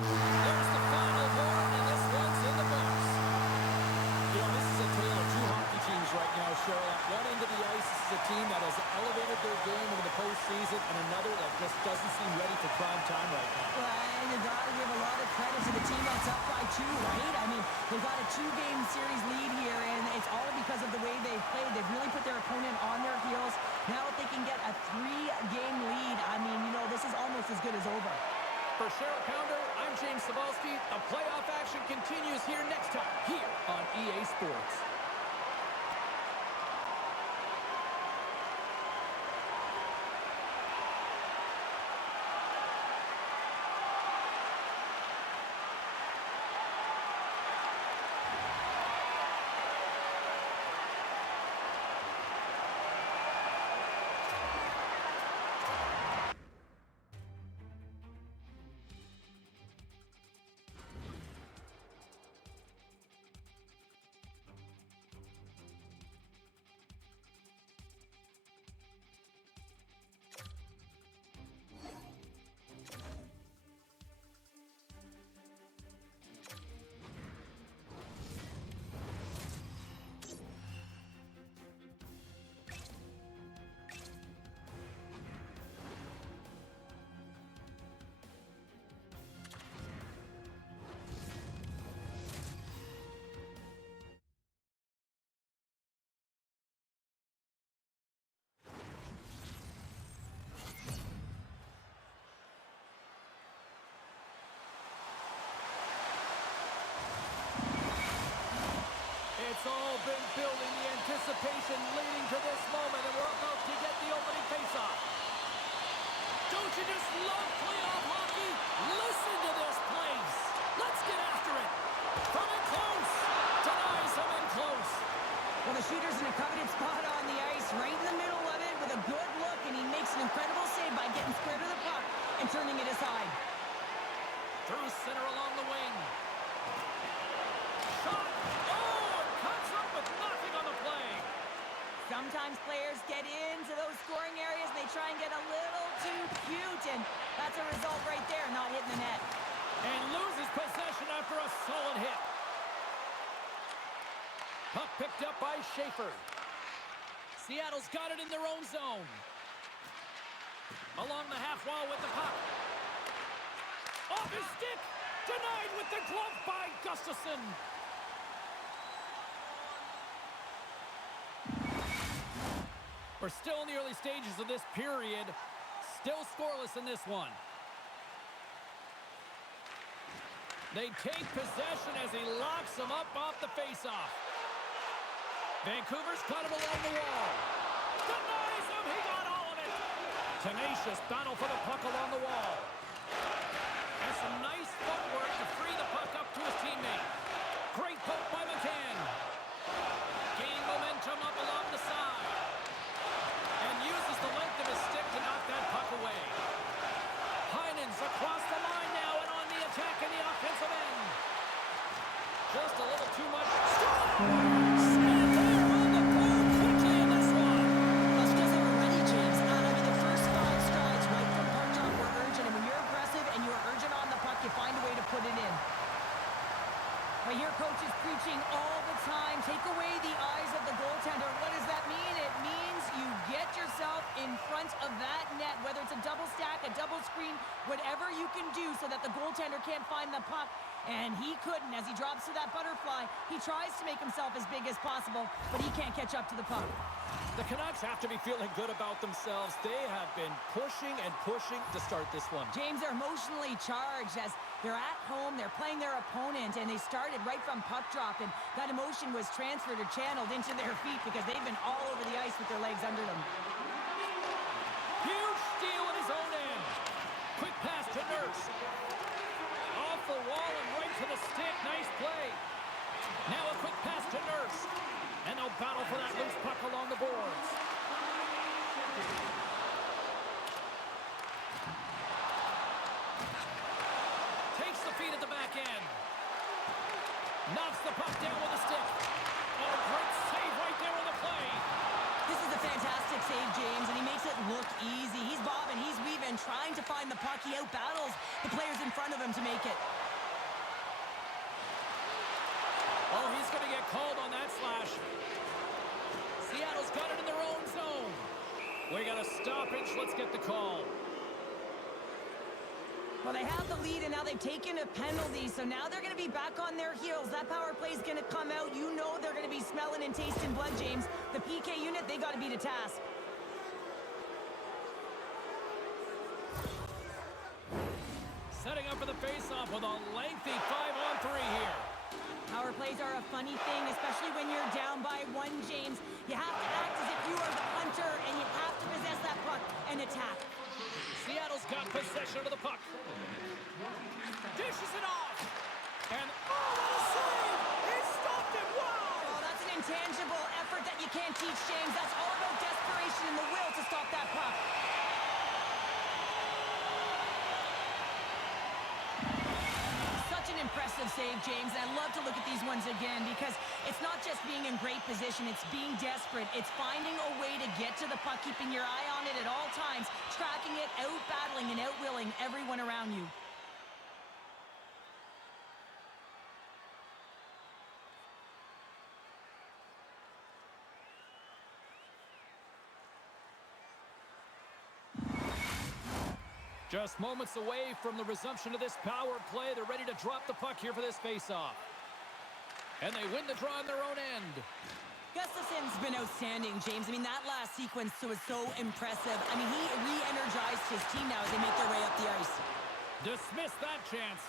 There's the final horn, and this one's in the books. You know, this is a tale of two hockey teams right now, Cheryl. At one end of the ice, this is a team that has elevated their game into the postseason, and another that just doesn't seem ready for prime time right now. Well, and you got to give a lot of credit to the team that's up by 2, right? I mean, they've got a 2-game series lead here, and it's all because of the way they've played. They've really put their opponent on their heels. Now if they can get a 3-game lead, I mean, you know, this is almost as good as over. For Cheryl Pounder, I'm James Cebulski. The playoff action continues here next time, here on EA Sports. It's all been building, the anticipation leading to this moment, and we're about to get the opening faceoff. Don't you just love playoff hockey? Listen to this place. Let's get after it. From in close. Denies him in close. Well, the shooter's in a coveted spot on the ice, right in the middle of it with a good look, and he makes an incredible save by getting square to the puck and turning it aside. Through center along the wing. Shot. Oh, it cuts up with nothing on the play. Sometimes players get into those scoring areas and they try and get a little too cute, and that's a result right there, not hitting the net. And loses possession after a solid hit. Puck picked up by Schaefer. Seattle's got it in their own zone. Along the half wall with the puck. Off his stick. Denied with the glove by Gustafsson. We're still in the early stages of this period. Still scoreless in this one. They take possession as he locks him up off the faceoff. Vancouver's got him along the wall. Denies him. He got all of it. Tenacious battle for the puck along the wall. And some nice footwork to free the puck up to his teammate. Great poke by McCann. Gaining momentum up along the side. And uses the length of his stick to knock that puck away. Heinen's across the line now and on the attack in the offensive end. Just a little too much. Scores! And they're on the board quickly in this one. Well, she does have a ready, James. I mean, the first 5 strides right from puck drop were urgent. And when you're aggressive and you're urgent on the puck, you find a way to put it in. I hear coaches preaching all the time, take away the eyes of the goaltender. What does that mean? It means you get yourself in front of that net, whether it's a double stack, a double screen, whatever you can do so that the goaltender can't find the puck. And he couldn't. As he drops to that butterfly, he tries to make himself as big as possible, but he can't catch up to the puck. The Canucks have to be feeling good about themselves. They have been pushing and pushing to start this one. James, are emotionally charged as they're at home, they're playing their opponent, and they started right from puck drop, and that emotion was transferred or channeled into their feet because they've been all over the ice with their legs under them. Huge steal at his own end. Quick pass to Nurse. Off the wall and right to the stick. Nice play. Now a quick pass to Nurse. And they'll battle for that loose puck along the boards. Takes the feed at the back end. Knocks the puck down with a stick. Oh, great save right there on the play. This is a fantastic save, James, and he makes it look easy. He's bobbing, he's weaving, trying to find the puck. He out-battles the players in front of him to make it. Oh, he's going to get called on that slash. Seattle's got it in their own zone. We got a stoppage. Let's get the call. Well, they have the lead, and now they've taken a penalty, so now they're going to be back on their heels. That power play is going to come out. You know they're going to be smelling and tasting blood, James. The PK unit, they got to beat a task. Setting up for the face-off with a lengthy 5-on-3 here. Power plays are a funny thing, especially when you're down by 1, James. You have to act as if you are the hunter, and you have to possess that puck and attack. Seattle's got possession of the puck. Dishes it off. And, oh, what a save! He stopped it! Wow! Oh, that's an intangible effort that you can't teach, James. That's all about desperation and the will to stop that puck. Such an impressive save, James. And I love to look at these ones again because it's not just being in great position. It's being desperate. It's finding a way to get to the puck, keeping your eye on it at all times, tracking it, out-battling and out-willing everyone around you. Just moments away from the resumption of this power play. They're ready to drop the puck here for this face-off. And they win the draw on their own end. Gustafsson's been outstanding, James. I mean, that last sequence was so impressive. I mean, he re-energized his team now as they make their way up the ice. Dismiss that chance.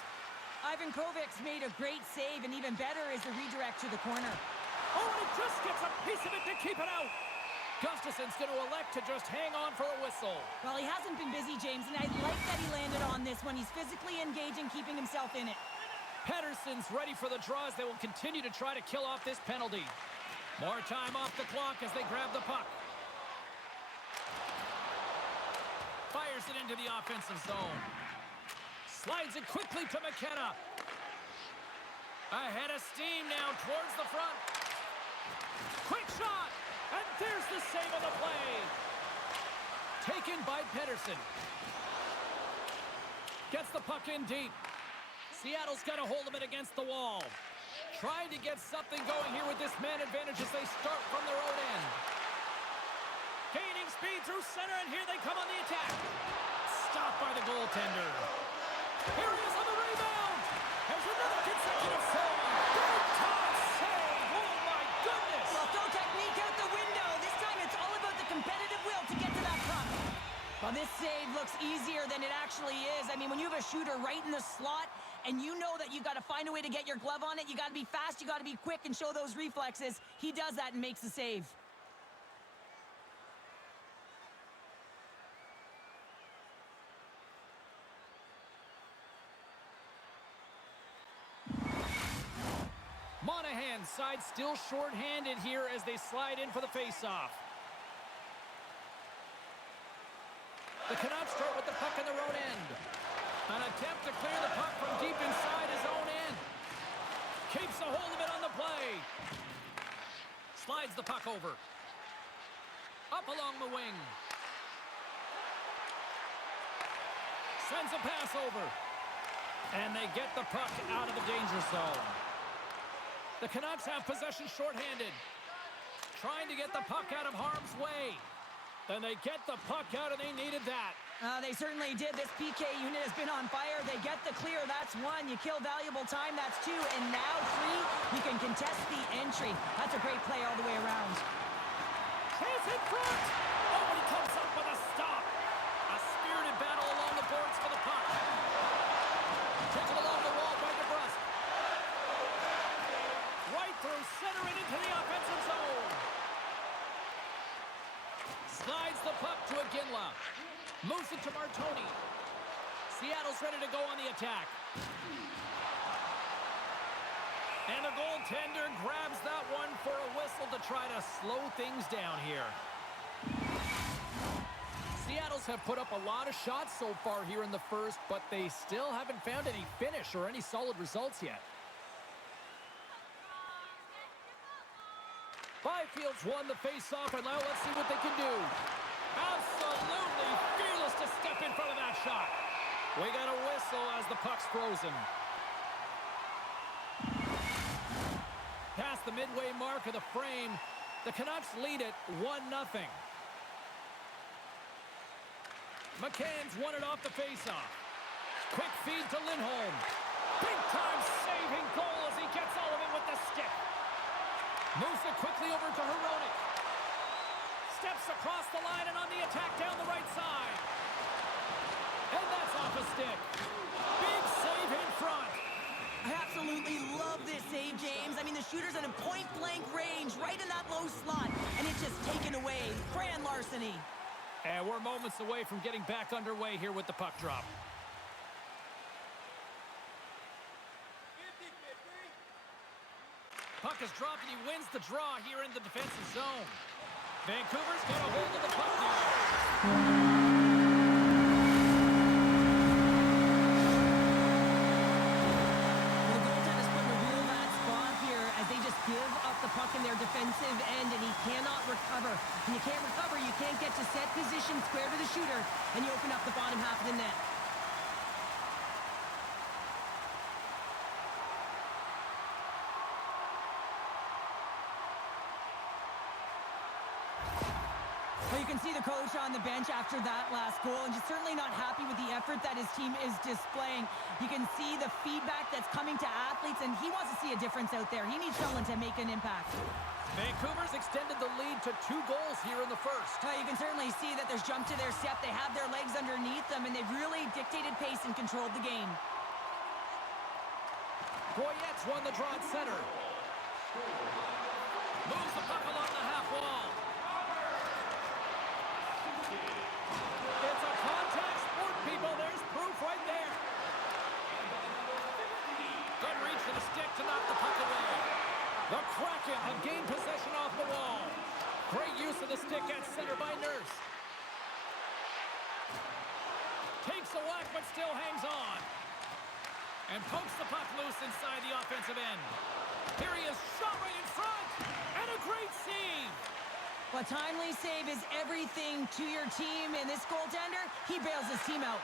Ivan Kovic's made a great save, and even better is the redirect to the corner. Oh, and he just gets a piece of it to keep it out. Gustafsson's going to elect to just hang on for a whistle. Well, he hasn't been busy, James, and I like that he landed on this one. He's physically engaging, keeping himself in it. Pedersen's ready for the draws. They will continue to try to kill off this penalty. More time off the clock as they grab the puck. Fires it into the offensive zone. Slides it quickly to McKenna. Ahead of steam now towards the front. Quick shot! And there's the save of the play. Taken by Pedersen. Gets the puck in deep. Seattle's got a hold of it against the wall. Trying to get something going here with this man advantage as they start from their own end. Gaining speed through center, and here they come on the attack. Stopped by the goaltender. Here he is on the rebound. There's another consecutive save. Big time save. Oh, my goodness. Well, throw technique out the window. This time it's all about the competitive will to get to that puck. Well, this save looks easier than it actually is. I mean, when you have a shooter right in the slot and you know that you've got to find a way to get your glove on it, you got to be fast, you got to be quick and show those reflexes. He does that and makes the save. Monahan's side still short-handed here as they slide in for the face-off. The Canucks start with the puck in their own end. An attempt to clear the puck from deep inside his own end. Keeps a hold of it on the play. Slides the puck over. Up along the wing. Sends a pass over. And they get the puck out of the danger zone. The Canucks have possession shorthanded. Trying to get the puck out of harm's way. Then they get the puck out, and they needed that. They certainly did. This PK unit has been on fire. They get the clear. That's one. You kill valuable time. That's two. And now three, you can contest the entry. That's a great play all the way around. Chance in front. Oh, and he comes up with a stop. A spirited battle along the boards for the puck. Taken along the wall by DeBrusque. Right through center and into the offensive zone. Slides the puck to Iginla. Moves it to Martoni. Seattle's ready to go on the attack. And the goaltender grabs that one for a whistle to try to slow things down here. Seattle's have put up a lot of shots so far here in the first, but they still haven't found any finish or any solid results yet. Byfield's won the face-off, and now let's see what they can do. Absolutely fearless to step in front of that shot. We got a whistle as the puck's frozen. Past the midway mark of the frame, the Canucks lead it 1-0. McCann's won it off the face-off. Quick feed to Lindholm. Big-time saving goal as he gets all of it with the stick. Moves it quickly over to Hronek. Steps across the line and on the attack down the right side. And that's off a stick. Big save in front. I absolutely love this save, James. I mean, the shooter's in a point-blank range, right in that low slot, and it's just taken away. Grand larceny. And we're moments away from getting back underway here with the puck drop. Puck is dropped, and he wins the draw here in the defensive zone. Vancouver's got a hold of the puck now. Well, the goaltender's put in a real bad spot here as they just give up the puck in their defensive end, and he cannot recover. When you can't recover, you can't get to set position square to the shooter, and you open up the bottom half of the net. Well, you can see the coach on the bench after that last goal, and just certainly not happy with the effort that his team is displaying. You can see the feedback that's coming to athletes, and he wants to see a difference out there. He needs someone to make an impact. Vancouver's extended the lead to 2 goals here in the first. You can certainly see that there's jump to their step. They have their legs underneath them, and they've really dictated pace and controlled the game. Goyette's won the draw at center. Moves the puck along the half wall. It's a contact sport, people. There's proof right there. Good reach to the stick to knock the puck away. The Kraken have gained possession off the wall. Great use of the stick at center by Nurse. Takes a whack, but still hangs on. And pokes the puck loose inside the offensive end. Here he is, shot right in front. And a great save. A timely save is everything to your team, and this goaltender, he bails his team out.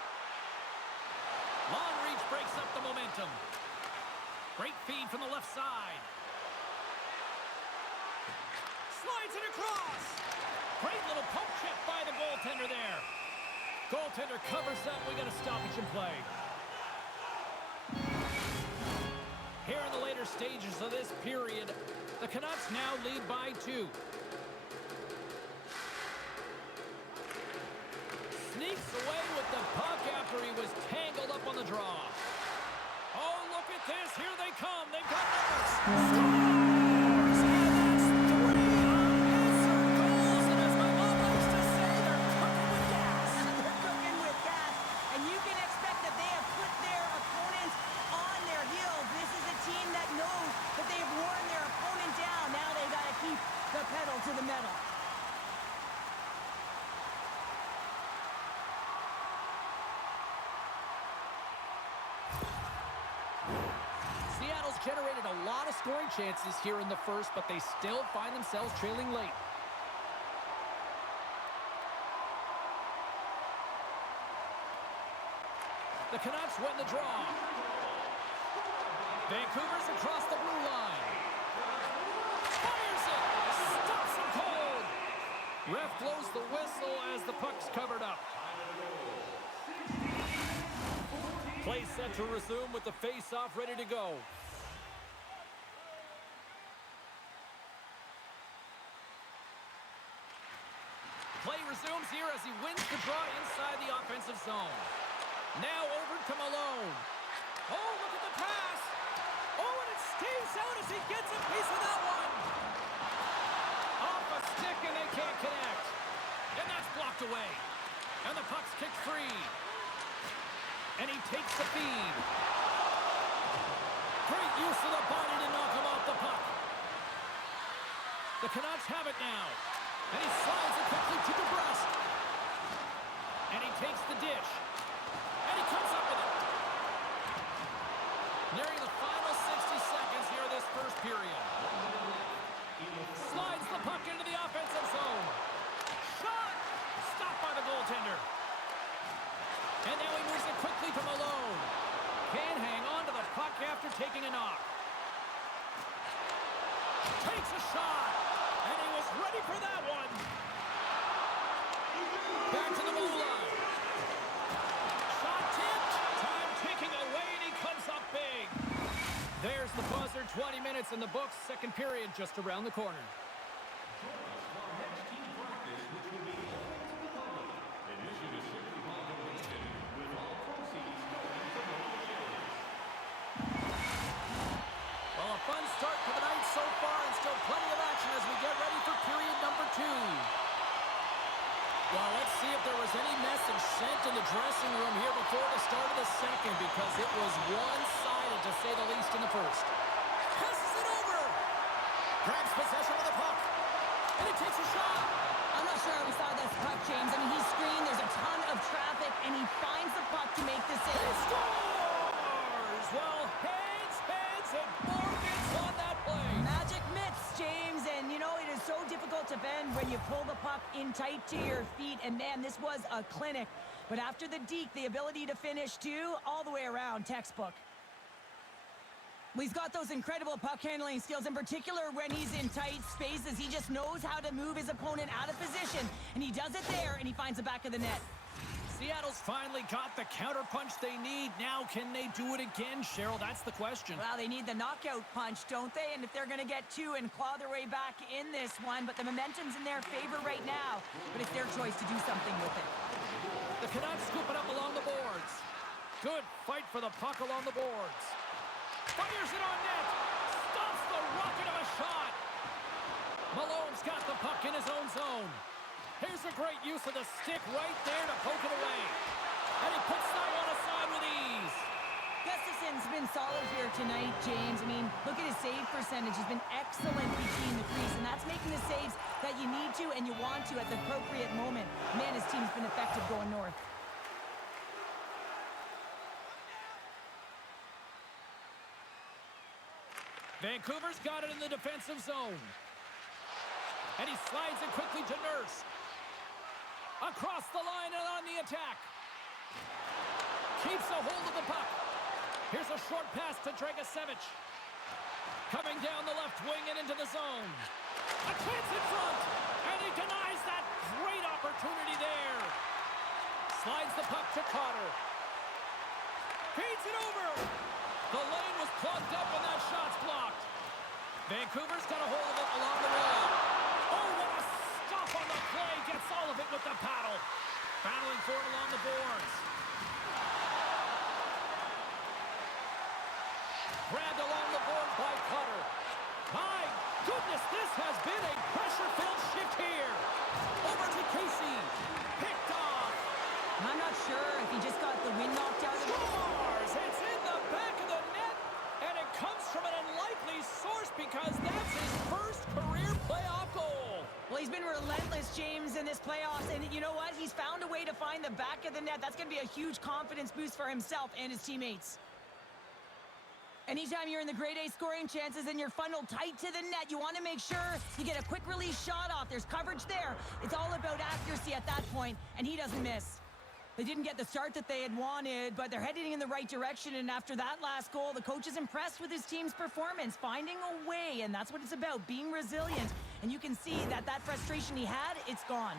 Long reach breaks up the momentum. Great feed from the left side. Slides it across. Great little poke check by the goaltender there. Goaltender covers up. We got a stoppage in play. Here in the later stages of this period, the Canucks now lead by 2. Sneaks away with the puck after he was tangled up on the draw. Oh, look at this. Here they come. They've got numbers. Scores! And that's 3 unanswered goals. And as my mom likes to say, they're cooking with gas. They're cooking with gas, and you can expect that they have put their opponents on their heels. This is a team that knows that they have worn their opponent down. Now they've got to keep the pedal to the metal. Seattle's generated a lot of scoring chances here in the first, but they still find themselves trailing late. The Canucks win the draw. Vancouver's across the blue line. Fires it! Stops him cold! Ref blows the whistle as the puck's covered up. Play set to resume with the face-off ready to go. Play resumes here as he wins the draw inside the offensive zone. Now over to Malone. Oh, look at the pass. Oh, and it stays out as he gets a piece of that one. Off a stick, and they can't connect. And that's blocked away. And the puck's kicked free. And he takes the feed. Great use of the body to knock him off the puck. The Canucks have it now. And he slides it quickly to the breast. And he takes the dish. And he comes up with it. Nearing the final 60 seconds here of this first period. Slides the puck into the offensive zone. Shot! Stopped by the goaltender. And now he moves it quickly to Malone. Can't hang on to the puck after taking a knock. Takes a shot. And he was ready for that one. Back to the blue line. Shot tipped. Time ticking away, and he comes up big. There's the buzzer. 20 minutes in the books. Second period just around the corner. Well, a fun start to the night so far, and still plenty of action as we get ready for period number 2. Well, let's see if there was any message sent in the dressing room here before the start of the second, because it was one-sided, to say the least, in the first. Passes it over! Grabs possession of the puck, and he takes a shot! I'm not sure how we saw this puck, James. I mean, he screened, there's a ton of traffic, and he finds the puck to make the He save. scores! Well, heads, and more hits on that play. Magic mitts, James, and you know, it is so difficult to bend when you pull the puck in tight to your feet, and man, this was a clinic. But after the deke, the ability to finish too, all the way around, textbook. Well, he's got those incredible puck handling skills, in particular when he's in tight spaces. He just knows how to move his opponent out of position, and he does it there, and he finds the back of the net. Seattle's finally got the counterpunch they need. Now, can they do it again, Cheryl? That's the question. Well, they need the knockout punch, don't they? And if they're going to get 2 and claw their way back in this one, but the momentum's in their favor right now. But it's their choice to do something with it. The Canucks scoop it up along the boards. Good fight for the puck along the boards. Fires it on net. Stops the rocket of a shot. Malone's got the puck in his own zone. Here's a great use of the stick right there to poke it away. And he puts that one aside with ease. Gustafson's been solid here tonight, James. I mean, look at his save percentage. He's been excellent between the crease, and that's making the saves that you need to and you want to at the appropriate moment. Man, his team's been effective going north. Vancouver's got it in the defensive zone. And he slides it quickly to Nurse. Across the line and on the attack. Keeps a hold of the puck. Here's a short pass to Dragicevic. Coming down the left wing and into the zone. A chance in front. And he denies that great opportunity there. Slides the puck to Cotter. Feeds it over. The lane was plugged up and that shot's blocked. Vancouver's got a hold of it along the wall. Oh, what a stop on the play. Gets all of it with the paddle. Battling for it along the boards. Grabbed along the boards by Cutter. My goodness, this has been a pressure-filled shift here. Over to Casey. Picked off. I'm not sure if he just got the wind knocked out of him. Scores! It's in the back of the net, and it comes from an unlikely source because that's his first career playoff goal. Well, he's been relentless, James, in this playoffs, and you know what? He's found a way to find the back of the net. That's going to be a huge confidence boost for himself and his teammates. Anytime you're in the grade A scoring chances and you're funneled tight to the net, you want to make sure you get a quick release shot off. There's coverage there. It's all about accuracy at that point, and he doesn't miss. They didn't get the start that they had wanted, but they're heading in the right direction, and after that last goal, the coach is impressed with his team's performance, finding a way, and that's what it's about, being resilient. And you can see that frustration he had, it's gone.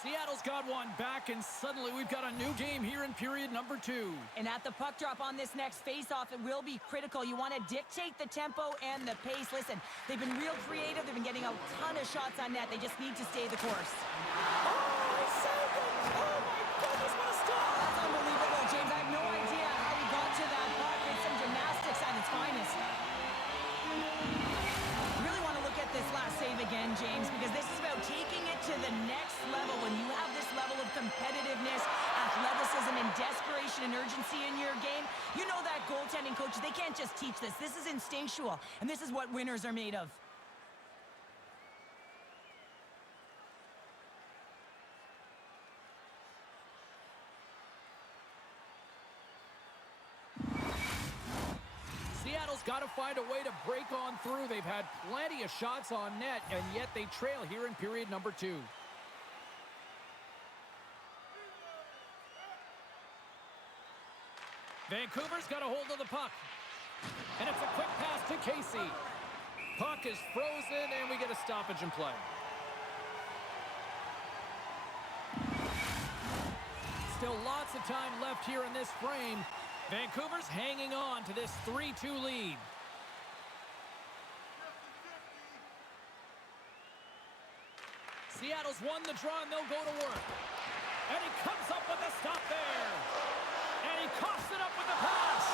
Seattle's got one back, and suddenly we've got a new game here in period number 2. And at the puck drop on this next face-off, it will be critical. You want to dictate the tempo and the pace. Listen, they've been real creative. They've been getting a ton of shots on net. They just need to stay the course. Oh, he saved it! Oh, my goodness, what a stop! That's unbelievable, James. I have no idea how he got to that puck. It's some gymnastics at its finest. Really want to look at this last save again, James, because this is about taking it to the next level. When you have this level of competitiveness, athleticism, and desperation and urgency in your game, you know that goaltending coaches, they can't just teach this. This is instinctual, and this is what winners are made of. Seattle's got to find a way to break on through. They've had plenty of shots on net, and yet they trail here in period number 2. Vancouver's got a hold of the puck. And it's a quick pass to Casey. Puck is frozen, and we get a stoppage in play. Still lots of time left here in this frame. Vancouver's hanging on to this 3-2 lead. Seattle's won the draw, and they'll go to work. And he comes up with a stop there. And he coughs it up with the pass.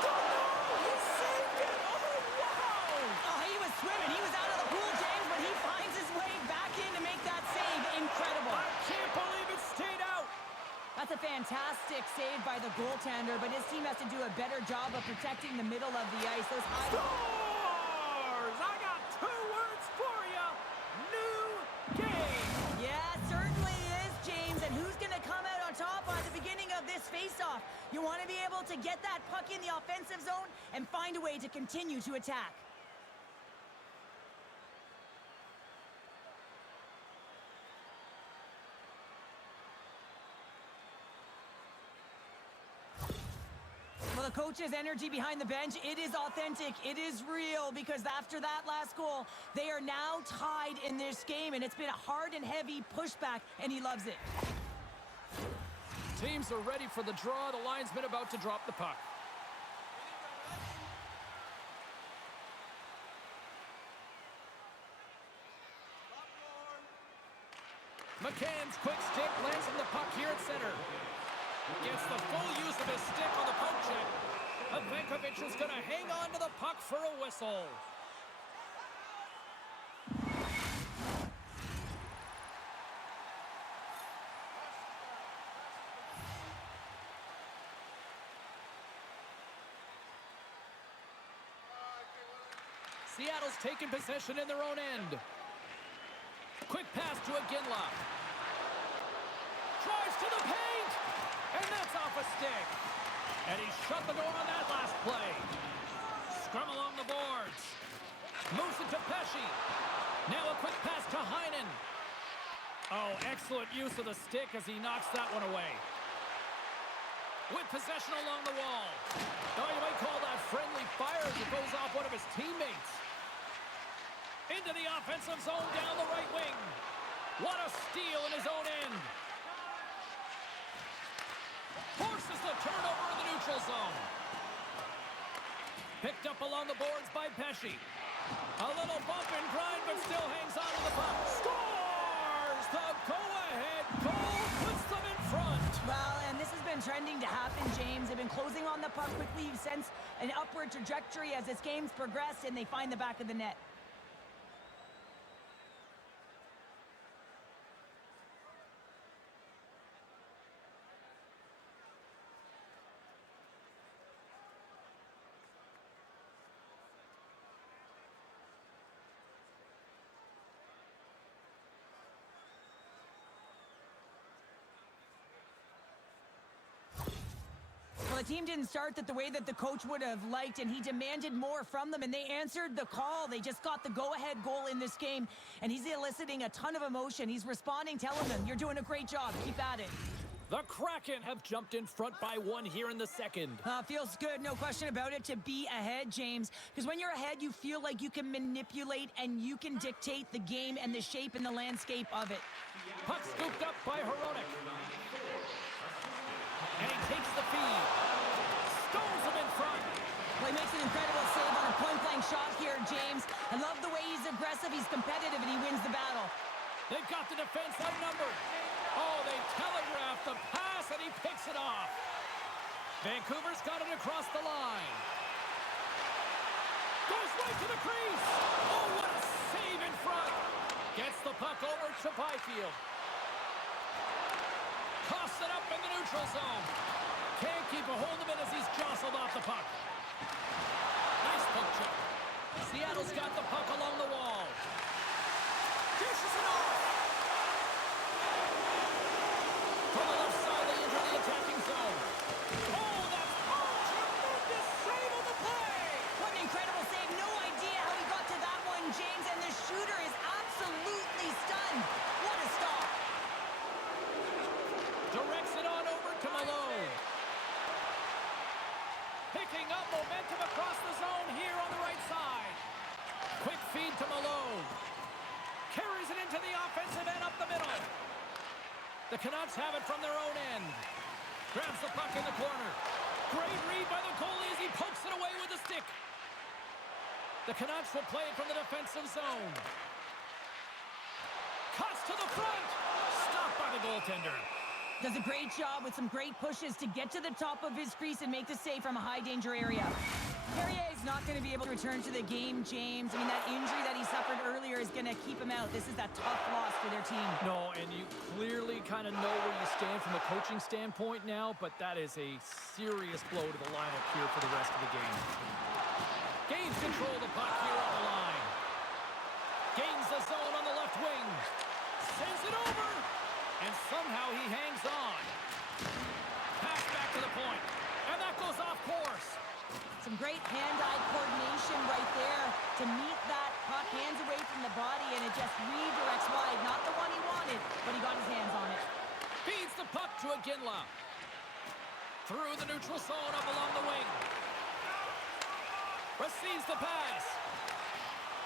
Score! He saved it! Oh, wow! Oh, he was swimming. He was out of the pool, James, but he finds his way back in to make that save. Incredible. I can't believe it stayed out. That's a fantastic save by the goaltender, but his team has to do a better job of protecting the middle of the ice. Those high... Scores! I got 2 words for you. New game. Yeah, certainly is, James. And who's going to come out on top at the beginning of this face-off? You want to be able to get that puck in the offensive zone and find a way to continue to attack. Well, the coach's energy behind the bench, it is authentic, it is real, because after that last goal, they are now tied in this game, and it's been a hard and heavy pushback, and he loves it. Teams are ready for the draw. The linesman about to drop the puck. McCann's quick stick lands on the puck here at center. Gets the full use of his stick on the poke check. Vankovic is going to hang on to the puck for a whistle. Seattle's taking possession in their own end. Quick pass to Iginla. Drives to the paint! And that's off a stick. And he shut the door on that last play. Scrum along the boards. Moves it to Pesci. Now a quick pass to Heinen. Oh, excellent use of the stick as he knocks that one away. With possession along the wall. Oh, you might call that friendly fire as it goes off one of his teammates. Into the offensive zone down the right wing. What a steal in his own end. Forces the turnover in the neutral zone. Picked up along the boards by Pesci. A little bump and grind, but still hangs on to the puck. Scores! The go-ahead goal puts them in front. Well, and this has been trending to happen, James. They've been closing on the puck quickly. You sense an upward trajectory as this game's progressed, and they find the back of the net. Well, the team didn't start the way that the coach would have liked, and he demanded more from them, and they answered the call. They just got the go-ahead goal in this game, and he's eliciting a ton of emotion. He's responding, telling them, you're doing a great job. Keep at it. The Kraken have jumped in front by 1 here in the second. Feels good, no question about it, to be ahead, James. Because when you're ahead, you feel like you can manipulate and you can dictate the game and the shape and the landscape of it. Puck scooped up by Hronek. And he takes the feed. Stones him in front. Well, he makes an incredible save on a point-blank shot here, James. I love the way he's aggressive, he's competitive, and he wins the battle. They've got the defense outnumbered. Oh, they telegraph the pass, and he picks it off. Vancouver's got it across the line. Goes right to the crease. Oh, what a save in front. Gets the puck over to Byfield. Toss it up in the neutral zone. Can't keep a hold of it as he's jostled off the puck. Nice poke check. Seattle's got the puck along the wall. Dishes it off. From the left side, they enter the attacking zone. Oh, that's tremendous save on the play. What an incredible save. No idea how he got to that one, James, and the shooter is absolutely stunned. What a stop. Directs it on over to Malone. Picking up momentum across the zone here on the right side. Quick feed to Malone. Carries it into the offensive end up the middle. The Canucks have it from their own end. Grabs the puck in the corner. Great read by the goalie as he pokes it away with a stick. The Canucks will play it from the defensive zone. Cuts to the front. Stopped by the goaltender. Does a great job with some great pushes to get to the top of his crease and make the save from a high-danger area. Perrier is not going to be able to return to the game, James. I mean, that injury that he suffered earlier is going to keep him out. This is a tough loss for their team. No, and you clearly kind of know where you stand from a coaching standpoint now, but that is a serious blow to the lineup here for the rest of the game. Gains control of the puck here on the line. Gains the zone on the left wing. Sends it over. And somehow he hangs on. Pass back to the point. And that goes off course. Some great hand-eye coordination right there to meet that puck, hands away from the body, and it just redirects wide. Not the one he wanted, but he got his hands on it. Feeds the puck to Iginla. Through the neutral zone up along the wing. Receives the pass.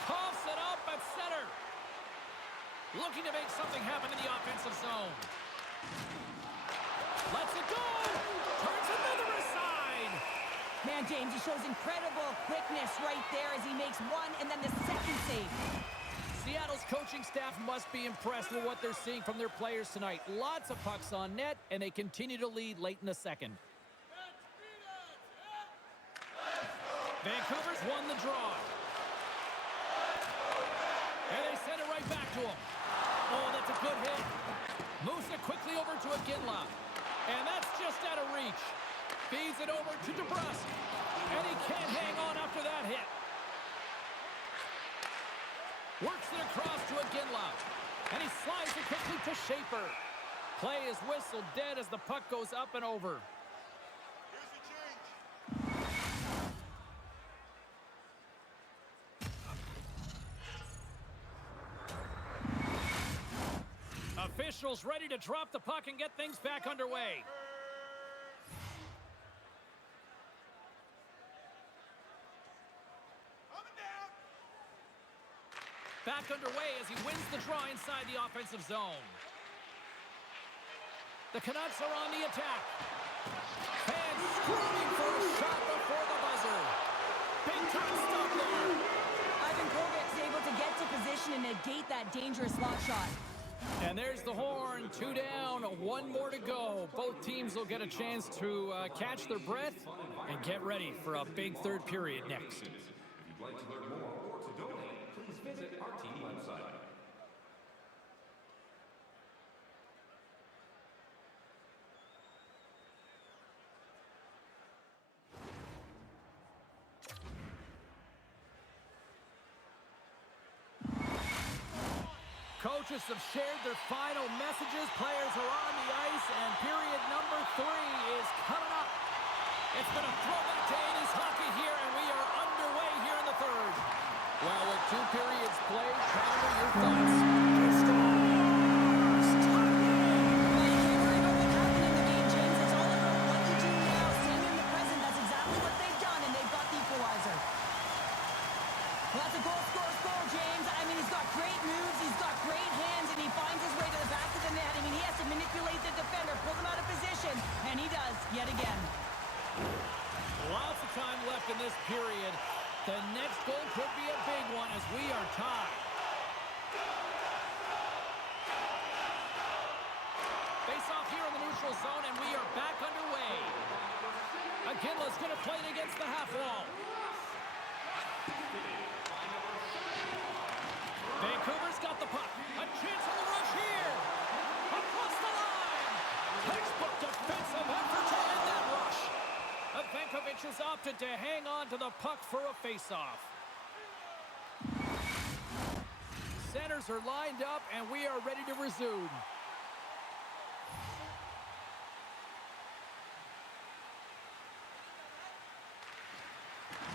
Coughs it up at center. Looking to make something happen in the offensive zone. Lets it go. Turns another aside. Man, James, he shows incredible quickness right there as he makes one and then the second save. Seattle's coaching staff must be impressed with what they're seeing from their players tonight. Lots of pucks on net, and they continue to lead late in the second. Vancouver's won the draw. And they send it right back to him. Oh, that's a good hit. Moves it quickly over to Iginla. And that's just out of reach. Feeds it over to DeBrusque. And he can't hang on after that hit. Works it across to Iginla. And he slides it quickly to Schaefer. Play is whistled dead as the puck goes up and over. Officials ready to drop the puck and get things back underway. Back underway as he wins the draw inside the offensive zone. The Canucks are on the attack. Fans screaming for a shot before the buzzer. Big-time stop there. Ivan Kovic's able to get to position and negate that dangerous slot shot. And there's the horn. 2 down, 1 more to go. Both teams will get a chance to catch their breath and get ready for a big third period next. If you'd like to learn more or to donate, please visit our team website. Coaches have shared their final messages. Players are on the ice, and period number 3 is coming up. It's been a throwback to 80s hockey here, and we are underway here in the third. Well, with 2 periods played, Canada, your thoughts? Well, you can't worry about what happened in the game, James. It's all about what you do now. Staying in the present, that's exactly what they've done, and they've got the equalizer. Well, that's a goal, James. I mean, he's got great moves, he's got great hands, and he finds his way to the back of the net. I mean, he has to manipulate the defender, pull them out of position, and he does, yet again. Lots of time left in this period. The next goal could be a big one as we are tied. Face off here in the neutral zone, and we are back underway. McKinley's going to play it against the half wall. Vancouver's got the puck. A chance on the rush here. Across the line. Textbook defensive effort to end that rush. Vankovic has opted to hang on to the puck for a face-off. Centers are lined up, and we are ready to resume.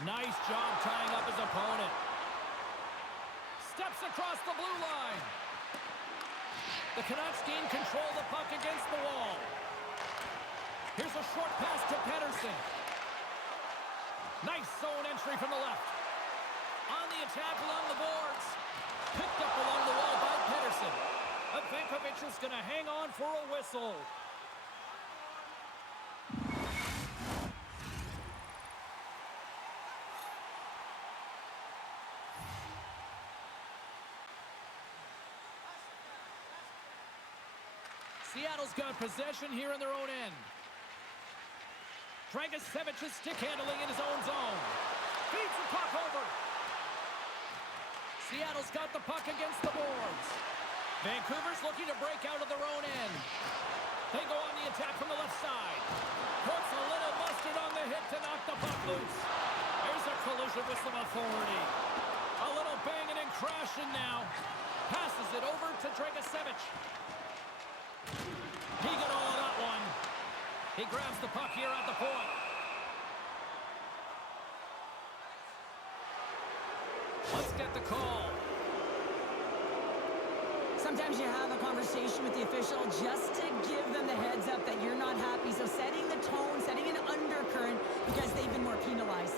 Nice job tying up his opponent. Steps across the blue line. The Canucks gain control of the puck against the wall. Here's a short pass to Pettersson. Nice zone entry from the left. On the attack along the boards. Picked up along the wall by Pettersson. Vankovic is going to hang on for a whistle. Seattle's got possession here in their own end. Dragosevic's stick handling in his own zone. Feeds the puck over. Seattle's got the puck against the boards. Vancouver's looking to break out of their own end. They go on the attack from the left side. Puts a little mustard on the hit to knock the puck loose. There's a collision with some authority. A little banging and crashing now. Passes it over to Dragosevic. He got all of that one. He grabs the puck here at the point. Let's get the call. Sometimes you have a conversation with the official just to give them the heads up that you're not happy. So setting the tone, setting an undercurrent because they've been more penalized.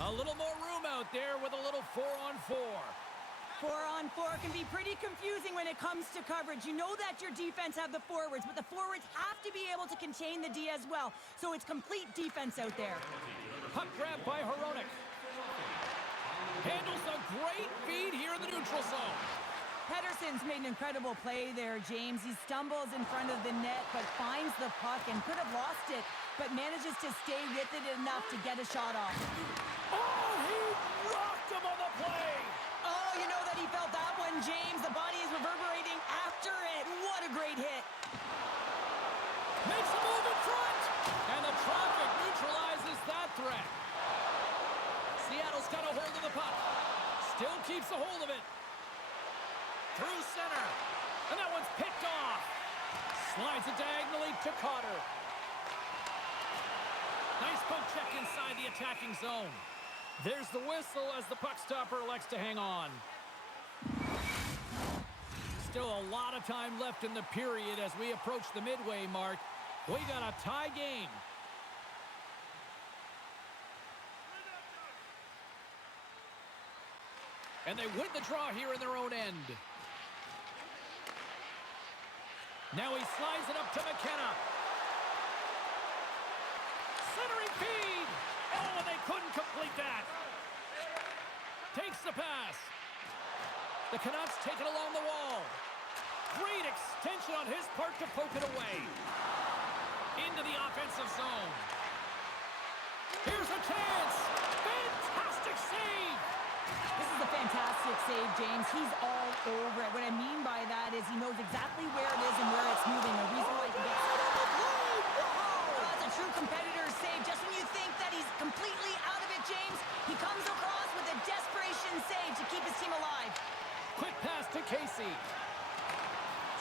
A little more room out there with a little 4-on-4. 4-on-4 can be pretty confusing when it comes to coverage. You know that your defense have the forwards, but the forwards have to be able to contain the D as well. So it's complete defense out there. Puck grab by Hronek. Handles a great feed here in the neutral zone. Pettersson's made an incredible play there, James. He stumbles in front of the net, but finds the puck and could have lost it, but manages to stay with it enough to get a shot off. Oh, he rocked him on the play. Oh, you know that he felt that one, James. The body is reverberating after it. What a great hit. Makes a move in front. And the traffic neutralizes that threat. Seattle's got a hold of the puck. Still keeps a hold of it. Through center. And that one's picked off. Slides it diagonally to Cotter. Nice poke check inside the attacking zone. There's the whistle as the puck stopper elects to hang on. Still a lot of time left in the period as we approach the midway mark. We got a tie game. And they win the draw here in their own end. Now he slides it up to McKenna. Centering feed. Oh, and they couldn't complete that. Takes the pass. The Canucks take it along the wall. Great extension on his part to poke it away. Into the offensive zone. Here's a chance. Fantastic save. This is a fantastic save, James. He's all over it. What I mean by that is he knows exactly where it is and where it's moving. The reason why he can get that's a true competitor's save. Just when you think that he's completely out of it, James, he comes across with a desperation save to keep his team alive. Quick pass to Casey.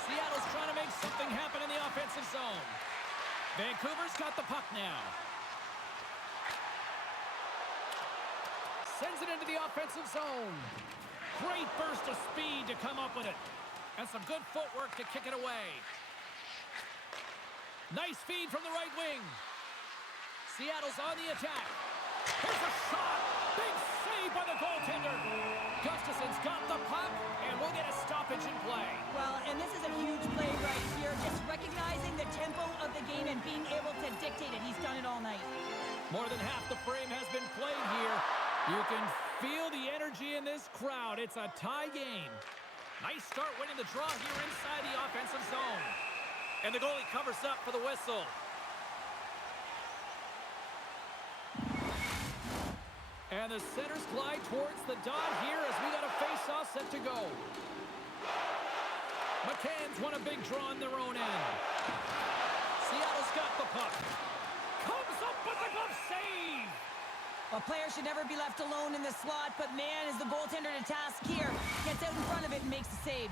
Seattle's trying to make something happen in the offensive zone. Vancouver's got the puck now. Sends it into the offensive zone. Great burst of speed to come up with it. And some good footwork to kick it away. Nice feed from the right wing. Seattle's on the attack. Here's a shot. Big save by the goaltender. Gustafson's got the puck, and we'll get a stoppage in play. Well, and this is a huge play right here. Just recognizing the tempo of the game and being able to dictate it. He's done it all night. More than half the frame has been played here. You can feel the energy in this crowd. It's a tie game. Nice start winning the draw here inside the offensive zone. And the goalie covers up for the whistle. And the centers glide towards the dot here as we got a face-off set to go. McCann's won a big draw on their own end. Seattle's got the puck. Comes up with a glove save. A player should never be left alone in the slot, but man, is the goaltender to task here. Gets out in front of it and makes the save.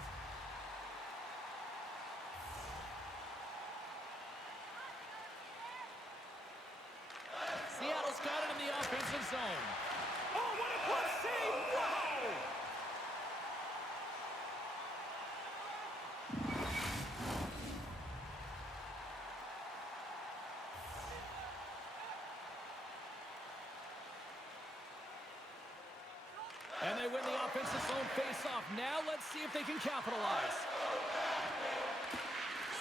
Seattle's got it in the offensive zone. Oh, what a glove save! Wow! And they win the offensive zone face-off. Now let's see if they can capitalize.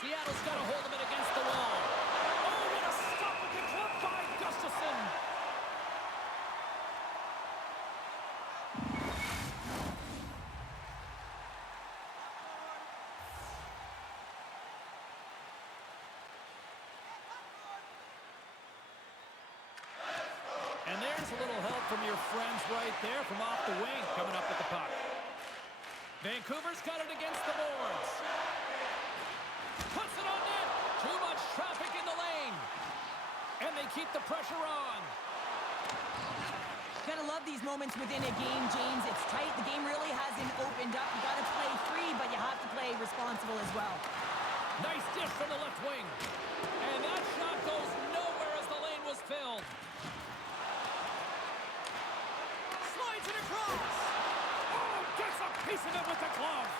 Seattle's got a hold of it against the wall. Oh, what a stop with the glove by Gustafson. And there's a little help from your friends right there from off the wing coming up with the puck. Vancouver's got it against the boards. Puts it on net. Too much traffic in the lane. And they keep the pressure on. Gotta love these moments within a game, James. It's tight. The game really hasn't opened up. You gotta play free, but you have to play responsible as well. Nice dish from the left wing. And that shot goes nowhere as the lane was filled. Slides it across. Oh, gets a piece of it with the glove.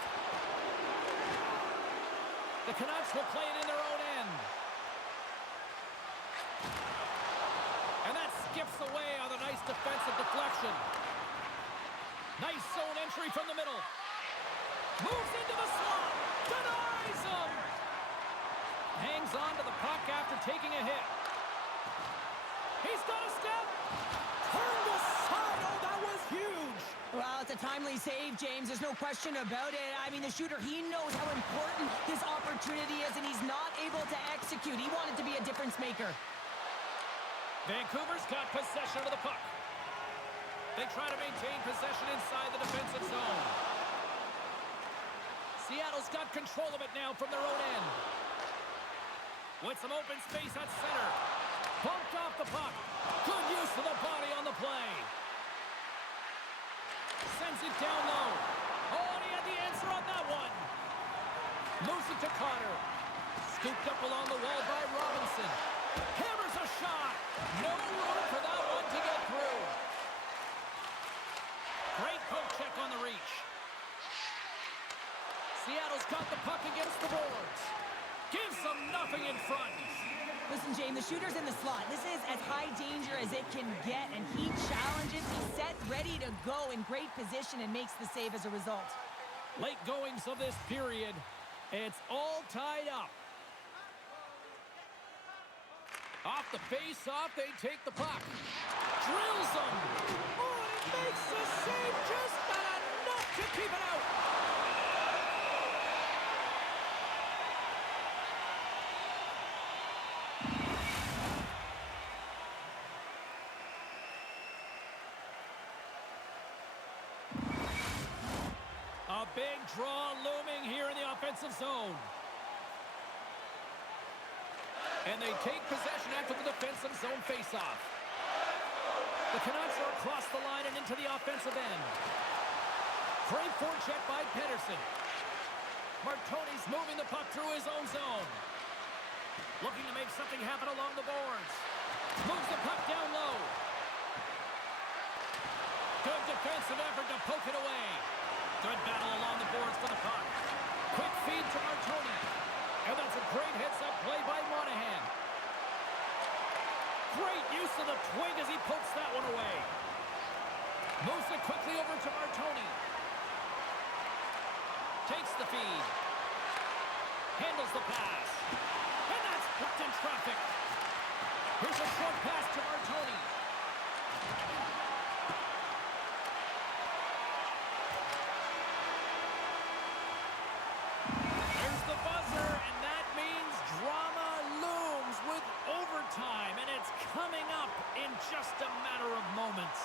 The Canucks will play it in their own end. And that skips away on a nice defensive deflection. Nice zone entry from the middle. Moves into the slot. Denies him. Hangs on to the puck after taking a hit. He's got a step. Turned aside. Oh, that was huge. Well, it's a timely save, James. There's no question about it. I mean, the shooter, he knows how important this opportunity is, and he's not able to execute. He wanted to be a difference maker. Vancouver's got possession of the puck. They try to maintain possession inside the defensive zone. Seattle's got control of it now from their own end. With some open space at center. Bumped off the puck. Good use of the body on the play. Sends it down low. Oh, and he had the answer on that one. Moves it to Carter. Scooped up along the wall by Robinson. Hammers a shot. No room for that one to get through. Great poke check on the reach. Seattle's got the puck against the boards. Gives them nothing in front. Listen, James, the shooter's in the slot. This is as high danger as it can get, and he challenges. He's set, ready to go in great position, and makes the save as a result. Late goings of this period. It's all tied up. Off the face-off, they take the puck. Drills them. Oh, and he makes the save, just not enough to keep it out. A big draw looming here in the offensive zone. And they take possession after the defensive zone faceoff. The Canucks are across the line and into the offensive end. Great forecheck by Pedersen. Martoni's moving the puck through his own zone. Looking to make something happen along the boards. Moves the puck down low. Good defensive effort to poke it away. Good battle along the boards for the puck. Quick feed to Martoni. And that's a great heads-up play by Monahan. Great use of the twig as he pokes that one away. Moves it quickly over to Martoni. Takes the feed. Handles the pass. And that's blocked in traffic. Here's a short pass to Martoni. There's the buzzer, and that means drama looms with overtime, and it's coming up in just a matter of moments.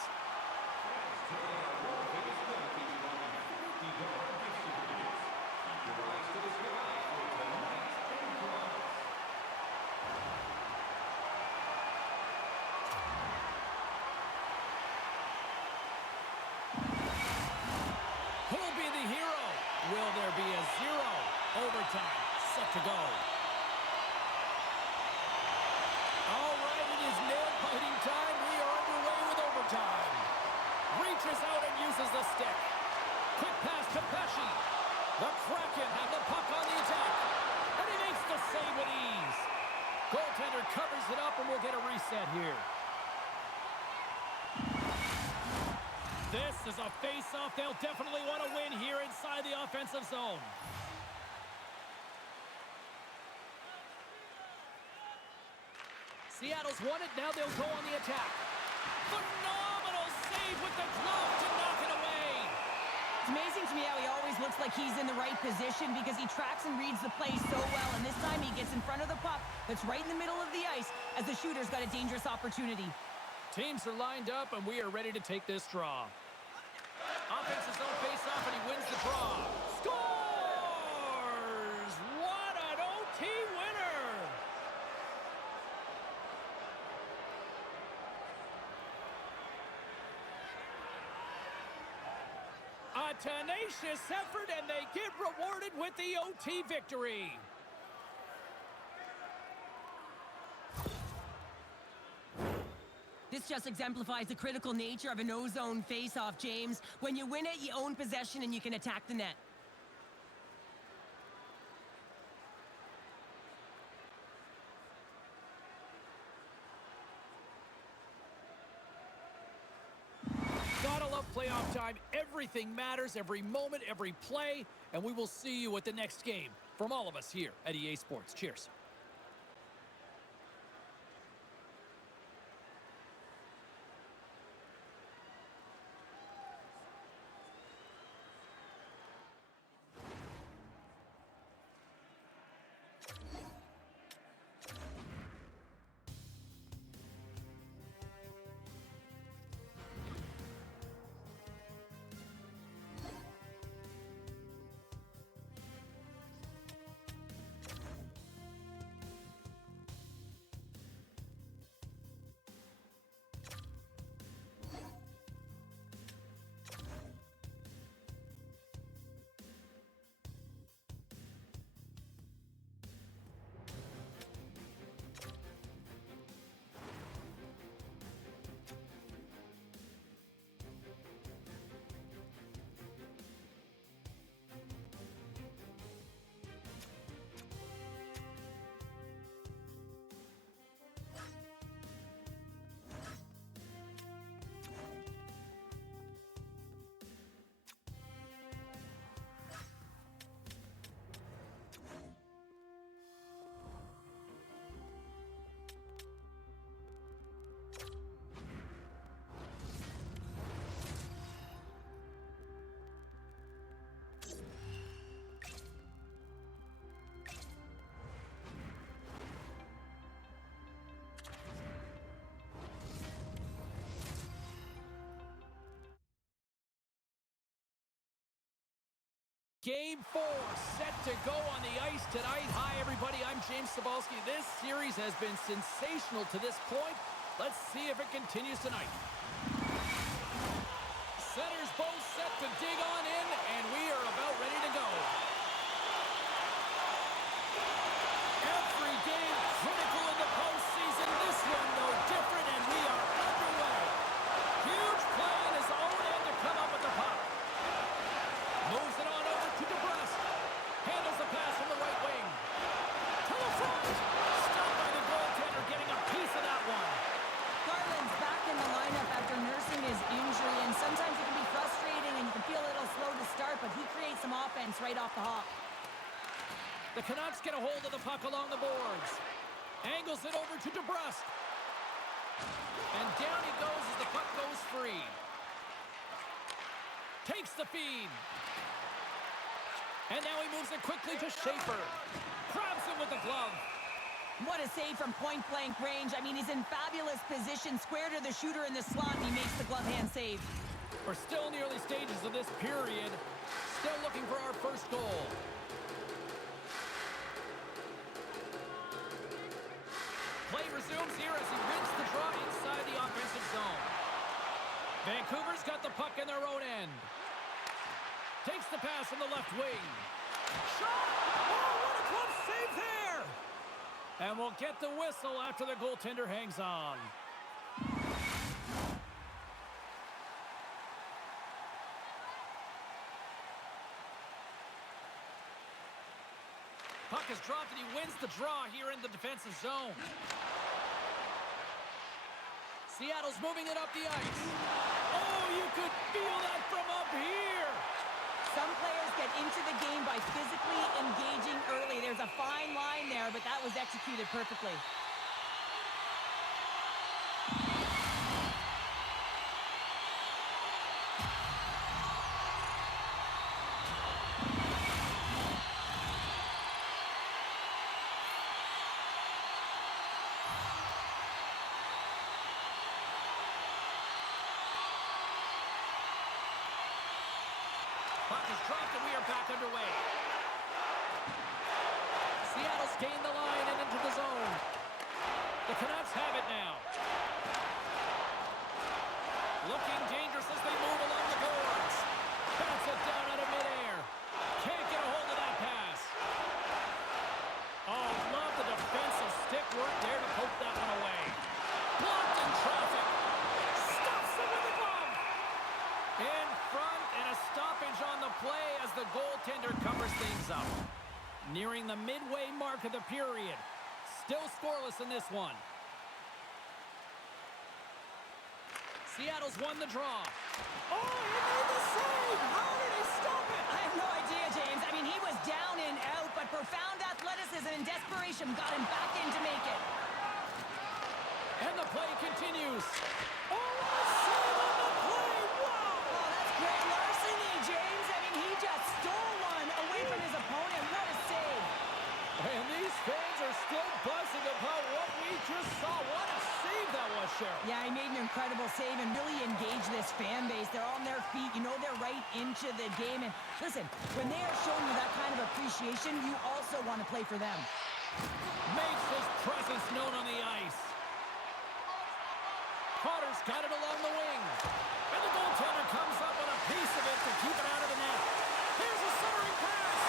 Who'll be the hero? Will there be a zero? Overtime set to go. All right, it is nail-biting time. We are underway with overtime. Reaches out and uses the stick. Quick pass to Pesci. The Kraken have the puck on the attack. And he makes the save with ease. Goaltender covers it up, and we'll get a reset here. This is a face-off they'll definitely want to win here inside the offensive zone. Seattle's won it, now they'll go on the attack. Phenomenal save with the glove to knock it away. It's amazing to me how he always looks like he's in the right position because he tracks and reads the play so well, and this time he gets in front of the puck that's right in the middle of the ice as the shooter's got a dangerous opportunity. Teams are lined up, and we are ready to take this draw. Offensive zone face-off, and he wins the draw. Scores! What an OT winner! A tenacious effort, and they get rewarded with the OT victory. This just exemplifies the critical nature of a no-zone face-off, James. When you win it, you own possession and you can attack the net. Gotta love playoff time. Everything matters, every moment, every play, and we will see you at the next game. From all of us here at EA Sports. Cheers. Game 4 set to go on the ice tonight. Hi, everybody. I'm James Cybulski. This series has been sensational to this point. Let's see if it continues tonight. Centers both set to dig on in, and we are about ready to go. Every game critical in the postseason. This one no different, and we are underway. Huge play in his own end to come up with the puck. Moves it on over to DeBrusque. Handles the pass from the right wing. To the front. Stopped by the goaltender, getting a piece of that one. Garland's back in the lineup after nursing his injury, and sometimes it can be frustrating and you can feel a little slow to start, but he creates some offense right off the hop. The Canucks get a hold of the puck along the boards. Angles it over to DeBrusque. And down he goes as the puck goes free. Takes the feed. And now he moves it quickly to Schaefer. Grabs him with the glove. What a save from point-blank range. I mean, he's in fabulous position, square to the shooter in the slot, and he makes the glove hand save. We're still in the early stages of this period. Still looking for our first goal. Play resumes here as he wins the draw inside the offensive zone. Vancouver's got the puck in their own end. Takes the pass from the left wing. Shot! Oh, what a glove save there! And we'll get the whistle after the goaltender hangs on. Puck is dropped and he wins the draw here in the defensive zone. Seattle's moving it up the ice. Oh, you could feel that from up here. Some players get into the game by physically engaging early. There's a fine line there, but that was executed perfectly. Puck is dropped and we are back underway. Seattle's gained the line and into the zone. The Canucks have it now. Looking dangerous as they move along the boards. Bats it down out of midair. Can't get a hold of that pass. Oh, love the defensive stick work there to poke that one away. Blocked in traffic. Stops it with the glove. In front, and a stoppage on the play as the goaltender covers things up. Nearing the midway mark of the period. Still scoreless in this one. Seattle's won the draw. Oh, he made the save! How did he stop it? I have no idea, James. I mean, he was down and out, but profound athleticism and desperation got him back in to make it. And the play continues. Oh, what a save on the play! Wow! Oh, that's great larceny, James. I mean, he just stole one away from his opponent. What a save. And these fans are still buzzing about what we just saw. What a save that was, Cheryl. Yeah, he made an incredible save and really engaged this fan base. They're on their feet. You know they're right into the game. And listen, when they are showing you that kind of appreciation, you also want to play for them. Makes his presence known on the ice. Carter's got it along the wing. And the goaltender comes up with a piece of it to keep it out of the net. Here's a centering pass.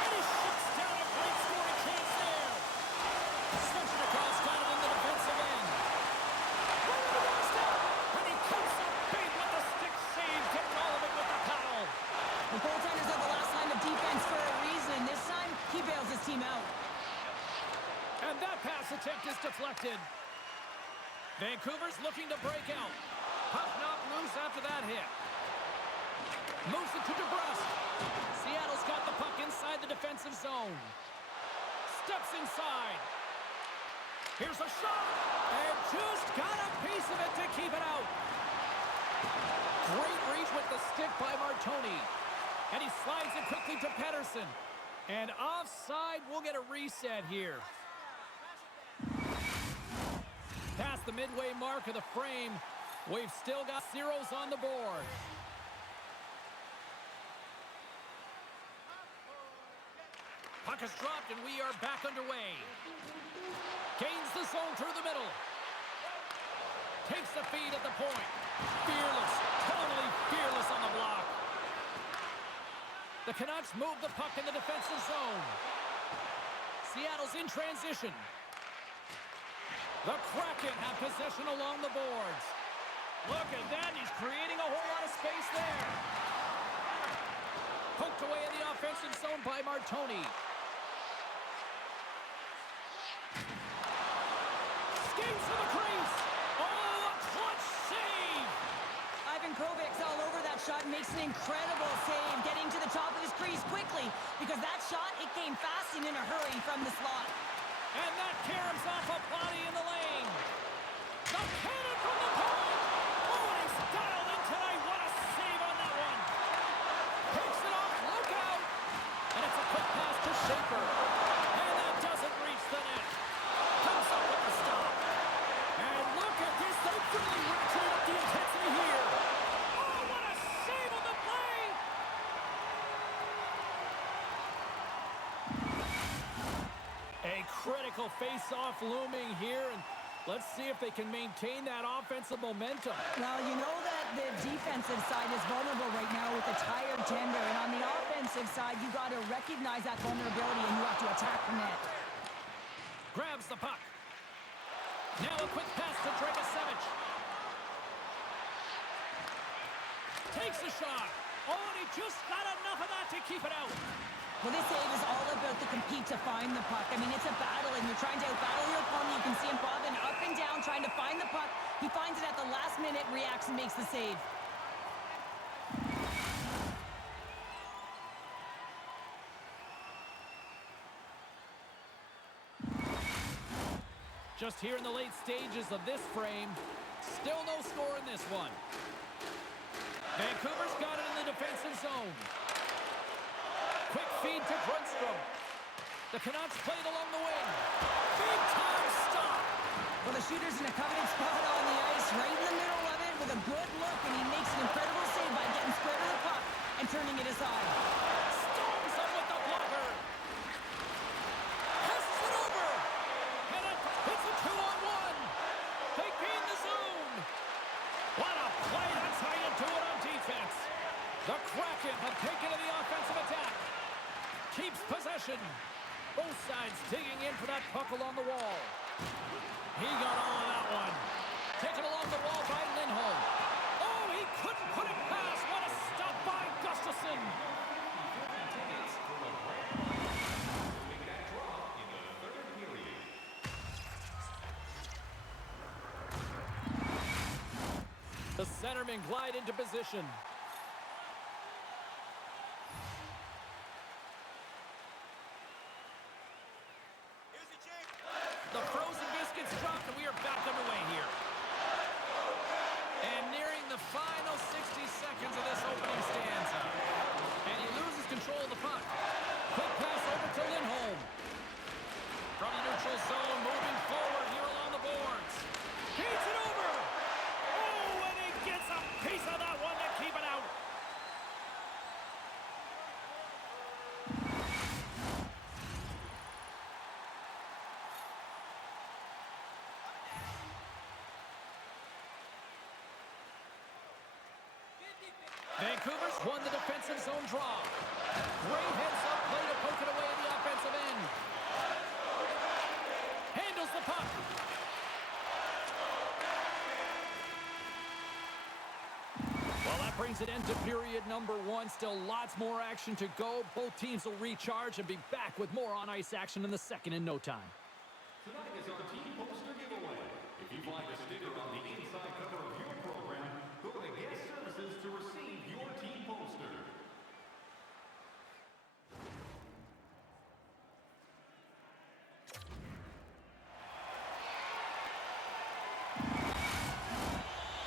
And he shuts down a great scoring chance there. Switching across, got it in the defensive end. Right on the doorstep. And he comes up big with the stick save, getting all of it with the paddle. The goaltenders are the last line of defense for a reason. This time, he bails his team out. And that pass attempt is deflected. Vancouver's looking to break out. Puck knocked loose after that hit. Moves it to DeBrusque. Seattle's got the puck inside the defensive zone. Steps inside. Here's a shot. And just got a piece of it to keep it out. Great reach with the stick by Martoni. And he slides it quickly to Pettersson. And offside, we'll get a reset here. Past the midway mark of the frame, we've still got zeros on the board. Puck is dropped, and we are back underway. Gains the zone through the middle. Takes the feed at the point. Fearless, totally fearless on the block. The Canucks move the puck in the defensive zone. Seattle's in transition. The Kraken have possession along the boards. Look at that, he's creating a whole lot of space there. Poked away in the offensive zone by Martoni. Skates to the crease. Oh, a clutch save. Ivan Kovic's all over that shot and makes an incredible save, getting to the top of his crease quickly, because that shot, it came fast and in a hurry from the slot. And that caroms off a body in the lane. The cannon from the point. Oh, and he's dialed in tonight. What a save on that one. Takes it off. Look out. And it's a quick pass to Schaefer. And that doesn't reach the net. Comes up with the stop. And look at this. They really ratcheted up the intensity here. Oh, what a save on the play. A critical face-off looming here, and let's see if they can maintain that offensive momentum. Well, you know that the defensive side is vulnerable right now with a tired tender, and on the offensive side, you got to recognize that vulnerability and you have to attack the net. Grabs the puck. Now a quick pass to Dragicevic. Takes a shot. Oh, and he just got enough of that to keep it out. Well, this save is all about the compete to find the puck. I mean, it's a battle, and you're trying to outbattle your opponent. You can see him bobbing up and down, trying to find the puck. He finds it at the last minute, reacts, and makes the save. Just here in the late stages of this frame. Still no score in this one. Vancouver's got it in the defensive zone. Quick feed to Grundstrom. The Canucks played along the wing. Big time stop. Well, the shooter's in a coveted spot on the ice, right in the middle of it with a good look, and he makes an incredible save by getting square to the puck and turning it aside. Storms up with the blocker. Passes it over. And it's a 2-on-1. They gain the zone. What a play. That's how you do it on defense. The Kraken have taken to the offensive attack. Keeps possession. Both sides digging in for that puck along the wall. He got all of that one. Taken along the wall by Lindholm. Oh, he couldn't put it past. What a stop by Gustafsson. The centermen glide into position. The frozen biscuits dropped, and we are back underway here. And nearing the final 60 seconds of this opening stanza. And he loses control of the puck. Quick pass over to Lindholm. From the neutral zone, moving forward here along the boards. Feeds it over. Oh, and he gets a piece of that one to keep it out. Vancouver's won the defensive zone draw. Great heads-up play to poke it away at the offensive end. Handles the puck. Well, that brings an end to period number one. Still lots more action to go. Both teams will recharge and be back with more on-ice action in the second in no time. Tonight is our team poster giveaway. If you'd like a sticker on the inside cover of your program, go to Guest Services to receive your team poster.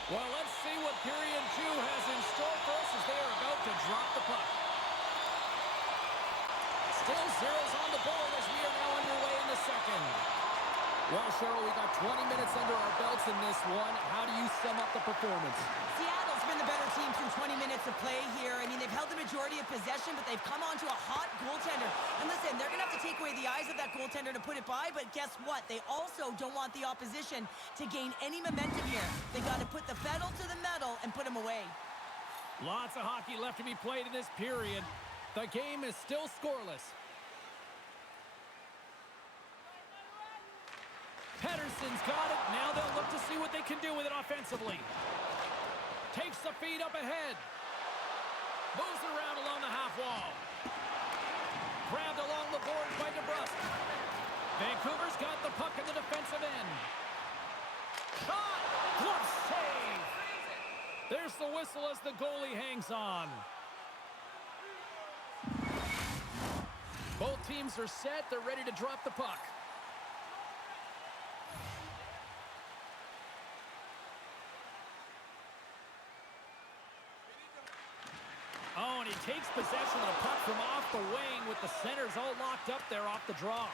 Well, let's see what period two has in store for us as they are about to drop the puck. Still zeros on the board as we are now underway in the second. Well, Cheryl, we got 20 minutes under our belts in this one. How do you sum up the performance? Seattle's been the better team through 20 minutes of play here. I mean, they've held the majority of possession, but they've come onto a hot goaltender. And listen, they're going to have to take away the eyes of that goaltender to put it by, but guess what? They also don't want the opposition to gain any momentum here. They got to put the pedal to the metal and put them away. Lots of hockey left to be played in this period. The game is still scoreless. Pedersen's got it. Now they'll look to see what they can do with it offensively. Takes the feed up ahead. Moves it around along the half wall. Grabbed along the boards by DeBrusque. Vancouver's got the puck in the defensive end. Shot! Glove save! There's the whistle as the goalie hangs on. Both teams are set. They're ready to drop the puck. Oh, and he takes possession of the puck from off the wing with the centers all locked up there off the draw.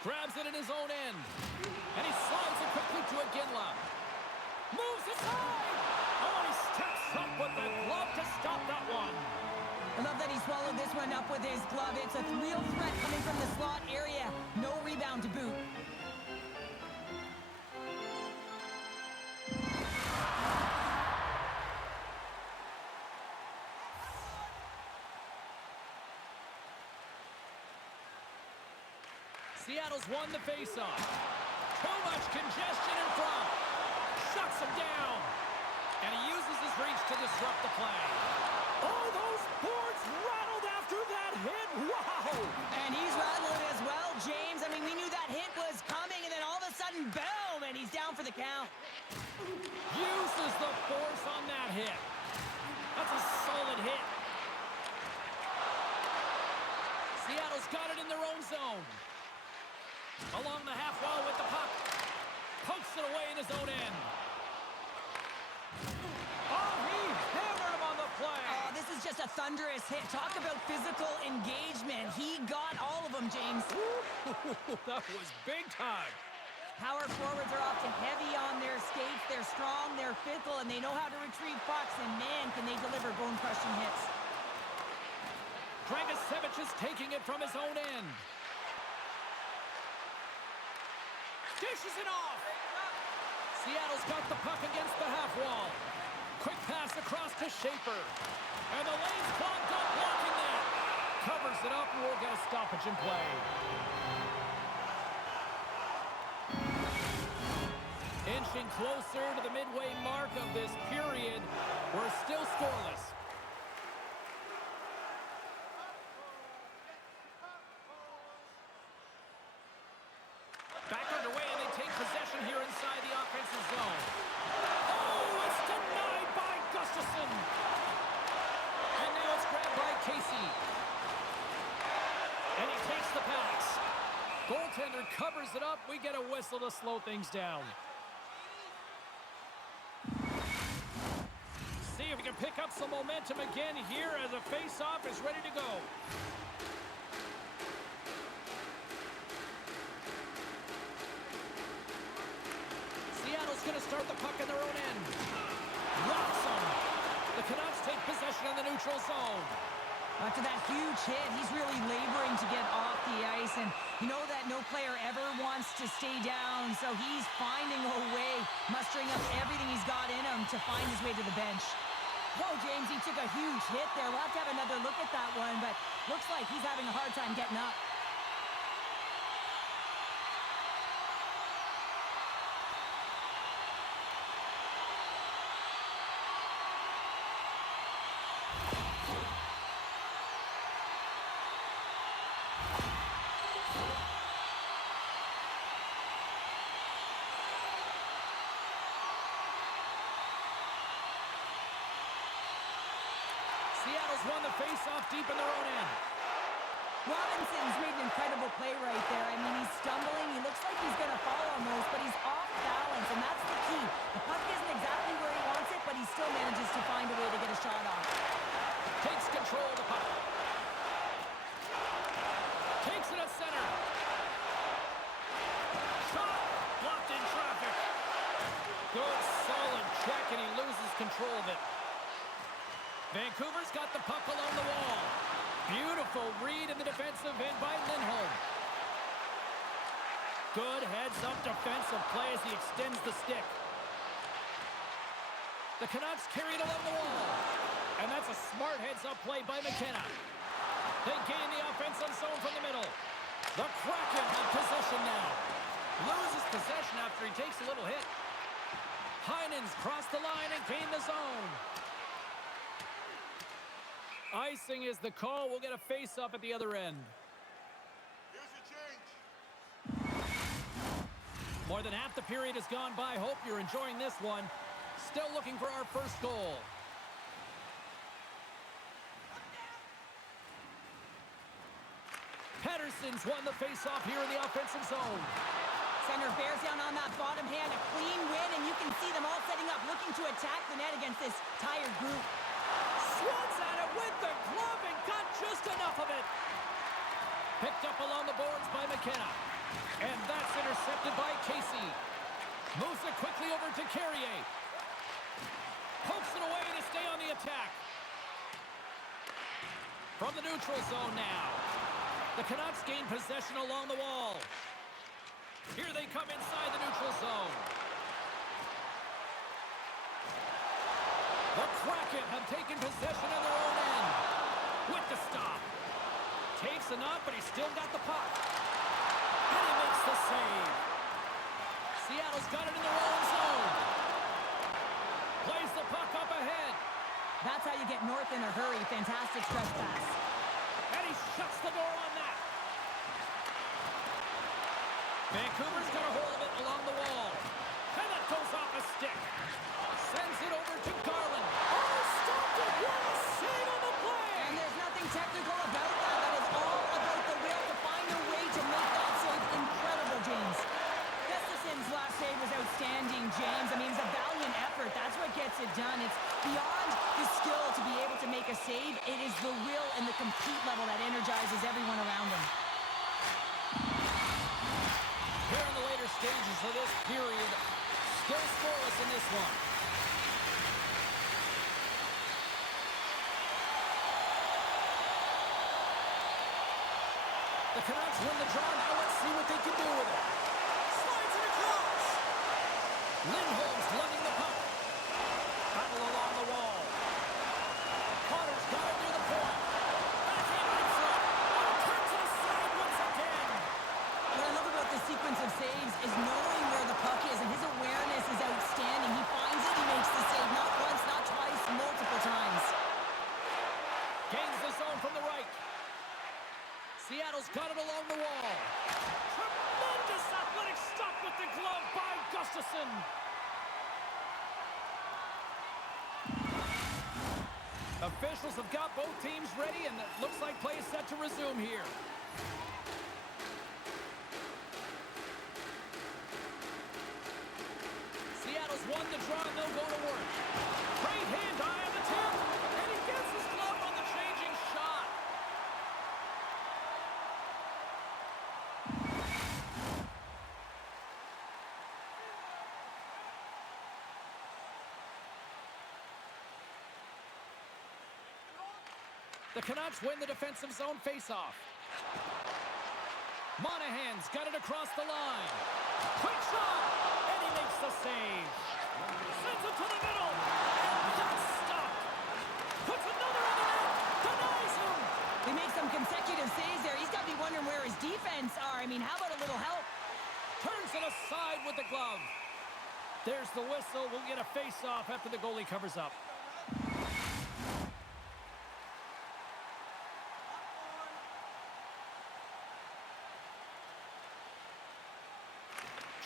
Grabs it in his own end. And he slides it quickly to Iginla. Moves aside! Oh, and he steps up with the glove to stop that one. I love that he swallowed this one up with his glove. It's a real threat coming from the slot area. No rebound to boot. Seattle's won the faceoff. Too much congestion in front. Shuts him down. And he uses his reach to disrupt the play. Oh, those boards rattled after that hit. Wow. And he's rattling as well, James. I mean, we knew that hit was coming, and then all of a sudden, boom, and he's down for the count. Uses the force on that hit. That's a solid hit. Seattle's got it in their own zone. Along the half wall with the puck. Pokes it away in his own end. Oh, he hammered him on the play. Oh, this is just a thunderous hit. Talk about physical engagement. He got all of them, James. That was big time. Power forwards are often heavy on their skates. They're strong, they're fickle, and they know how to retrieve pucks. And man, can they deliver bone-crushing hits. Dragicevic is taking it from his own end. Dishes it off. Seattle's got the puck against the half wall. Quick pass across to Schaefer. And the lane's clogged up, blocking that. Covers it up, and we'll get a stoppage in play. Inching closer to the midway mark of this period. We're still scoreless. Back underway, and they take possession here inside the offensive zone. Oh, it's denied by Gustafsson. And now it's grabbed by Casey. And he takes the pass. Goaltender covers it up. We get a whistle to slow things down. See if we can pick up some momentum again here as a face-off is ready to go. Seattle's going to start the puck in their own end. Rocks them. The Canucks take possession in the neutral zone. After that huge hit, he's really laboring to get off the ice, and you know that no player ever wants to stay down, so he's finding a way, mustering up everything he's got in him to find his way to the bench. Oh, James, he took a huge hit there. We'll have to have another look at that one, but looks like he's having a hard time getting up. Seattle's won the face-off deep in their own end. Robinson's made an incredible play right there. I mean, he's stumbling. He looks like he's going to fall almost, but he's off balance, and that's the key. The puck isn't exactly where he wants it, but he still manages to find a way to get a shot off. Takes control of the puck. Takes it at center. Vancouver's got the puck along the wall. Beautiful read in the defensive end by Lindholm. Good heads-up defensive play as he extends the stick. The Canucks carry it along the wall. And that's a smart heads-up play by McKenna. They gain the offensive zone from the middle. The Kraken have possession now. Loses possession after he takes a little hit. Heinen's crossed the line and gained the zone. Icing is the call. We'll get a face-off at the other end. Here's your change. More than half the period has gone by. Hope you're enjoying this one. Still looking for our first goal. Pettersson's won the face-off here in the offensive zone. Center bears down on that bottom hand. A clean win, and you can see them all setting up, looking to attack the net against this tired group. Swats at it with the glove and got just enough of it. Picked up along the boards by McKenna. And that's intercepted by Casey. Moves it quickly over to Carrier. Pokes it away to stay on the attack. From the neutral zone now. The Canucks gain possession along the wall. Here they come inside the neutral zone. The Kraken have taken possession of their own end. With the stop. Takes a knock, but he's still got the puck. And he makes the save. Seattle's got it in their own zone. Plays the puck up ahead. That's how you get north in a hurry. Fantastic stretch pass. And he shuts the door on that. Vancouver's got a hold of it along the wall. And that goes off a stick. Sends it over to Garland. Oh, stopped it. What a save on the play. And there's nothing technical about that. That is all about the will to find a way to make that save incredible, James. Gustafson's last save was outstanding, James. I mean, it's a valiant effort. That's what gets it done. It's beyond the skill to be able to make a save. It is the will and the compete level that energizes everyone around him. Here in the later stages of this period, still scoreless in this one. The Canucks win the draw. Now let's see what they can do with it. Slides it across. Lindholm's lugging the puck. Battle along the wall. Potter's got it near the point. Backhand right front. Turns it aside once again. What I love about this sequence of saves is knowing where the puck is, and his awareness is outstanding. He finds it, he makes the save, not once, not twice, multiple times. Gains the zone from the right. Seattle's got it along the wall. Tremendous athletic stop with the glove by Gustafsson. Officials have got both teams ready, and it looks like play is set to resume here. Seattle's won the draw, and they'll go to work. Great hand-eye on the tip, and he gets his glove on the changing shot. The Canucks win the defensive zone faceoff. Monahan's got it across the line. Quick shot, and he makes the save. Sends it to the middle, and that's stopped. Puts another in the net, denies him. They make some consecutive saves there. He's got to be wondering where his defense are. I mean, how about a little help? Turns it aside with the glove. There's the whistle. We'll get a face-off after the goalie covers up.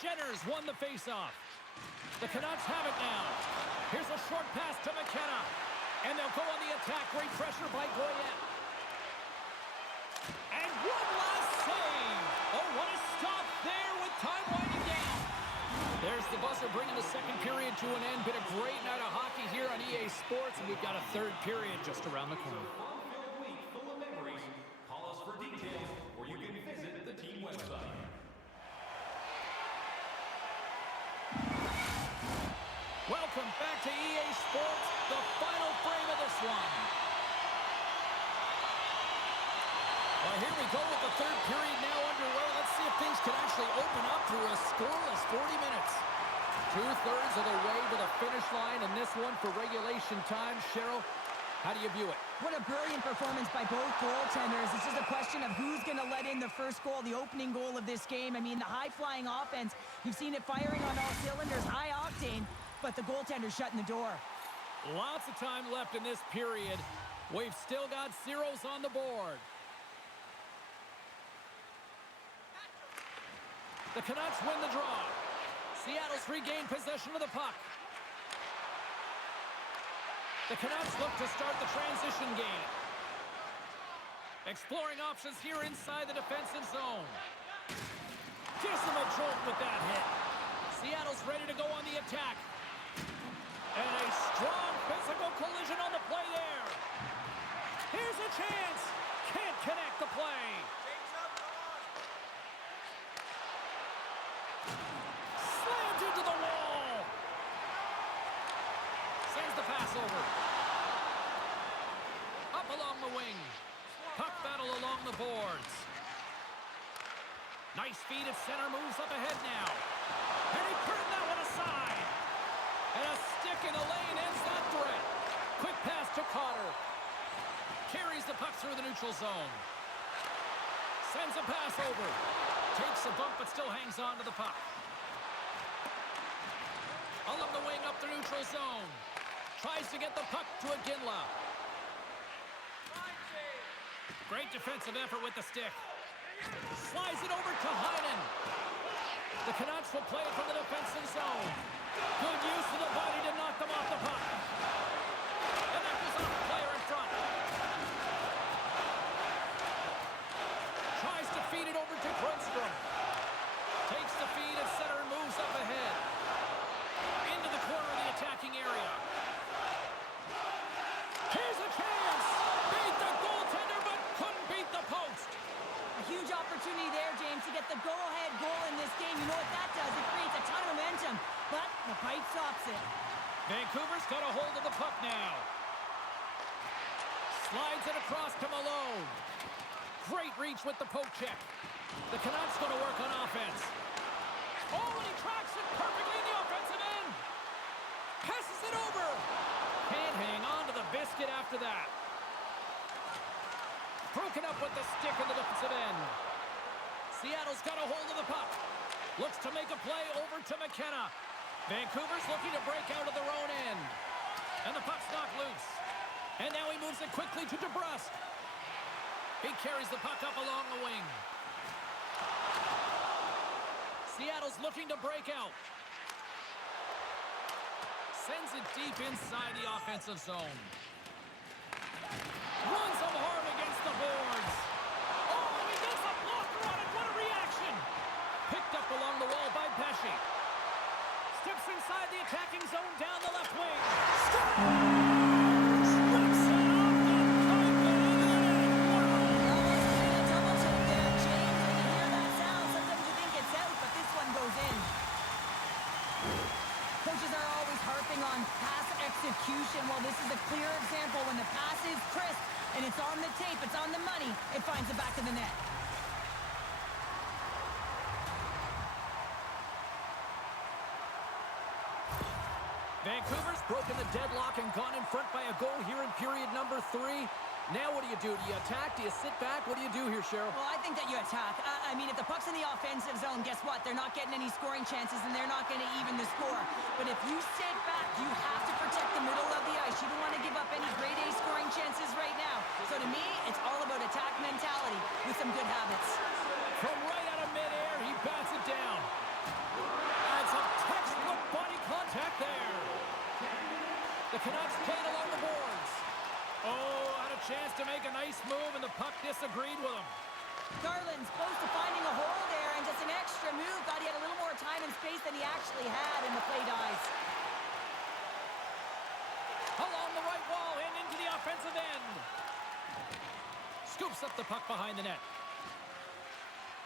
Jenner's won the face-off. The Canucks have it now. Here's a short pass to McKenna. And they'll go on the attack. Great pressure by Goyette. And one last save. Oh, what a stop there with time winding down. There's the buzzer bringing the second period to an end. Been a great night of hockey here on EA Sports, and we've got a third period just around the corner. Fun-filled week full of memories. Call us for details, or you can visit the team website. Welcome back to EA Sports. the final frame of this one. Well, here we go with the third period now underway. Let's see if things can actually open up through a scoreless 40 minutes. 2/3 of the way to the finish line, and this one for regulation time. Cheryl, how do you view it? What a brilliant performance by both goaltenders. It's just a question of who's going to let in the first goal, the opening goal of this game. I mean, the high-flying offense, you've seen it firing on all cylinders, high octane, but the goaltender's shutting the door. Lots of time left in this period. We've still got zeros on the board. The Canucks win the draw. Seattle's regained possession of the puck. The Canucks look to start the transition game. Exploring options here inside the defensive zone. Gives them a jolt with that hit. Seattle's ready to go on the attack. And a strong physical collision on the play there. Here's a chance. Can't connect the play. Slammed into the wall. Sends the pass over. Up along the wing. Puck battle along the boards. Nice feed at center. Moves up ahead now. And he turned that one aside. And a stick in the lane ends that threat. Quick pass to Cotter. Carries the puck through the neutral zone. Sends a pass over. Takes a bump but still hangs on to the puck. Along the wing up the neutral zone. Tries to get the puck to Iginla. Great defensive effort with the stick. Slides it over to Heinen. The Canucks will play it from the defensive zone. Good use of the body to knock them off the puck. And that goes off the player in front. Tries to feed it over to Grundstrom. Takes the feed at center and moves up ahead. Into the corner of the attacking area. Here's a chance! Beat the goaltender, but couldn't beat the post. A huge opportunity there, James, to get the go-ahead goal in this game. You know what that does? It creates a ton of momentum, but the pipe stops it. Vancouver's got a hold of the puck now. Slides it across to Malone. Great reach with the poke check. The Canucks going to work on offense. Oh, and he tracks it perfectly in the offensive end. Passes it over. Can't hang on to the biscuit after that. Broken up with the stick in the defensive end. Seattle's got a hold of the puck. Looks to make a play over to McKenna. Vancouver's looking to break out of their own end. And the puck's knocked loose. And now he moves it quickly to DeBrusque. He carries the puck up along the wing. Seattle's looking to break out. Sends it deep inside the offensive zone. Runs him hard against the boards. Oh, he gets a blocker on it. What a reaction. Picked up along the wall by Pesci. Steps inside the attacking zone down the left wing. Rips it off the pipe and into the net. Almost getting a double take there, James. When you hear that sound, sometimes you think it's out, but this one goes in. Coaches are always harping on pass execution. Well, this is a clear example. When the pass is crisp and it's on the tape, it's on the money, it finds the back of the net. Vancouver's broken the deadlock and gone in front by a goal here in period number 3. Now what do? Do you attack? Do you sit back? What do you do here, Cheryl? Well, I think that you attack. I mean, if the puck's in the offensive zone, guess what? They're not getting any scoring chances, and they're not going to even the score. But if you sit back, you have to protect the middle of the ice. You don't want to give up any grade A scoring chances right now. So to me, it's all about attack mentality with some good habits. From right out of midair, he bats it down. And some textbook body contact there. The Canucks played along the boards. Oh, had a chance to make a nice move, and the puck disagreed with him. Garland's close to finding a hole there, and just an extra move. Thought he had a little more time and space than he actually had, and the play dies. Along the right wall and into the offensive end. Scoops up the puck behind the net.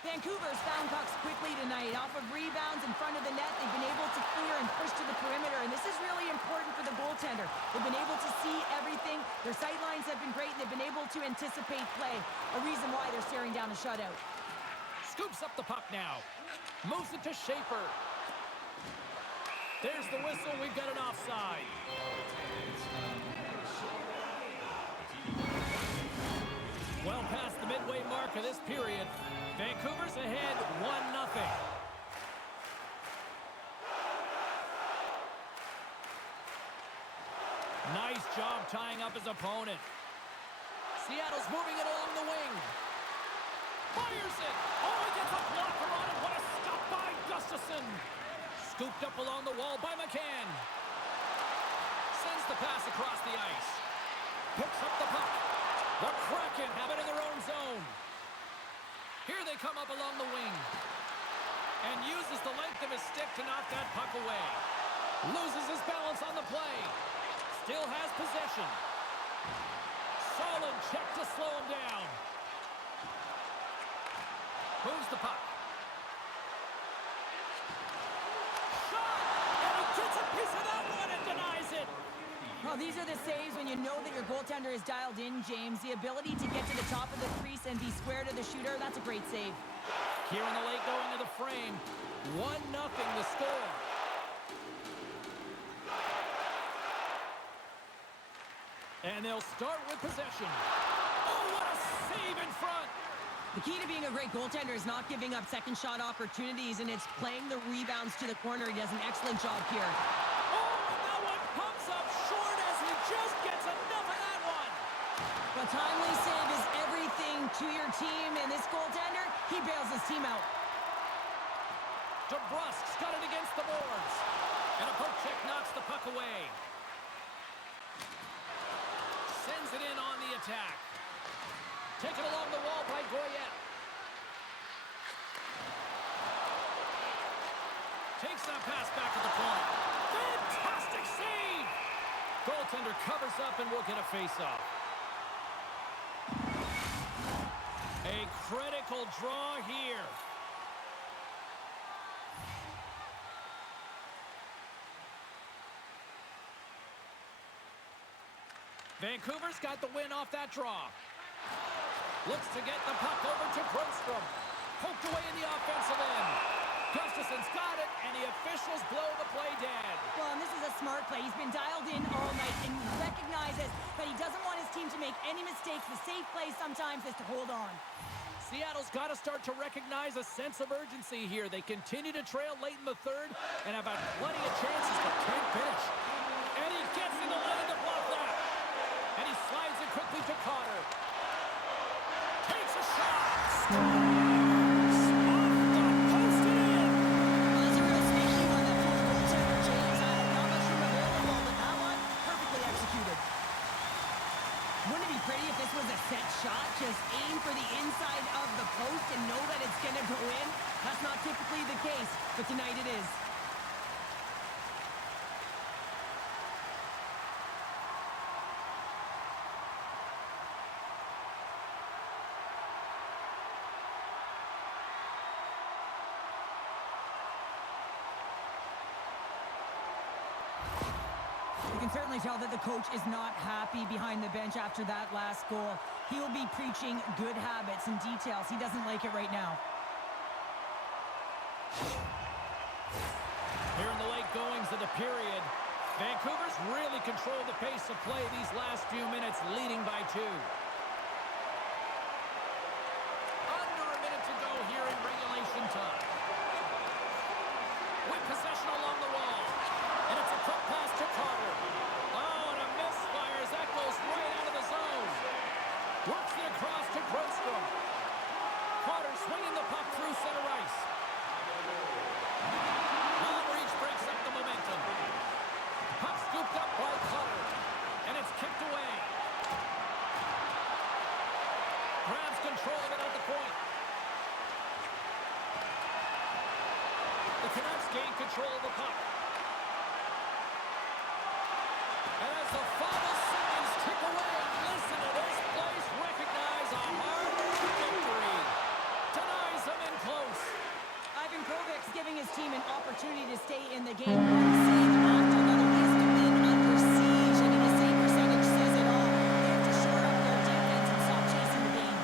Vancouver's found pucks quickly tonight. Off of rebounds in front of the net, they've been able to clear and push to the perimeter, and this is really important for the goaltender. They've been able to see everything. Their sight lines have been great, and they've been able to anticipate play. A reason why they're staring down a shutout. Scoops up the puck now. Moves it to Schaefer. There's the whistle. We've got an offside. Well past the midway mark of this period. Vancouver's ahead 1-0. Nice job tying up his opponent. Seattle's moving it along the wing. Fires it. Oh, he gets a blocker on it. What a stop by Gustafsson. Scooped up along the wall by McCann. Sends the pass across the ice. Picks up the puck. The Kraken have it in their own zone. Here they come up along the wing. And uses the length of his stick to knock that puck away. Loses his balance on the play. Still has possession. Solid check to slow him down. Moves the puck. Shot! And he gets a piece of that one and denies it. Well, these are the saves when you know that your goaltender is dialed in, James. The ability to get to the top of the crease and be square to the shooter, that's a great save. Here in the late going to the frame. 1-0 the score. And they'll start with possession. Oh, what a save in front. The key to being a great goaltender is not giving up second shot opportunities, and it's playing the rebounds to the corner. He does an excellent job here. Oh, and that one pumps up short as he just gets enough of that one. A timely save is everything to your team, and this goaltender, he bails his team out. DeBrusk's got it against the boards. And a poke check knocks the puck away. Sends it in on the attack. Taken along the wall by Goyette. Takes that pass back at the point. Fantastic save! Goaltender covers up and will get a face-off. A critical draw here. Vancouver's got the win off that draw. Looks to get the puck over to Grundstrom. Poked away in the offensive end. Gustafsson's got it, and the officials blow the play dead. Well, and this is a smart play. He's been dialed in all night and recognizes that he doesn't want his team to make any mistakes. The safe play sometimes is to hold on. Seattle's got to start to recognize a sense of urgency here. They continue to trail late in the third and have had plenty of chances but can't finish. And he gets in the lane to block that. And he slides it quickly to Cotter. Takes a shot. Scores! Off the post and in. Well, that's a real sneaky one, that fourth goaltender, James. Not much room available, but that one, perfectly executed. Wouldn't it be pretty if this was a set shot? Just aim for the inside of the post and know that it's going to go in? That's not typically the case, but tonight it is. You can certainly tell that the coach is not happy behind the bench after that last goal. He will be preaching good habits and details. He doesn't like it right now. Here in the late goings of the period, Vancouver's really controlled the pace of play these last few minutes, leading by 2. Under a minute to go here in regulation time. With possession along the wall. And it's a quick pass to Carter. Oh, and a misfire as that goes right out of the zone. Works it across to Grundstrom. Carter swinging the puck through center ice. Long reach breaks up the momentum. Puck scooped up by Carter. And it's kicked away. Grabs control of it at the point. The Canucks gain control of the puck. And as the final seconds tick away, listen to this place recognize a hard victory. Denies them in the game racing after another week has been under siege. I mean, the save percentage says it all. They have to shore up their defense and stop chasing the game.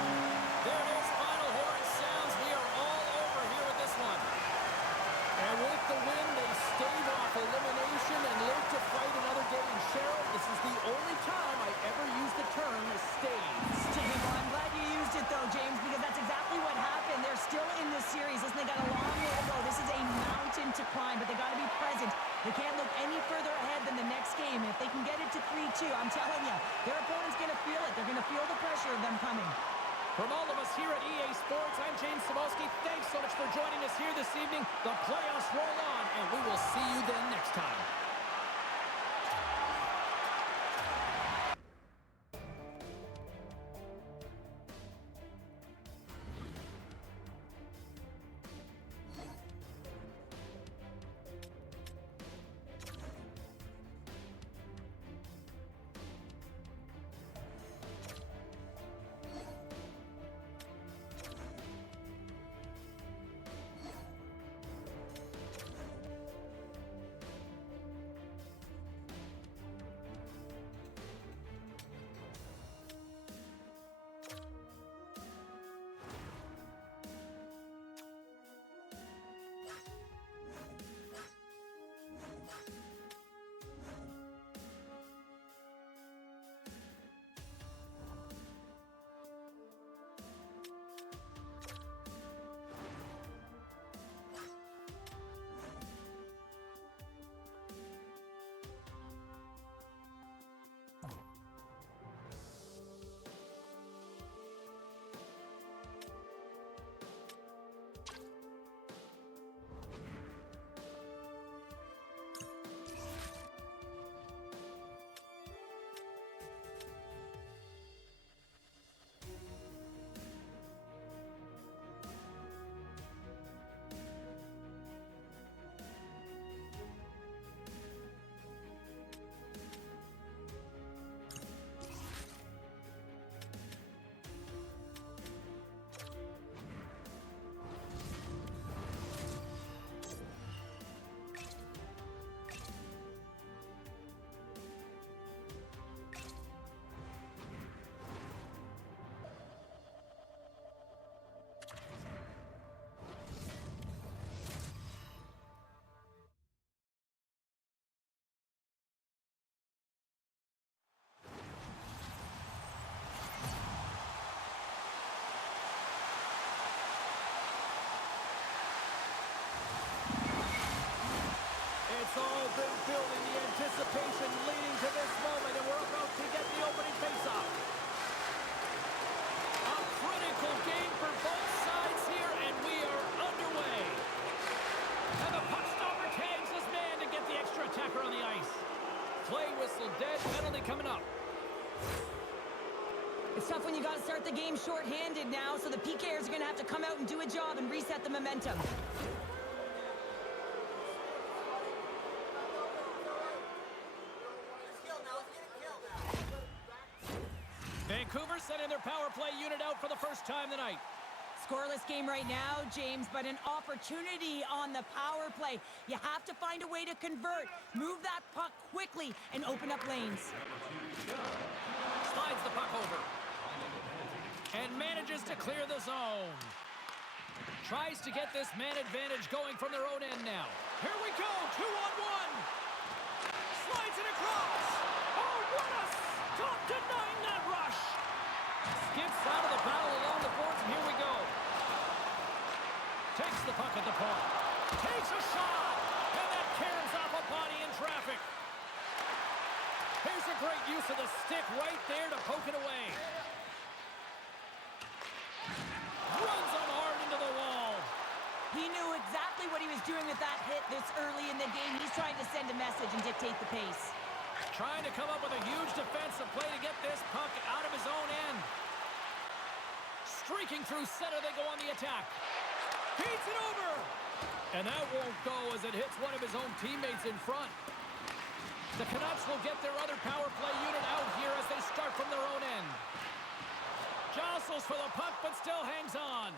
There it is, final horn sounds. We are all over here with this one. And with the win, they stave off elimination and live to fight another day. And Cheryl, this is the only time I ever used the term stave. Well, I'm glad you used it though, James, because that's exactly what happened. They're still in this series. Listen, they got a long way to go. This is a mountain to climb, but they got to be present. They can't look any further ahead than the next game. If they can get it to 3-2, I'm telling you, their opponent's going to feel it. They're going to feel the pressure of them coming. From all of us here at EA Sports, I'm James Cebulski. Thanks so much for joining us here this evening. The playoffs roll on, and we will see you then next time. It's all been building, the anticipation leading to this moment, and we're about to get the opening faceoff. A critical game for both sides here, and we are underway. And the puck stopper tags this man to get the extra attacker on the ice. Play whistle dead, penalty coming up. It's tough when you got to start the game short-handed now, so the PKers are going to have to come out and do a job and reset the momentum. Vancouver sending their power play unit out for the first time tonight. Scoreless game right now, James, but an opportunity on the power play. You have to find a way to convert. Move that puck quickly and open up lanes. Slides the puck over. And manages to clear the zone. Tries to get this man advantage going from their own end now. Here we go, 2-on-1. Slides it across. Oh, what a stop denying that rush. Skips out of the battle along the boards, and here we go. Takes the puck at the point. Takes a shot. And that caroms off a body in traffic. Here's a great use of the stick right there to poke it away. Runs on hard into the wall. He knew exactly what he was doing with that hit this early in the game. He's trying to send a message and dictate the pace. Trying to come up with a huge defensive play to get this puck out of his own end. Streaking through center, they go on the attack. Feeds it over. And that won't go as it hits one of his own teammates in front. The Canucks will get their other power play unit out here as they start from their own end. Jostles for the puck, but still hangs on.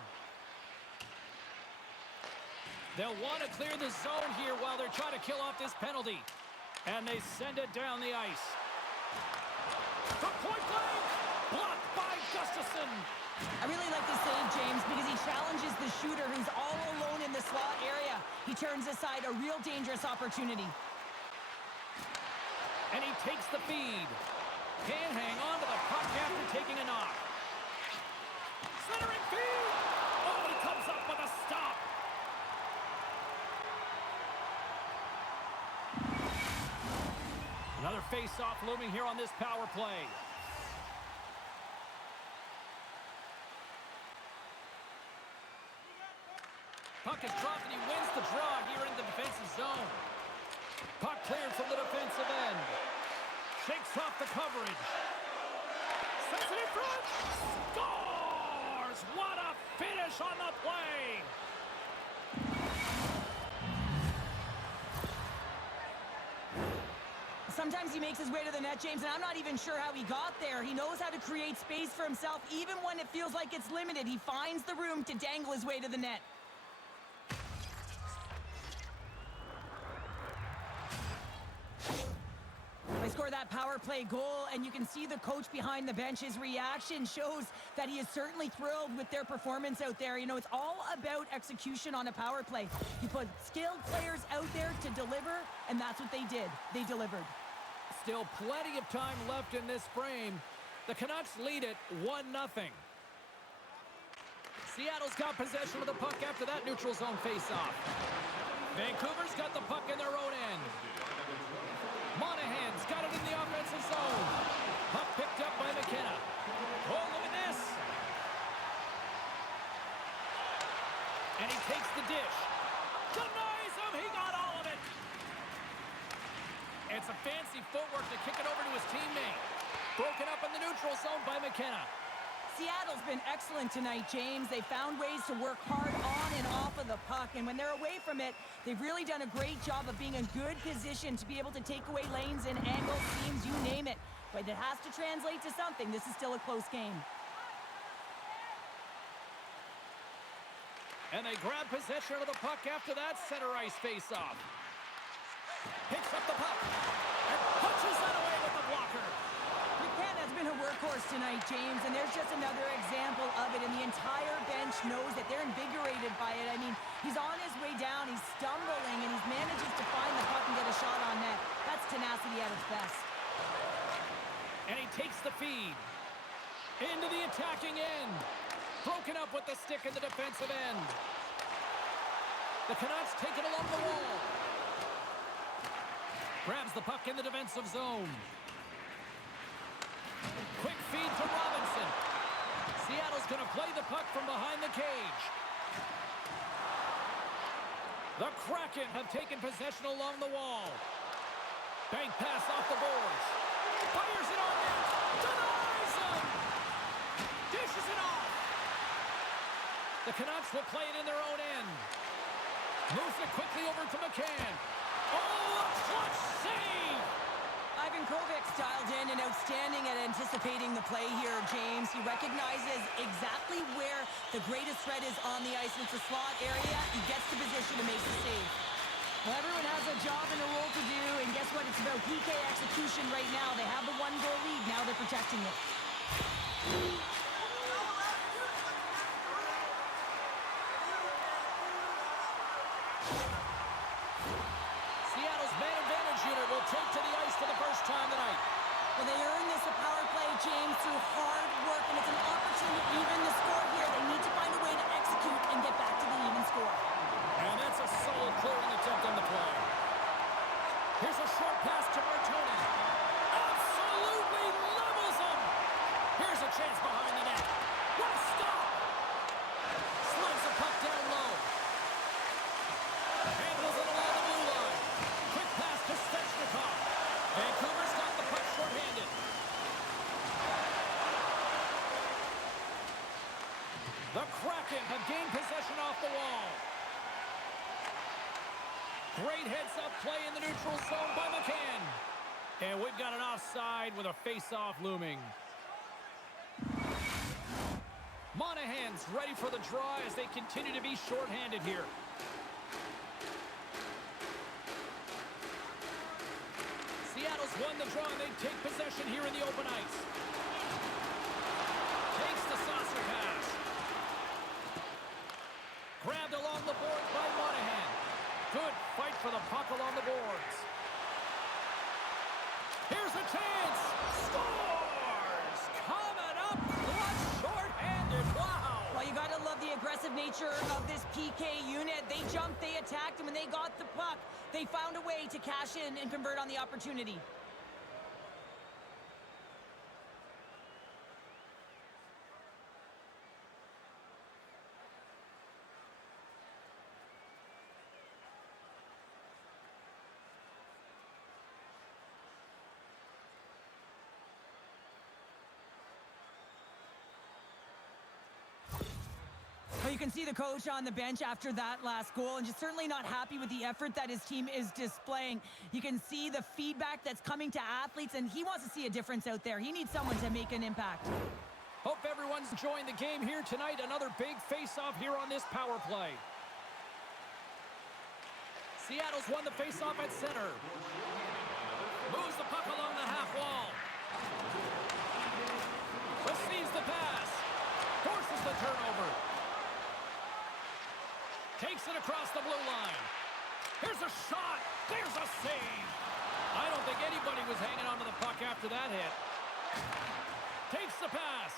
They'll want to clear the zone here while they're trying to kill off this penalty. And they send it down the ice. From point blank, blocked by Gustafson. I really like the save, James, because he challenges the shooter who's all alone in the slot area. He turns aside a real dangerous opportunity. And he takes the feed. Can't hang on to the puck after taking a knock. Centering feed. Oh, he comes up with a stop. Another face-off looming here on this power play. Puck is dropped and he wins the draw here in the defensive zone. Puck cleared from the defensive end. Shakes off the coverage. Sends it in front. Scores! What a finish on the play! Sometimes he makes his way to the net, James, and I'm not even sure how he got there. He knows how to create space for himself, even when it feels like it's limited. He finds the room to dangle his way to the net. They score that power play goal, and you can see the coach behind the bench. His reaction shows that he is certainly thrilled with their performance out there. You know, it's all about execution on a power play. You put skilled players out there to deliver, and that's what they did. They delivered. Still plenty of time left in this frame. The Canucks lead it 1-0. Seattle's got possession of the puck after that neutral zone faceoff. Vancouver's got the puck in their own end. Monahan's got it in the offensive zone. Puck picked up by McKenna. Oh, look at this. And he takes the dish. Denies him. He got all of it. It's a fancy footwork to kick it over to his teammate. Broken up in the neutral zone by McKenna. Seattle's been excellent tonight, James. They found ways to work hard on and off of the puck, and when they're away from it, they've really done a great job of being in good position to be able to take away lanes and angles, seams, you name it. But it has to translate to something. This is still a close game. And they grab possession of the puck after that center ice face-off. Picks up the puck and punches that away with the blocker. McKenna's been a workhorse tonight, James, and there's just another example of it, and the entire bench knows that they're invigorated by it. I mean, he's on his way down, he's stumbling, and he manages to find the puck and get a shot on net. That's tenacity at its best. And he takes the feed into the attacking end. Broken up with the stick in the defensive end. The Canucks take it along the wall. Grabs the puck in the defensive zone. Quick feed to Robinson. Seattle's going to play the puck from behind the cage. The Kraken have taken possession along the wall. Bank pass off the boards. Fires it on net. Denies him. Dishes it off. The Canucks will play it in their own end. Moves it quickly over to McCann. Oh, a clutch save! Ivan Kovic's dialed in and outstanding at anticipating the play here, James. He recognizes exactly where the greatest threat is on the ice. It's a slot area. He gets the position to make the save. Well, everyone has a job and a role to do, and guess what? It's about PK execution right now. They have the one-goal lead. Now they're protecting it. Seattle's man advantage unit will take to the ice for the first time tonight. Well, they earn this a power play, James, through hard work, and it's an opportunity to even the score here. They need to find a way to execute and get back to the even score. And that's a solid clearing attempt on the play. Here's a short pass to Martoni. Absolutely levels him. Here's a chance behind the net. What a stop. Slams the puck down low. Handles it along the blue line. Quick pass to Svechnikov. Vancouver's got the puck short-handed. The Kraken have gained possession off the wall. Great heads-up play in the neutral zone by McCann. And we've got an offside with a face-off looming. Monahan's ready for the draw as they continue to be short-handed here. Bergeron, they take possession here in the open ice. Takes the saucer pass. Grabbed along the boards by Monahan. Good fight for the puck along the boards. Here's a chance. Scores! Coming up, clutch, short-handed. Wow! Well, you got to love the aggressive nature of this PK unit. They jumped, they attacked, and when they got the puck, they found a way to cash in and convert on the opportunity. Well, you can see the coach on the bench after that last goal and just certainly not happy with the effort that his team is displaying. You can see the feedback that's coming to athletes, and he wants to see a difference out there. He needs someone to make an impact. Hope everyone's enjoying the game here tonight. Another big face-off here on this power play. Seattle's won the face-off at center. Moves the puck along the half wall. Receives the pass. Forces the turnover. Takes it across the blue line. Here's a shot. There's a save. I don't think anybody was hanging on to the puck after that hit. Takes the pass.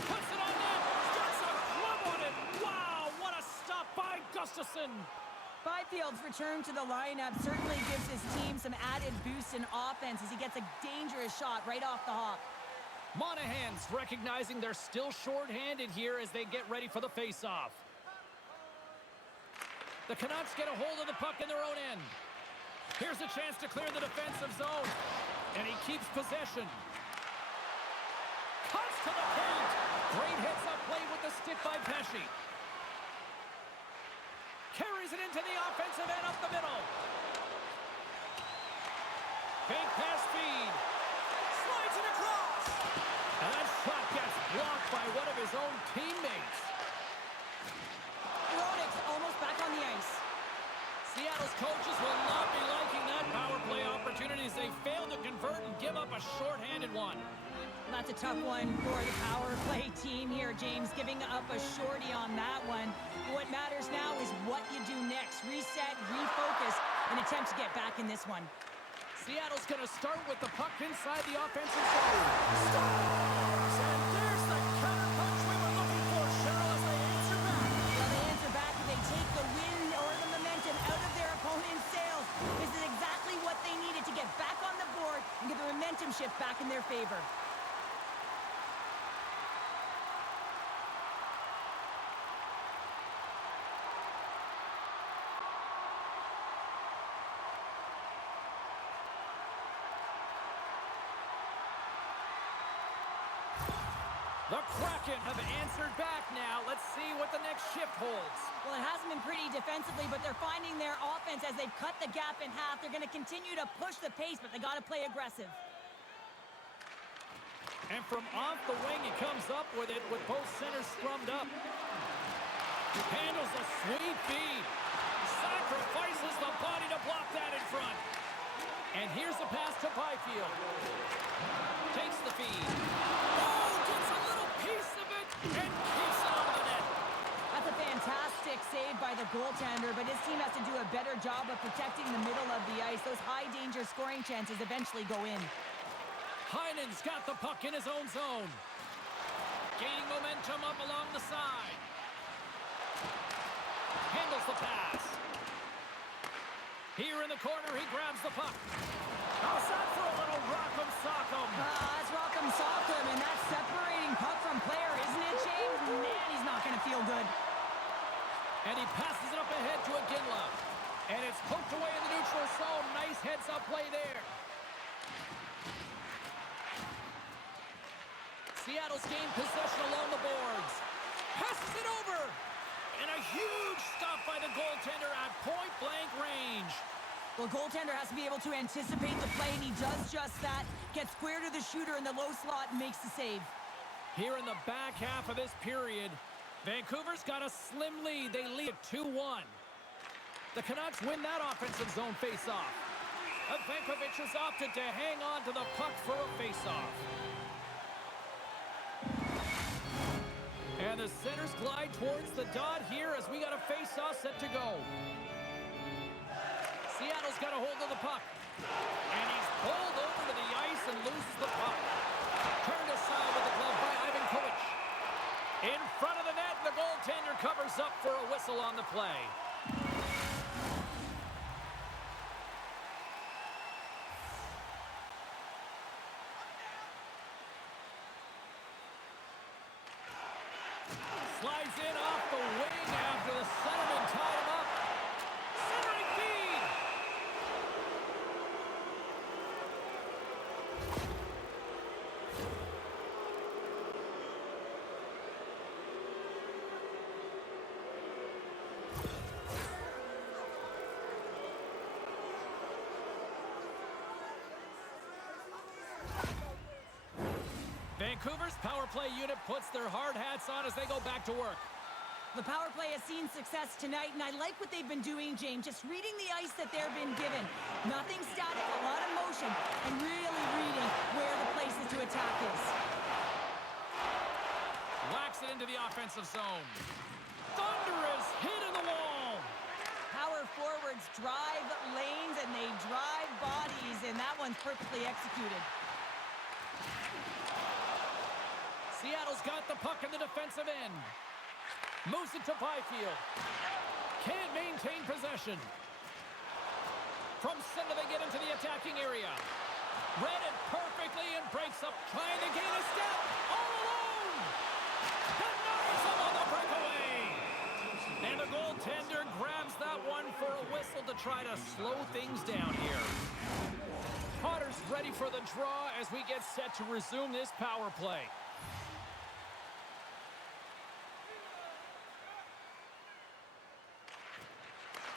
Puts it on net. Gets a glove on it. Wow, what a stop by Gustafsson. Byfield's return to the lineup certainly gives his team some added boost in offense as he gets a dangerous shot right off the hop. Monahan's recognizing they're still short-handed here as they get ready for the face-off. The Canucks get a hold of the puck in their own end. Here's a chance to clear the defensive zone. And he keeps possession. Cuts to the paint. Great heads-up play with the stick by Pesce. Carries it into the offensive end up the middle. Fake pass feed. Slides it across. And that shot gets blocked by one of his own teammates. Almost back on the ice. Seattle's coaches will not be liking that power play opportunity as they fail to convert and give up a short-handed one. That's a tough one for the power play team here, James, giving up a shorty on that one. What matters now is what you do next. Reset, refocus, and attempt to get back in this one. Seattle's going to start with the puck inside the offensive zone. Scores! And there's the counter punch we were looking for, Cheryl, as they answer back. Well, they answer back and they take the wind or the momentum out of their opponent's sails. This is exactly what they needed to get back on the board and get the momentum shift back in their favor. The Kraken have answered back now. Let's see what the next shift holds. Well, it hasn't been pretty defensively, but they're finding their offense as they've cut the gap in half. They're going to continue to push the pace, but they got to play aggressive. And from off the wing, he comes up with it with both centers scrummed up. Handles a sweet feed. Sacrifices the body to block that in front. And here's the pass to Byfield. Takes the feed. Oh, gets a little piece of it and keeps it on the net. That's a fantastic save by the goaltender, but his team has to do a better job of protecting the middle of the ice. Those high-danger scoring chances eventually go in. Heinen's got the puck in his own zone. Gaining momentum up along the side. Handles the pass. Here in the corner, he grabs the puck. Outside for a little rock'em sock'em. That's rock'em sock'em, and that's separating puck from player, isn't it, James? Man, he's not going to feel good. And he passes it up ahead to Iginla. And it's poked away in the neutral zone. Nice heads-up play there. Seattle's gained possession along the boards. Passes it over. And a huge stop by the goaltender at point-blank range. Well, goaltender has to be able to anticipate the play, and he does just that. Gets square to the shooter in the low slot and makes the save. Here in the back half of this period, Vancouver's got a slim lead. They lead 2-1. The Canucks win that offensive zone face-off. Vankovic has opted to hang on to the puck for a faceoff. And the centers glide towards the dot here as we got a faceoff set to go. Seattle's got a hold of the puck. And he's pulled over to the ice and loses the puck. Turned aside with the glove by Vancouver. In front of the net, the goaltender covers up for a whistle on the play. Slides in off the wing after the centerman tied him up. Centering feed! Vancouver's power play unit puts their hard hats on as they go back to work. The power play has seen success tonight, and I like what they've been doing, James. Just reading the ice that they've been given. Nothing static, a lot of motion, and really reading where the places to attack is. Whacks it into the offensive zone. Thunderous hit in the wall. Power forwards drive lanes, and they drive bodies, and that one's perfectly executed. Seattle's got the puck in the defensive end. Moves it to Byfield. Can't maintain possession. From center they get into the attacking area. Read it perfectly and breaks up, trying to gain a step. All alone! Denies him on the breakaway! And the goaltender grabs that one for a whistle to try to slow things down here. Potter's ready for the draw as we get set to resume this power play.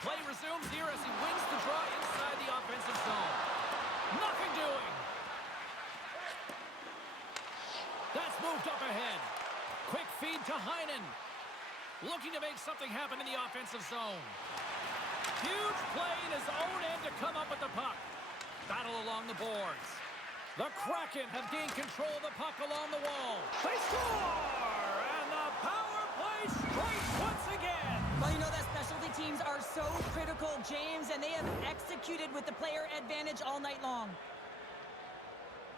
Play resumes here as he wins the draw inside the offensive zone. Nothing doing. That's moved up ahead. Quick feed to Heinen. Looking to make something happen in the offensive zone. Huge play in his own end to come up with the puck. Battle along the boards. The Kraken have gained control of the puck along the wall. They score! And the power play strikes once again. Well, you know that specialty teams are so critical, James, and they have executed with the player advantage all night long.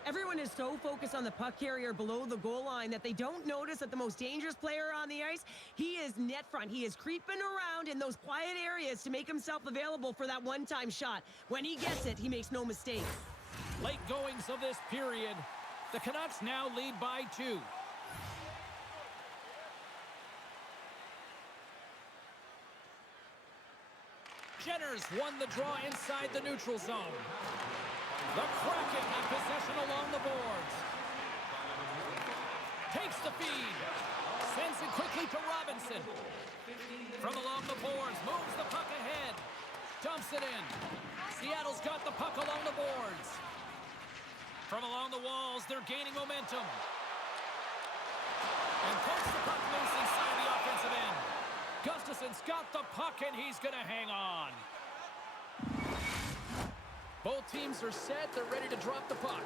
Everyone is so focused on the puck carrier below the goal line that they don't notice that the most dangerous player on the ice, he is net front. He is creeping around in those quiet areas to make himself available for that one-time shot. When he gets it, he makes no mistake. Late goings of this period. The Canucks now lead by 2. Jenners won the draw inside the neutral zone. The Kraken have possession along the boards. Takes the feed. Sends it quickly to Robinson. From along the boards, moves the puck ahead. Dumps it in. Seattle's got the puck along the boards. From along the walls, they're gaining momentum. And pokes the puck loose inside the offensive end. Gustafson's got the puck, and he's going to hang on. Both teams are set. They're ready to drop the puck.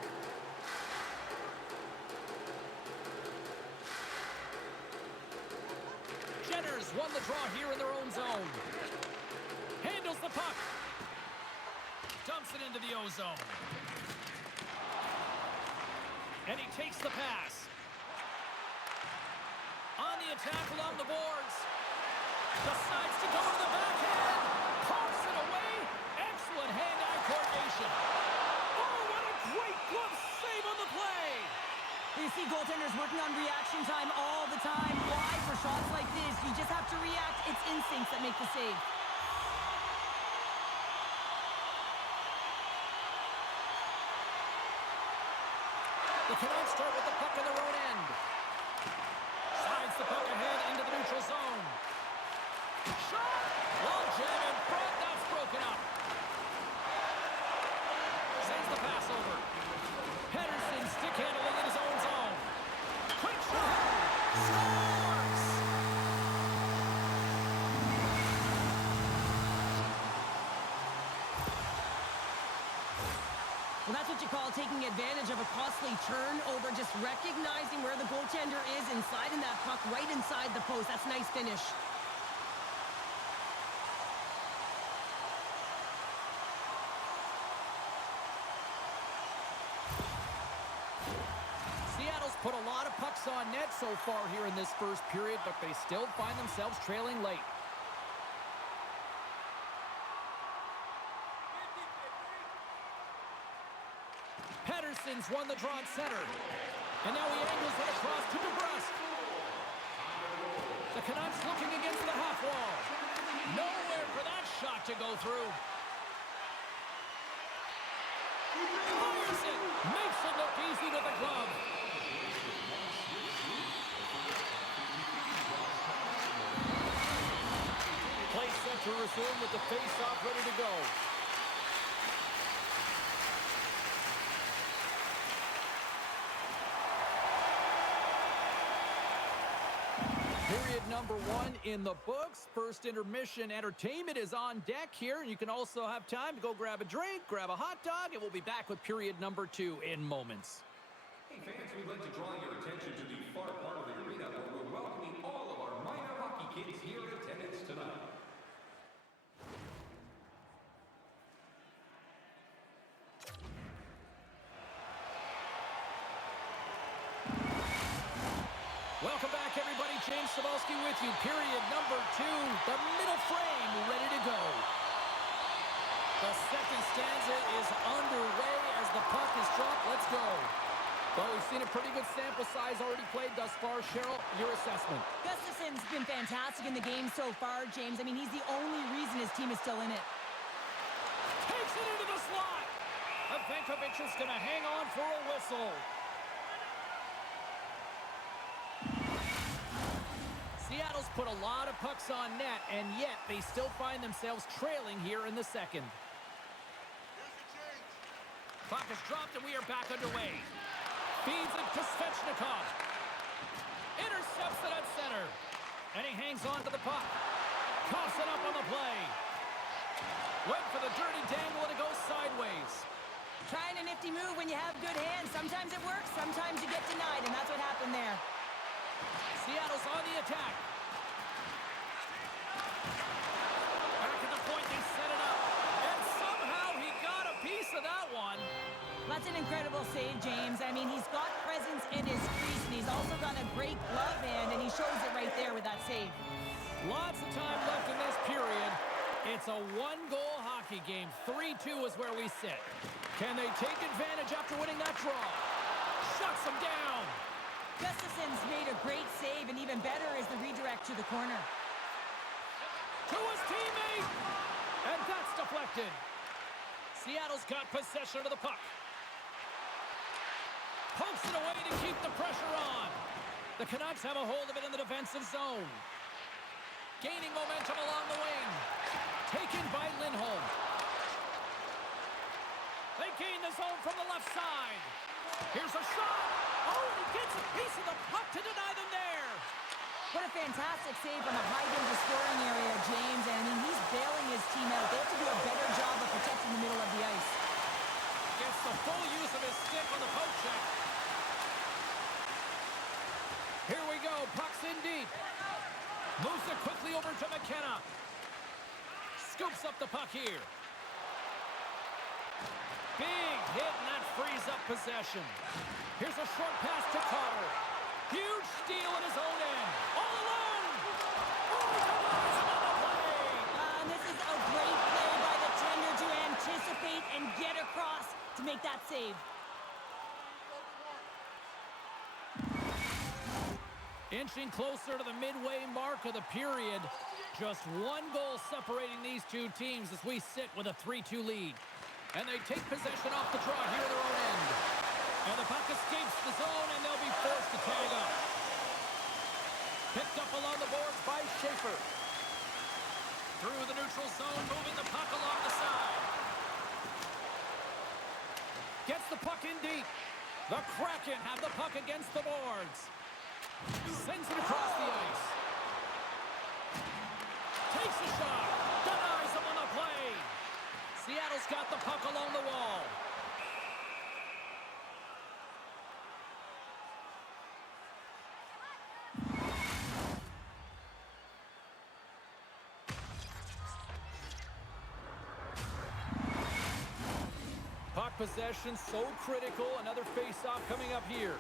Jenners won the draw here in their own zone. Handles the puck. Dumps it into the O-zone. And he takes the pass. On the attack along the boards. Decides to go to the backhand. Pokes it away. Excellent hand-eye coordination. Oh, what a great glove save on the play. You see goaltenders working on reaction time all the time. Why? For shots like this, you just have to react. It's instincts that make the save. The Canucks start with the puck in their own end. Slides the puck ahead into the neutral zone. Shot! Long jam in front. That's broken up. Sends the pass over. Henderson stick handling in his own zone. Quick shot! Scores! Well, that's what you call taking advantage of a costly turnover, just recognizing where the goaltender is and sliding that puck right inside the post. That's a nice finish. Seattle's put a lot of pucks on net so far here in this first period, but they still find themselves trailing late. Pedersen's won the draw at center. And now he angles it across to DeBrusque. The Canucks looking against the half wall. Nowhere for that shot to go through. Fires it. Makes it look easy with the glove. Play set to resume with the face-off ready to go. Period number 1 in the books. First intermission entertainment is on deck here. You can also have time to go grab a drink, grab a hot dog, and we'll be back with period number 2 in moments. Hey fans, we'd like to draw your attention to the far part of the arena where we're welcoming all of our minor hockey kids here in attendance tonight. Welcome back, everybody. James Cebulski with you. Period number 2. The middle frame ready to go. The second stanza is underway as the puck is dropped. Let's go. Well, we've seen a pretty good sample size already played thus far. Cheryl, your assessment. Gustafson's been fantastic in the game so far, James. I mean, he's the only reason his team is still in it. Takes it into the slot. Vankovic is going to hang on for a whistle. Seattle's put a lot of pucks on net, and yet they still find themselves trailing here in the second. Here's your change. Puck is dropped, and we are back underway. Feeds it to Svechnikov. Intercepts it at center. And he hangs on to the puck. Coughs it up on the play. Went for the dirty dangle, and it goes sideways. Trying a nifty move when you have good hands. Sometimes it works, sometimes you get denied, and that's what happened there. Seattle's on the attack. Back at the point, they set it up. And somehow he got a piece of that one. That's an incredible save, James. I mean, he's got presence in his crease, and he's also got a great glove hand, and he shows it right there with that save. Lots of time left in this period. It's a one-goal hockey game. 3-2 is where we sit. Can they take advantage after winning that draw? Shuts them down. Gustafson's made a great save, and even better is the redirect to the corner. To his teammate. And that's deflected. Seattle's got possession of the puck. Pokes it away to keep the pressure on. The Canucks have a hold of it in the defensive zone. Gaining momentum along the wing. Taken by Lindholm. They gain the zone from the left side. Here's a shot. Oh, and he gets a piece of the puck to deny them there. What a fantastic save from a high-danger scoring area, James. And I mean, he's bailing his team out. They have to do a better job of protecting the middle of the ice. Gets the full use of his stick on the poke check. Here we go. Puck's in deep. Moves it quickly over to McKenna. Scoops up the puck here. Big hit, and that frees up possession. Here's a short pass to Carter. Huge steal at his own end. All alone. Oh, he denies him on the play. And this is a great play by the tender to anticipate and get across to make that save. Inching closer to the midway mark of the period. Just one goal separating these two teams as we sit with a 3-2 lead. And they take possession off the draw here at their own end. And the puck escapes the zone, and they'll be forced to tag up. Picked up along the boards by Schaefer. Through the neutral zone, moving the puck along the side. Gets the puck in deep. The Kraken have the puck against the boards. Sends it across the ice. Takes a shot. Denies him on the play. Seattle's got the puck along the wall. possession, so critical. Another face-off coming up here.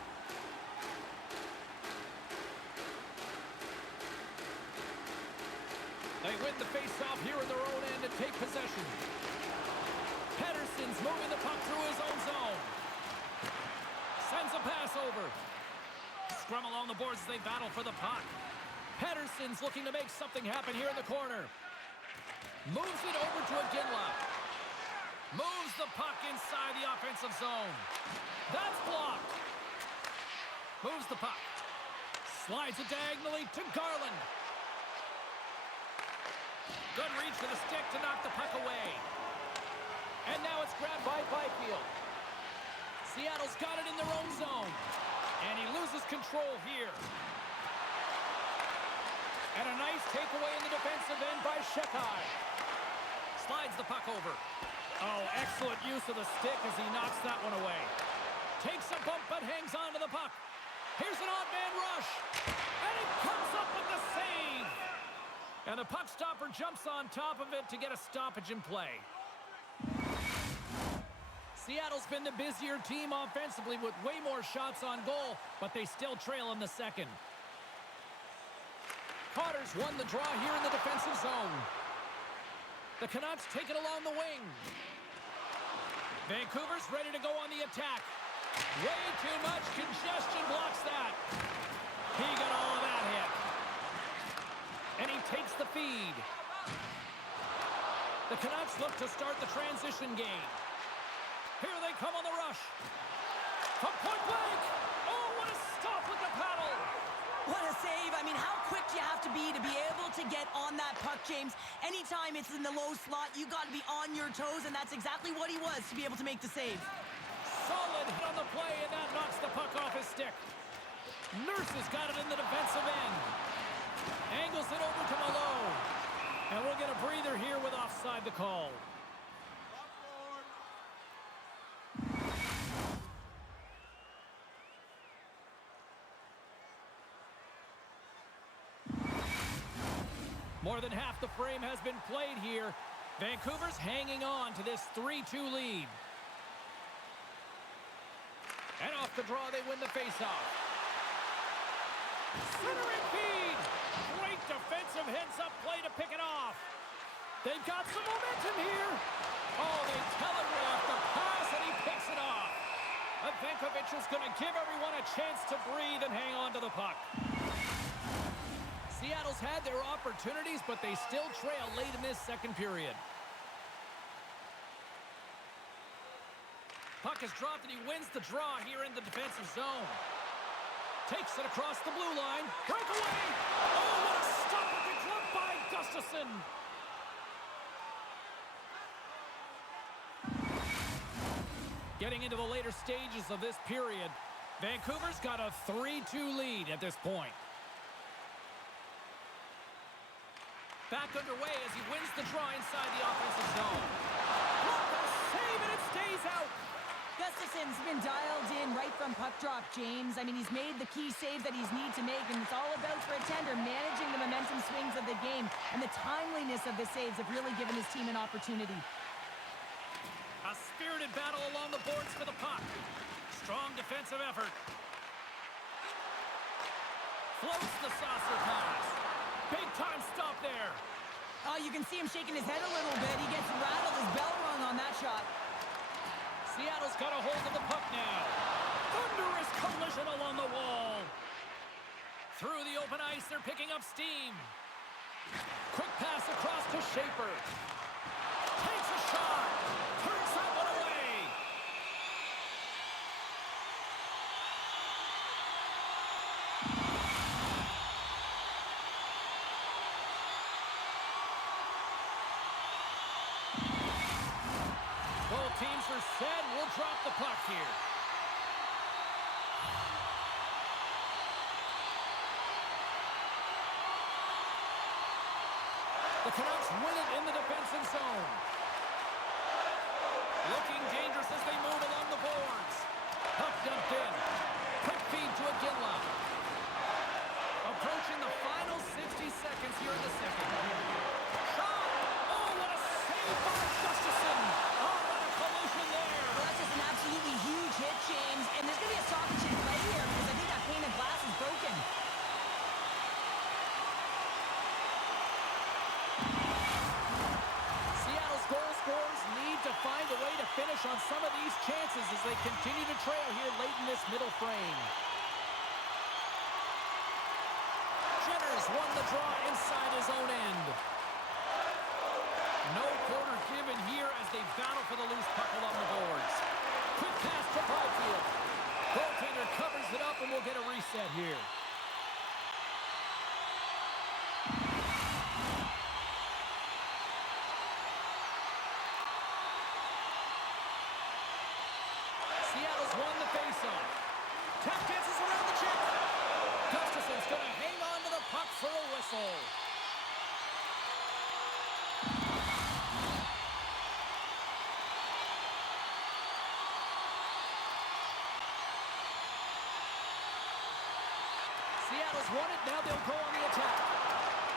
They win the face-off here in their own end and take possession. Pedersen's moving the puck through his own zone. Sends a pass over. Scrum along the boards as they battle for the puck. Pedersen's looking to make something happen here in the corner. Moves it over to Iginla. Moves the puck inside the offensive zone. That's blocked. Moves the puck. Slides it diagonally to Garland. Good reach to the stick to knock the puck away. And now it's grabbed by Byfield. Seattle's got it in their own zone. And he loses control here. And a nice takeaway in the defensive end by Shekai. Slides the puck over. Oh, excellent use of the stick as he knocks that one away. Takes a bump but hangs on to the puck. Here's an odd man rush. And he comes up with the save. And the puck stopper jumps on top of it to get a stoppage in play. Seattle's been the busier team offensively with way more shots on goal, but they still trail in the second. Carter's won the draw here in the defensive zone. The Canucks take it along the wing. Vancouver's ready to go on the attack. Way too much congestion blocks that. He got all of that hit. And he takes the feed. The Canucks look to start the transition game. Here they come on the rush. From point blank. Oh, what a stop with the paddle. What a save. I mean, how quick do you have to be able to get on that puck, James? Anytime it's in the low slot, you got to be on your toes, and that's exactly what he was to be able to make the save. Solid hit on the play, and that knocks the puck off his stick. Nurse has got it in the defensive end. Angles it over to Malone. And we'll get a breather here with offside the call. More than half the frame has been played here. Vancouver's hanging on to this 3-2 lead. And off the draw, they win the faceoff. Centering feed. Great defensive heads-up play to pick it off. They've got some momentum here. Oh, they telegraph the pass, and he picks it off. Vankovic is going to give everyone a chance to breathe and hang on to the puck. Seattle's had their opportunities, but they still trail late in this second period. Puck is dropped, and he wins the draw here in the defensive zone. Takes it across the blue line. Breakaway! Oh, what a stop with the glove by Gustafsson! Getting into the later stages of this period, Vancouver's got a 3-2 lead at this point. Back underway as he wins the draw inside the offensive zone. What a save, and it stays out! Gustafsson's been dialed in right from puck drop, James. I mean, he's made the key save that he's need to make, and it's all about for a tender managing the momentum swings of the game, and the timeliness of the saves have really given his team an opportunity. A spirited battle along the boards for the puck. Strong defensive effort. Floats the saucer pass. Big time stop there. Oh, you can see him shaking his head a little bit. He gets rattled, his bell rung on that shot. Seattle's got a hold of the puck now. Thunderous collision along the wall. Through the open ice, they're picking up steam. Quick pass across to Schaefer. Takes a shot. Turns that one away. Both teams are set. We'll drop the puck here. The Canucks win it in the defensive zone. Looking dangerous as they move along the boards. Puck dumped in. Quick feed to Iginla. Approaching the final 60 seconds here in the second. Shot! Oh, what a save by Gustafsson! Oh, what a collision there! Well, that's just finish on some of these chances as they continue to trail here late in this middle frame. Jenner's won the draw inside his own end. No quarter given here as they battle for the loose puck along the boards. Quick pass to Byfield. Goaltender covers it up and we'll get a reset here. Seattle's won the faceoff. Tap dances around the check. Gustafson's going to hang on to the puck for a whistle. Seattle's won it. Now they'll go on the attack.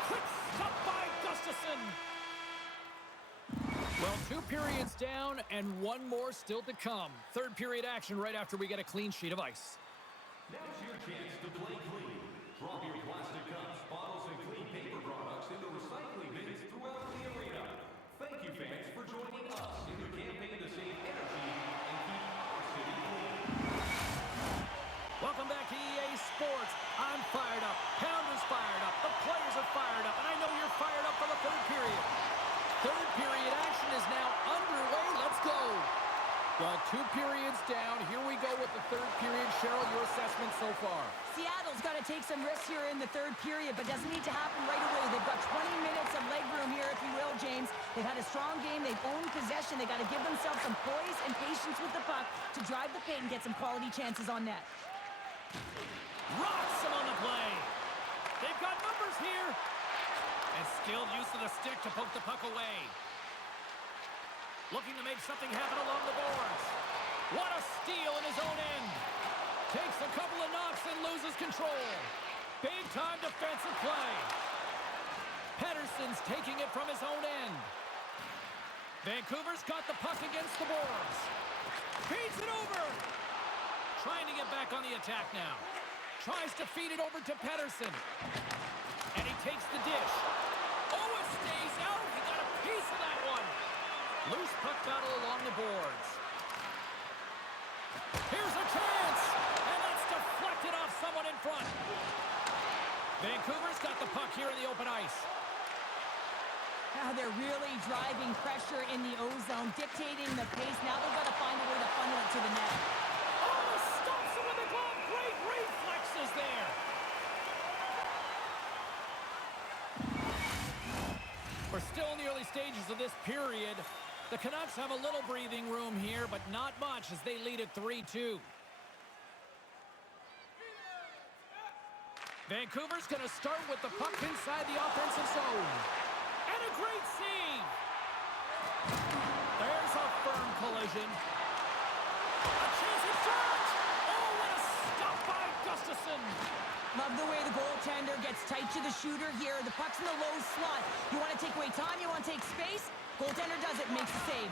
Quick stop by Gustafson. Well, 2 periods down and 1 more still to come. Third period action right after we get a clean sheet of ice. Now's your chance to play clean. Drop your plastic cups, bottles, and clean paper products into recycling bins throughout the arena. Thank you, fans, for joining us in the campaign to save energy and keep our city clean. Welcome back to EA Sports. I'm fired up. Pounder's fired up. The players are fired up. And I know you're fired up for the third period. Third period action is now underway. Let's go. Well, 2 periods down. Here we go with the third period. Cheryl, your assessment so far? Seattle's got to take some risks here in the third period, but doesn't need to happen right away. They've got 20 minutes of leg room here, if you will, James. They've had a strong game. They've owned possession. They've got to give themselves some poise and patience with the puck to drive the paint and get some quality chances on net. Rocks him on the play. They've got numbers here. And skilled use of the stick to poke the puck away. Looking to make something happen along the boards. What a steal in his own end. Takes a couple of knocks and loses control. Big time defensive play. Pettersson's taking it from his own end. Vancouver's got the puck against the boards. Feeds it over. Trying to get back on the attack now. Tries to feed it over to Pettersson. And he takes the dish. Oh, it stays out. He got a piece of that one. Loose puck battle along the boards. Here's a chance. And that's deflected off someone in front. Vancouver's got the puck here in the open ice. Now they're really driving pressure in the O-zone, dictating the pace. Now they've got to find a way to funnel it to the net. Oh, stops him with the glove. Great reflexes there. We're still in the early stages of this period. The Canucks have a little breathing room here, but not much as they lead at 3-2. Vancouver's going to start with the puck inside the offensive zone. And a great save. There's a firm collision. A chance at shot. Oh, what a stop by Gustafson. Love the way the goaltender gets tight to the shooter here. The puck's in the low slot. You want to take away time? You want to take space? Goaltender does it, makes the save.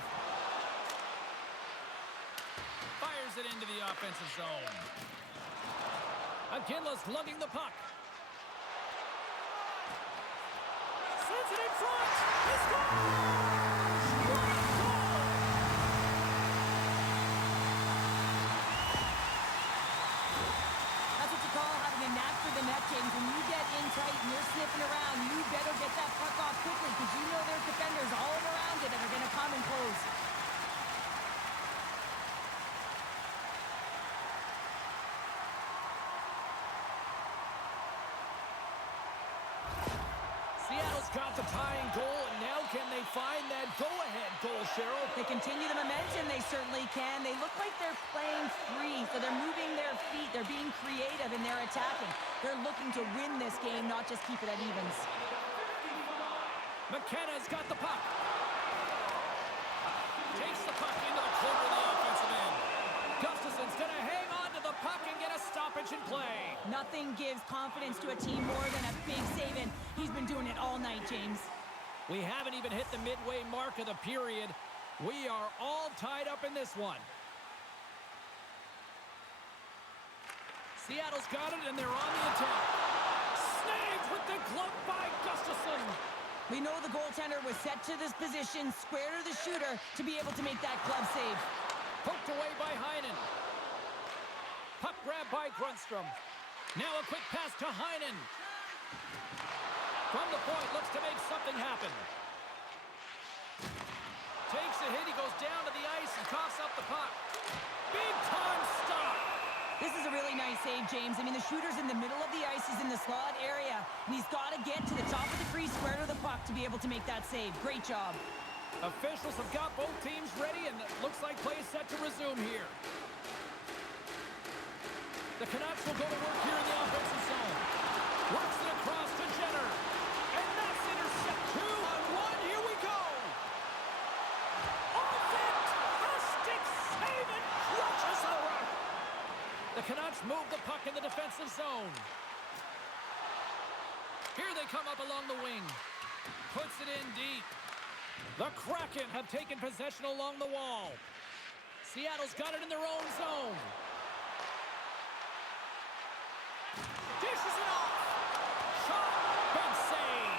Fires it into the offensive zone. Aginla's lugging the puck. Sends it in front. He scores! What a goal! That's what you call having a knack for the net, James. When you get in tight and you're sniffing around, you better get that puck off quickly because you know there's defenders all around it that are going to come and close. Seattle's got the tying goal, and now can they find that go-ahead goal, Cheryl? They continue the momentum, they certainly can. They look like they're playing free, so they're moving their feet. They're being creative and they're attacking. They're looking to win this game, not just keep it at evens. McKenna's got the puck. Takes the puck into the corner of the offensive end. Gustafson's going to hang on to the puck and get a stoppage in play. Nothing gives confidence to a team more than a big save, and he's been doing it all night, James. We haven't even hit the midway mark of the period. We are all tied up in this one. Seattle's got it, and they're on the attack. Snagged with the glove by Gustafson. We know the goaltender was set to this position, square to the shooter, to be able to make that glove save. Poked away by Heinen. Puck grab by Grundstrom. Now a quick pass to Heinen. From the point, looks to make something happen. Takes a hit, he goes down to the ice and coughs up the puck. Big time stop. This is a really nice save, James. I mean, the shooter's in the middle of the ice. He's in the slot area, and he's got to get to the top of the crease, square to the puck, to be able to make that save. Great job. Officials have got both teams ready, and it looks like play is set to resume here. The Canucks will go to work here in the offensive zone. Works it across to Jenner. And that's intercept. 2-on-1. Here we go. Off it. A stick save and crushes the rush. The Canucks move the puck in the defensive zone. Here they come up along the wing. Puts it in deep. The Kraken have taken possession along the wall. Seattle's got it in their own zone. Dishes it off. Shot. Big save.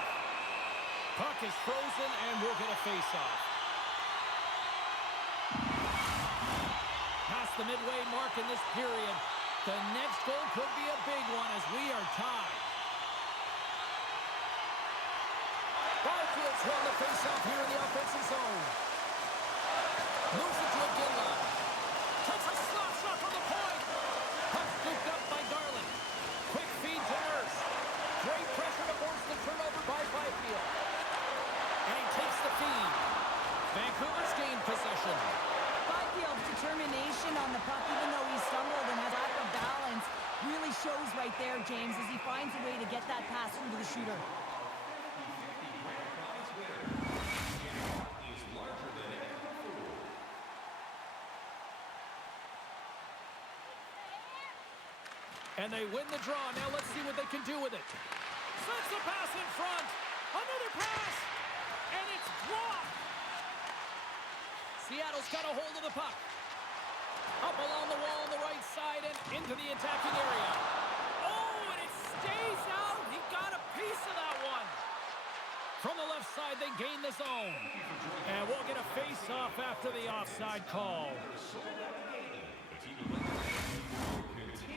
Puck is frozen and we'll get a face-off. Past the midway mark in this period. The next goal could be a big one as we are tied. Barfield's won the face-off here in the offensive zone. Moves it to Aguila. Takes a slap shot from the point. Puck scooped up by Garland. Quick feed to Nurse. Great pressure to force the turnover by Byfield. And he takes the feed. Vancouver's gained possession. Byfield's determination on the puck, even though he stumbled and had lack of balance, really shows right there, James, as he finds a way to get that pass through to the shooter. And they win the draw. Now let's see what they can do with it. Sends the pass in front. Another pass. And it's blocked. Seattle's got a hold of the puck. Up along the wall on the right side and into the attacking area. Oh, and it stays out. He got a piece of that one. From the left side, they gain the zone. And we'll get a face-off after the offside call.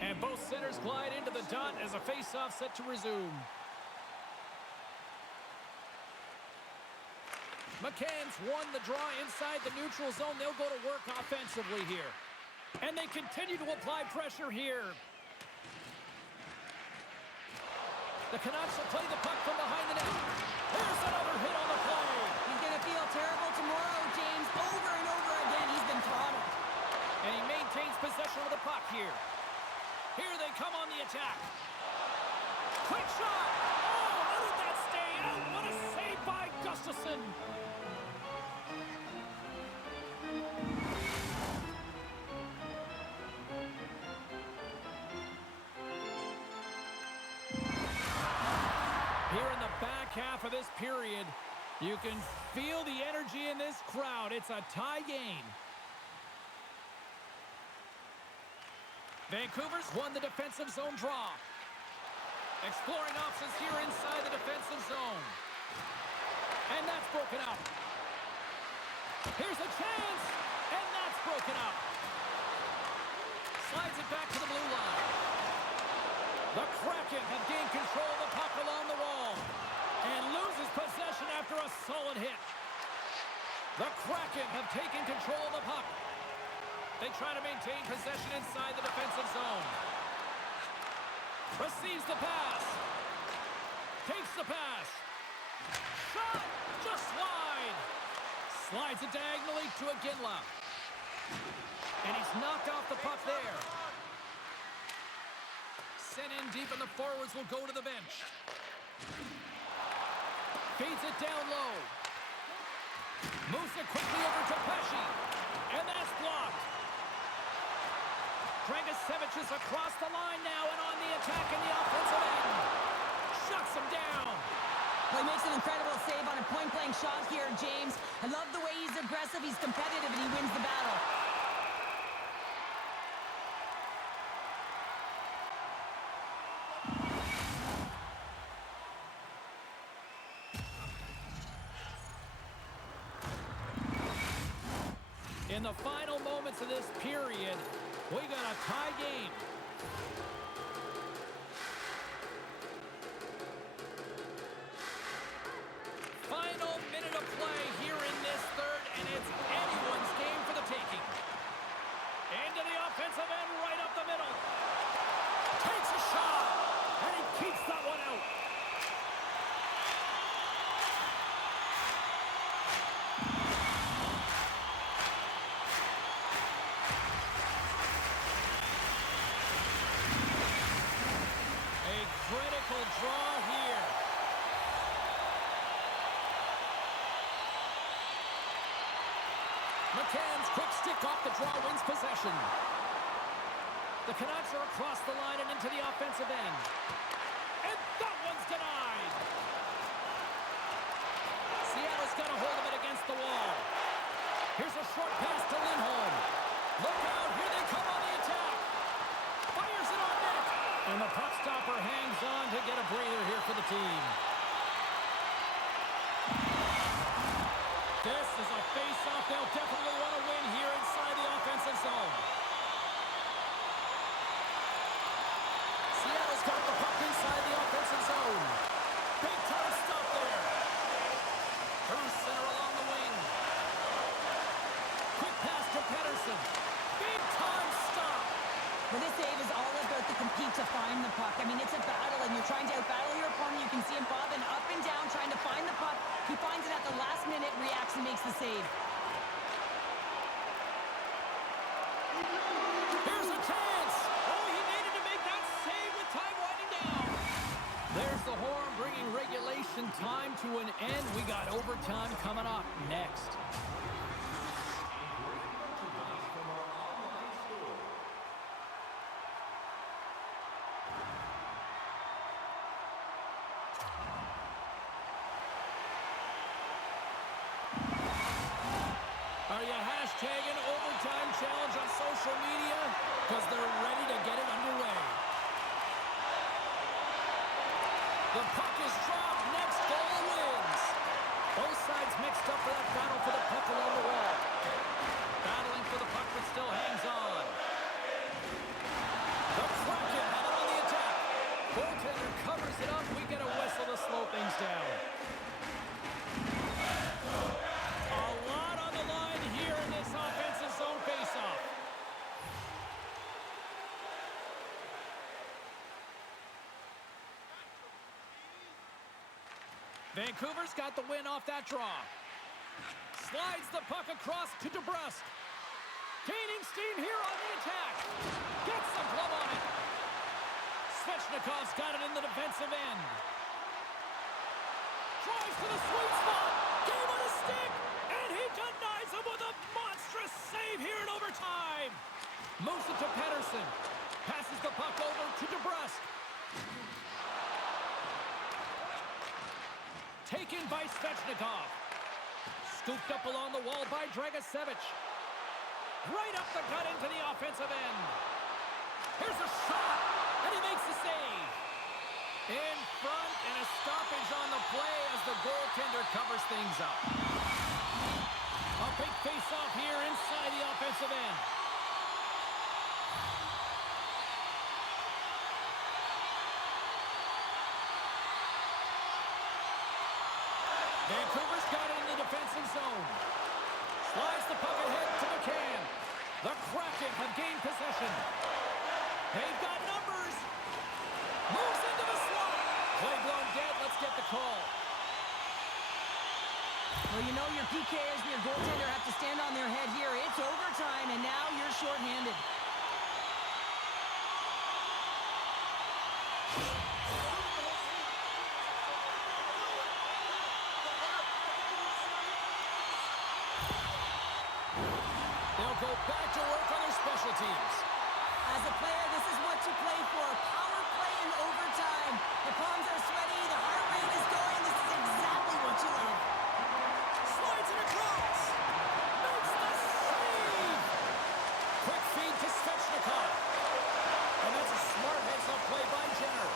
And both centers glide into the dot as a face-off set to resume. McCann's won the draw inside the neutral zone. They'll go to work offensively here. And they continue to apply pressure here. The Canucks will play the puck from behind the net. There's another hit on the play. He's going to feel terrible tomorrow, James. Over and over again, he's been throttled. And he maintains possession of the puck here. Here they come on the attack. Quick shot! Oh, how did that stay out? What a save by Gustafsson! Here in the back half of this period, you can feel the energy in this crowd. It's a tie game. Vancouver's won the defensive zone draw. Exploring options here inside the defensive zone. And that's broken up. Here's a chance, and that's broken up. Slides it back to the blue line. The Kraken have gained control of the puck along the wall and loses possession after a solid hit. The Kraken have taken control of the puck. They try to maintain possession inside the defensive zone. Receives the pass. Takes the pass. Shot! Just wide. Slides it diagonally to Aguila. And he's knocked off the puck there. Sent in deep, and the forwards will go to the bench. Feeds it down low. Moves it quickly over to Pesci. And that's blocked. Dragicevic is across the line now and on the attack in the offensive end. Shuts him down. Well, he makes an incredible save on a point-blank shot here, James. I love the way he's aggressive, he's competitive, and he wins the battle. In the final moments of this period, we got a tie game. Final minute of play here in this third, and it's anyone's game for the taking. Into the offensive end, right up the middle. Takes a shot, and he keeps that one out. A critical draw here. McCann's quick stick off the draw wins possession. The Canucks are across the line and into the offensive end. And that one's denied. Seattle's got a hold of it against the wall. Here's a short pass to Lindholm. Look out, here they come on the attack. Fires it on net. And the puck stopper hangs on to get a breather here for the team. This is a face-off they'll definitely want to win here inside the offensive zone. Seattle's got the puck inside the offensive zone. Big time stop there. Through center along the wing. Quick pass to Pettersson. Big time stop. Well, this save is all about the compete to find the puck. I mean, it's a battle, and you're trying to outbattle your opponent. You can see him bobbing up and down, trying to find the puck. He finds it at the last minute, reacts, and makes the save. Here's a chance. Oh, he needed to make that save with time winding down. There's the horn bringing regulation time to an end. We got overtime coming up next. Are you hashtagging overtime challenge on social media? Because they're ready to get it underway. The puck is dropped. Next goal wins. Both sides mixed up for that battle for the puck along the wall. Battling for the puck, but still hangs on. The Kraken have it on the attack. Goaltender covers it up. We get a whistle to slow things down. A lot on the line here in this offensive zone faceoff. Vancouver's got the win off that draw. Slides the puck across to DeBrusque. Gaining steam here on the attack. Gets the glove on it. Svechnikov's got it in the defensive end. Drives to the sweet spot. Game on a stick. And he denies him with a monstrous save here in overtime. Moves it to Pettersson. Passes the puck over to DeBrusque. Taken by Svechnikov. Scooped up along the wall by Dragicevic. Right up the gut into the offensive end. Here's a shot, and he makes the save. In front, and a stoppage on the play as the goaltender covers things up. A big face-off here inside the offensive end. Vancouver's got it in the defensive zone. Slides the puck ahead to McCann. The Kraken have gained possession. They've got numbers. Moves into the slot. Play blown dead. Let's get the call. Well, you know your PKers and your goaltender have to stand on their head here. It's overtime, and now you're shorthanded. They'll go back to work on their special teams. As a player, this is what you play for. Power play in overtime. The palms are sweaty. The heart rate is going. This is exactly what you love. Slides it across. Makes the save. Quick feed to Svechnikov. And that's a smart heads-up play by Jenner.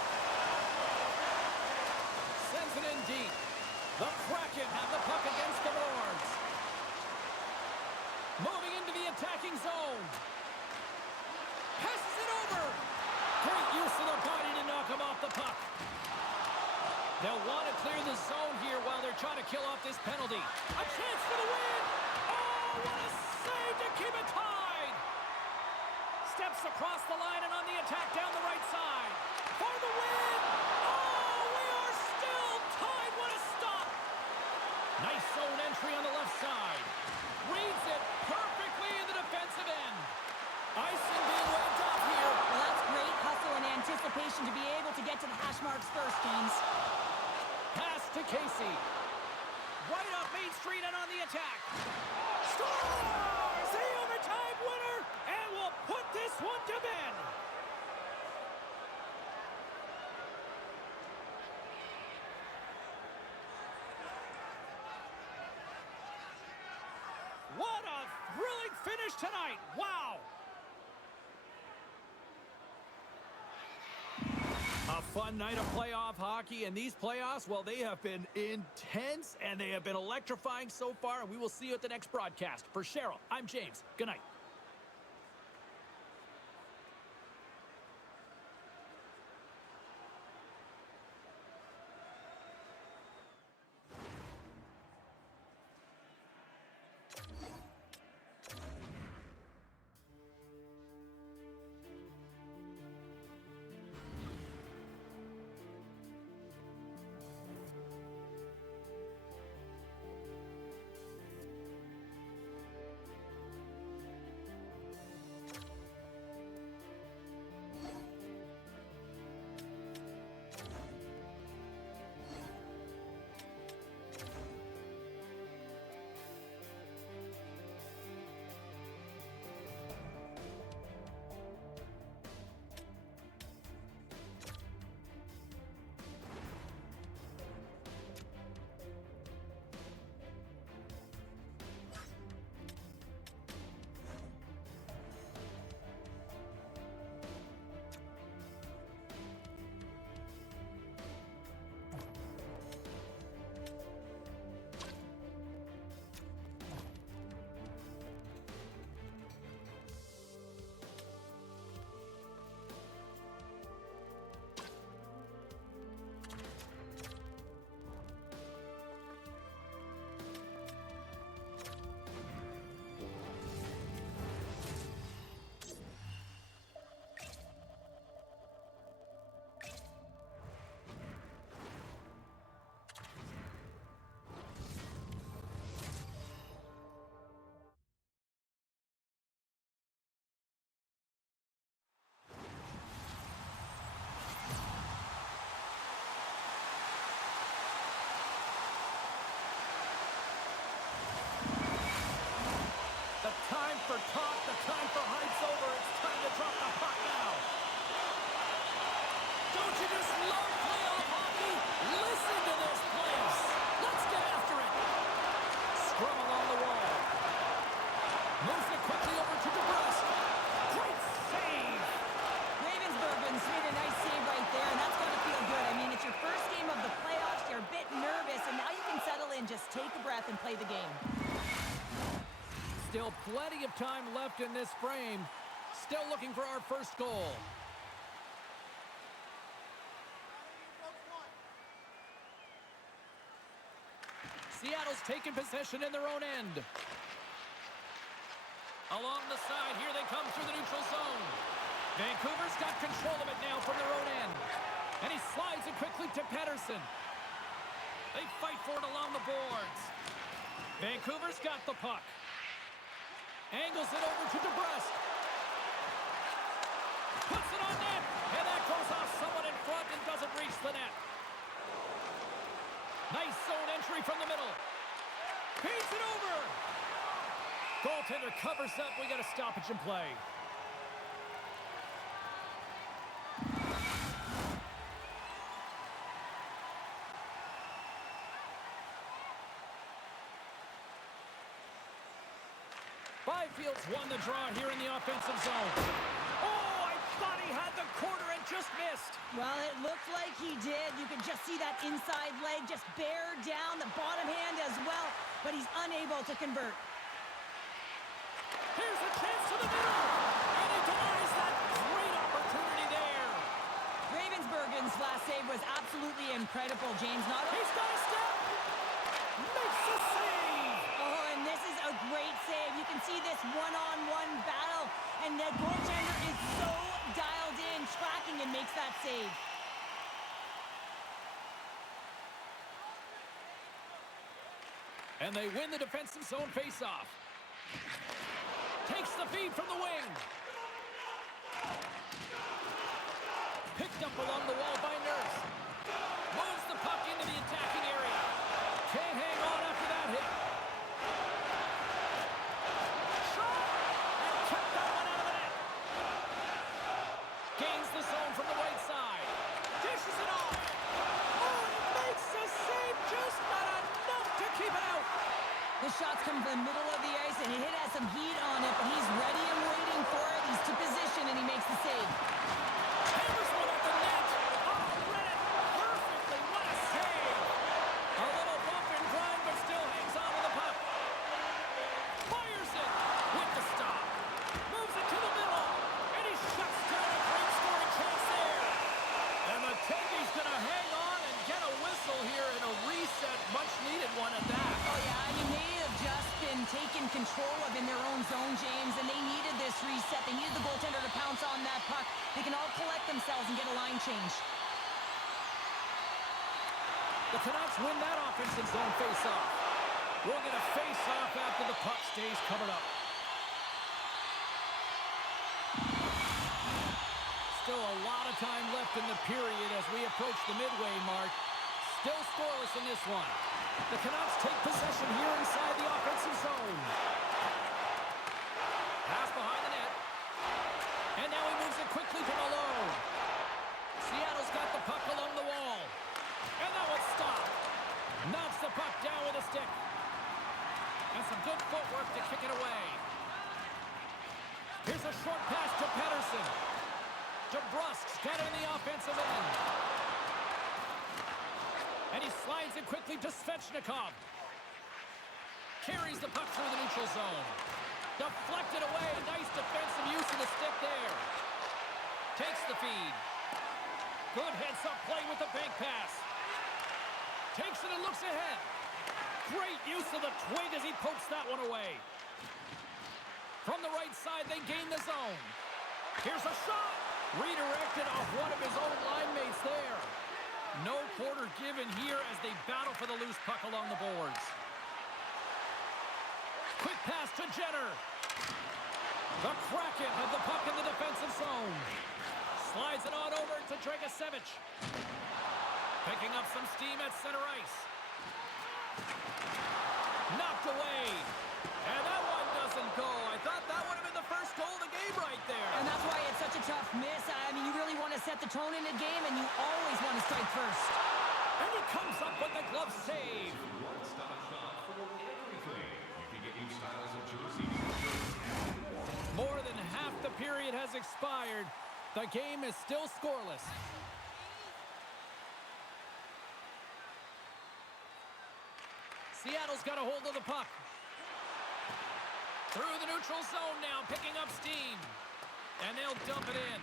Sends it in deep. The Kraken have the puck against the boards. Moving into attacking zone. Passes it over. Great use of their body to knock him off the puck. They'll want to clear the zone here while they're trying to kill off this penalty. A chance for the win. Oh, what a save to keep it tied. Steps across the line and on the attack down the right side. For the win. Oh, we are still tied. What a stop. Nice zone entry on the left side. Reads it perfectly in the defensive end. Icing being waved off here. Well, that's great hustle and anticipation to be able to get to the hash marks first, James. Pass to Casey. Right up Main Street and on the attack. Scores! The overtime winner, and will put this one to bed. What a thrilling finish tonight. Wow. A fun night of playoff hockey, and these playoffs, well, they have been intense, and they have been electrifying so far, and we will see you at the next broadcast. For Cheryl, I'm James. Good night. For talk, the time for hype's over. It's time to drop the puck now. Don't you just love playoff hockey? Listen to this place. Let's get after it. Scrum along the wall. Moves it quickly over to DeBrusque. Great save. Ravensburg's made a nice save right there, and that's going to feel good. I mean, it's your first game of the playoffs. You're a bit nervous, and now you can settle in. Just take a breath and play the game. Still plenty of time left in this frame. Still looking for our first goal. Seattle's taking possession in their own end. Along the side, here they come through the neutral zone. Vancouver's got control of it now from their own end. And he slides it quickly to Pettersson. They fight for it along the boards. Vancouver's got the puck. Angles it over to DeBrusque. Puts it on net. And that goes off someone in front and doesn't reach the net. Nice zone entry from the middle. Feeds it over. Goaltender covers up. We got a stoppage in play. Byfield's won the draw here in the offensive zone. Oh, I thought he had the corner and just missed. Well, it looked like he did. You can just see that inside leg just bear down, the bottom hand as well, but he's unable to convert. Here's a chance to the middle. And he denies that great opportunity there. Ravensburgen's last save was absolutely incredible, James. Not He's got a step. Makes the save. Oh, and this is a great save. You can see this one-on-one battle, and the goaltender is so dialed in, tracking, and makes that save. And they win the defensive zone faceoff. Takes the feed from the wing. Picked up along the wall by Nurse. Moves the puck into the attacking area. Can't hang on after that hit. Shot! And kept that one out of the net. Gains the zone from the right side. Dishes it off. Oh, he makes the save, just not enough to keep it out. The shots come from the middle of the ice, and it has some heat on it, but he's ready and waiting for it. He's to position, and he makes the save. Hammers one at the net. Oh, read it perfectly. What a save. A little bump and grind, but still hangs on to the puck. Fires it with the stop. Moves it to the middle. And he shuts down a great scoring chance there. And the Tendy's going to hang on and get a whistle here in a reset. Much needed one at that. Oh, yeah, I mean, they have just been taken control of in their own zone, James, and they needed this reset. They needed the goaltender to pounce on that puck. They can all collect themselves and get a line change. The Canucks win that offensive zone face-off. We're going to face off after the puck stays covered up. Still a lot of time left in the period as we approach the midway mark. Still scoreless in this one. The Canucks take possession here inside the offensive zone. Pass behind the net. And now he moves it quickly to Malone. Seattle's got the puck along the wall. And that one's stopped. Knocks the puck down with a stick. And some good footwork to kick it away. Here's a short pass to Pettersson. DeBrusk's got it in the offensive end. And he slides it quickly to Svechnikov. Carries the puck through the neutral zone. Deflected away. Nice defensive use of the stick there. Takes the feed. Good heads-up play with the bank pass. Takes it and looks ahead. Great use of the twig as he pokes that one away. From the right side, they gain the zone. Here's a shot. Redirected off one of his own line mates there. No quarter given here as they battle for the loose puck along the boards. Quick pass to Jenner. The Kraken have the puck in the defensive zone. Slides it on over to Dragicevic. Picking up some steam at center ice. Knocked away. And that one doesn't go. I thought that would have been the first goal of the game right there. And that's why it's such a tough miss. I mean, you really want to set the tone in a game, and you always want to strike first. And he comes up with the glove save. One-stop shop for everything. You can get new styles of jerseys. More than half the period has expired. The game is still scoreless. Seattle's got a hold of the puck. Through the neutral zone now, picking up steam. And they'll dump it in.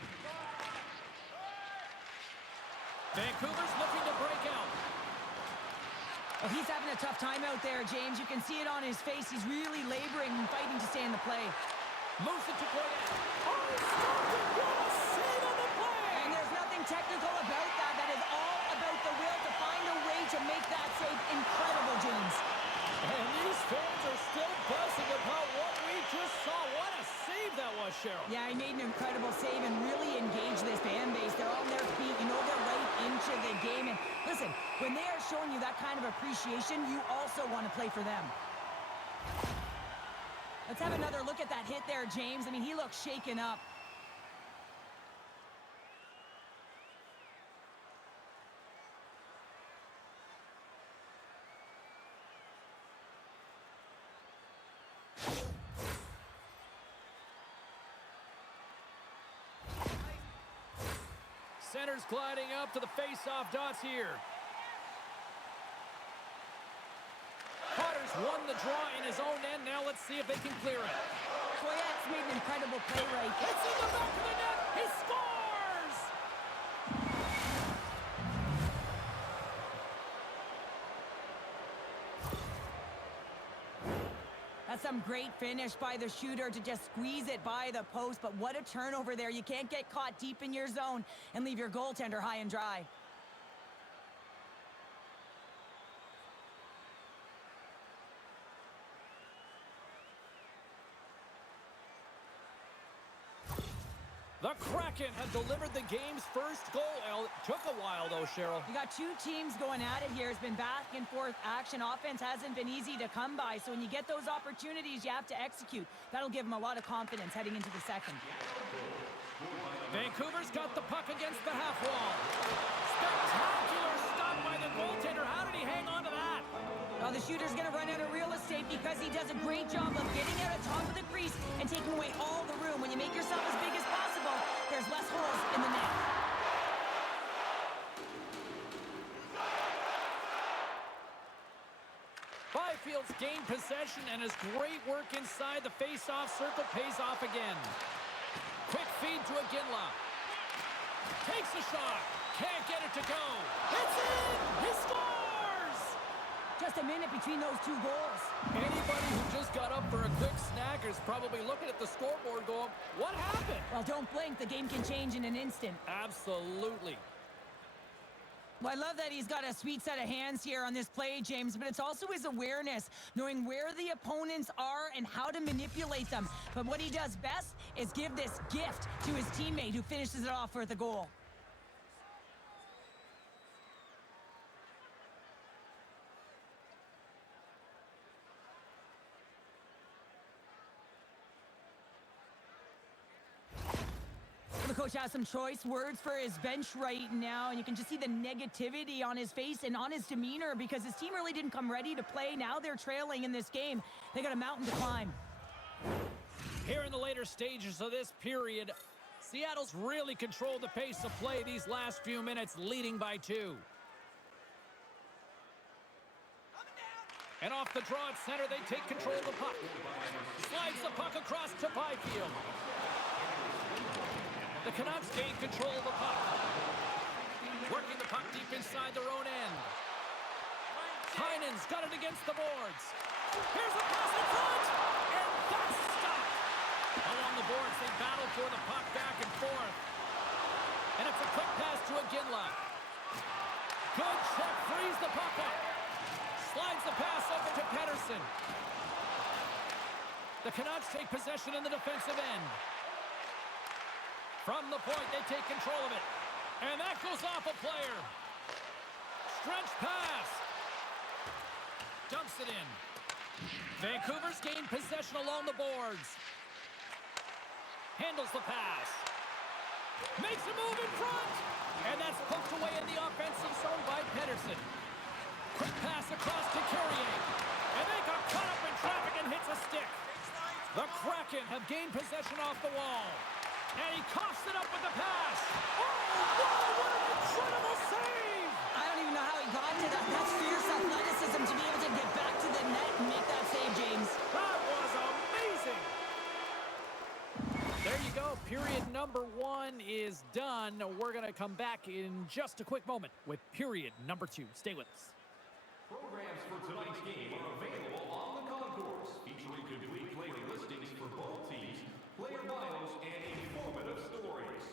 Vancouver's looking to break out. Oh, he's having a tough time out there, James. You can see it on his face. He's really laboring and fighting to stay in the play. Moves it to Poyet. Oh, stopped it. What a save on the play! And there's nothing technical about that. That is all about the will to find a way to make that save incredible, James. And these fans are still buzzing about what we just saw. What a save that was, Cheryl. Yeah, he made an incredible save and really engaged this fan base. They're on their feet. You know they're right into the game. And listen, when they are showing you that kind of appreciation, you also want to play for them. Let's have another look at that hit there, James. I mean, he looks shaken up. Center's gliding up to the face-off dots here. Carter's won the draw in his own end. Now let's see if they can clear it. Poyet's made an incredible play right there. It's in the back of the net. He scores! That's some great finish by the shooter to just squeeze it by the post, but what a turnover there. You can't get caught deep in your zone and leave your goaltender high and dry. The Kraken have delivered the game's first goal. Well, it took a while, though, Cheryl. You got two teams going at it here. It's been back and forth action. Offense hasn't been easy to come by, so when you get those opportunities, you have to execute. That'll give them a lot of confidence heading into the second. Vancouver's got the puck against the half wall. Spectacular stop by the goaltender. How did he hang on to that? Well, the shooter's going to run out of real estate because he does a great job of getting out on top of the crease and taking away all the room. When you make yourself as big as possible, there's less holes in the net. Byfield's gained possession, and his great work inside the face-off circle pays off again. Quick feed to Iginla. Takes a shot. Can't get it to go. It's in! He scores! Just a minute between those two goals. Anybody who just got up for a quick snack is probably looking at the scoreboard going, what happened? Well, don't blink. The game can change in an instant. Absolutely. Well, I love that he's got a sweet set of hands here on this play, James, but it's also his awareness, knowing where the opponents are and how to manipulate them. But what he does best is give this gift to his teammate who finishes it off for the goal. The coach has some choice words for his bench right now, and you can just see the negativity on his face and on his demeanor because his team really didn't come ready to play. Now they're trailing in this game. They got a mountain to climb. Here in the later stages of this period, Seattle's really controlled the pace of play these last few minutes, leading by 2. And off the draw at center, they take control of the puck. Slides the puck across to Byfield. The Canucks gain control of the puck. Working the puck deep inside their own end. Heinen's got it against the boards. Here's a pass in front! And that's stopped! Along the boards, they battle for the puck back and forth. And it's a quick pass to Iginla. Good check, frees the puck up. Slides the pass over to Pettersson. The Canucks take possession in the defensive end. From the point, they take control of it. And that goes off a player. Stretch pass. Dumps it in. Vancouver's gained possession along the boards. Handles the pass. Makes a move in front. And that's poked away in the offensive zone by Pettersson. Quick pass across to Carrier. And they got caught up in traffic and hits a stick. The Kraken have gained possession off the wall. And he coughs it up with the pass. Oh, wow, what an incredible save! I don't even know how he got to that. That's fierce athleticism to be able to get back to the net and make that save, James. That was amazing! There you go. Period number 1 is done. We're going to come back in just a quick moment with period number 2. Stay with us. Programs for tonight's game are available on the concourse, featuring complete player listings for both teams, player bios, and informative stories.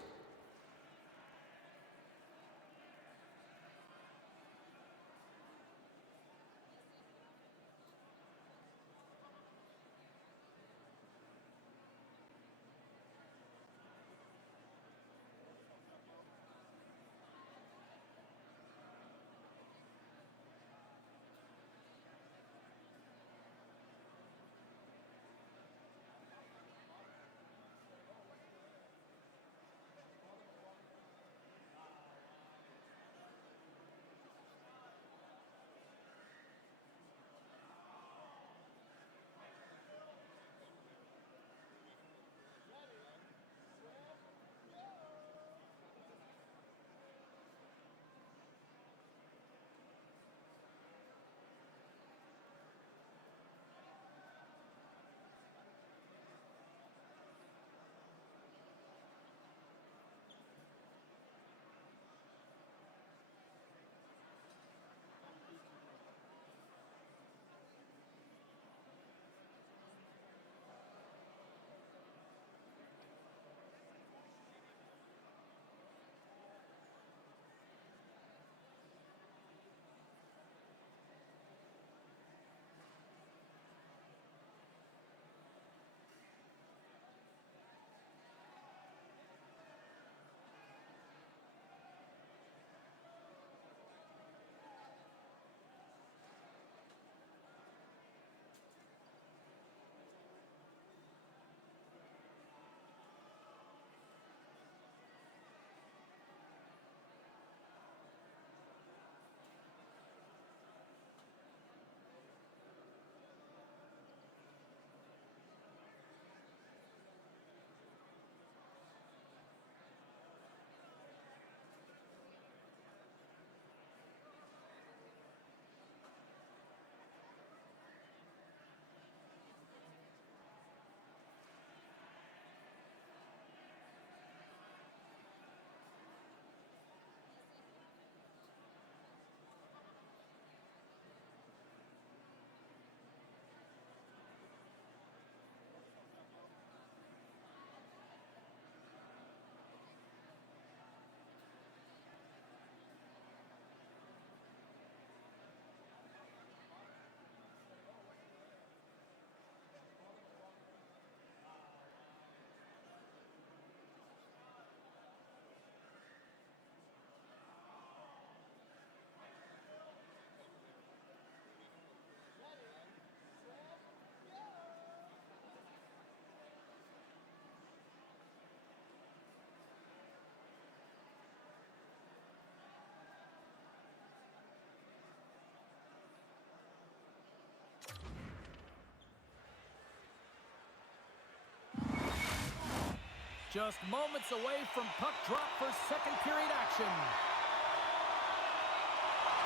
Just moments away from puck drop for second period action.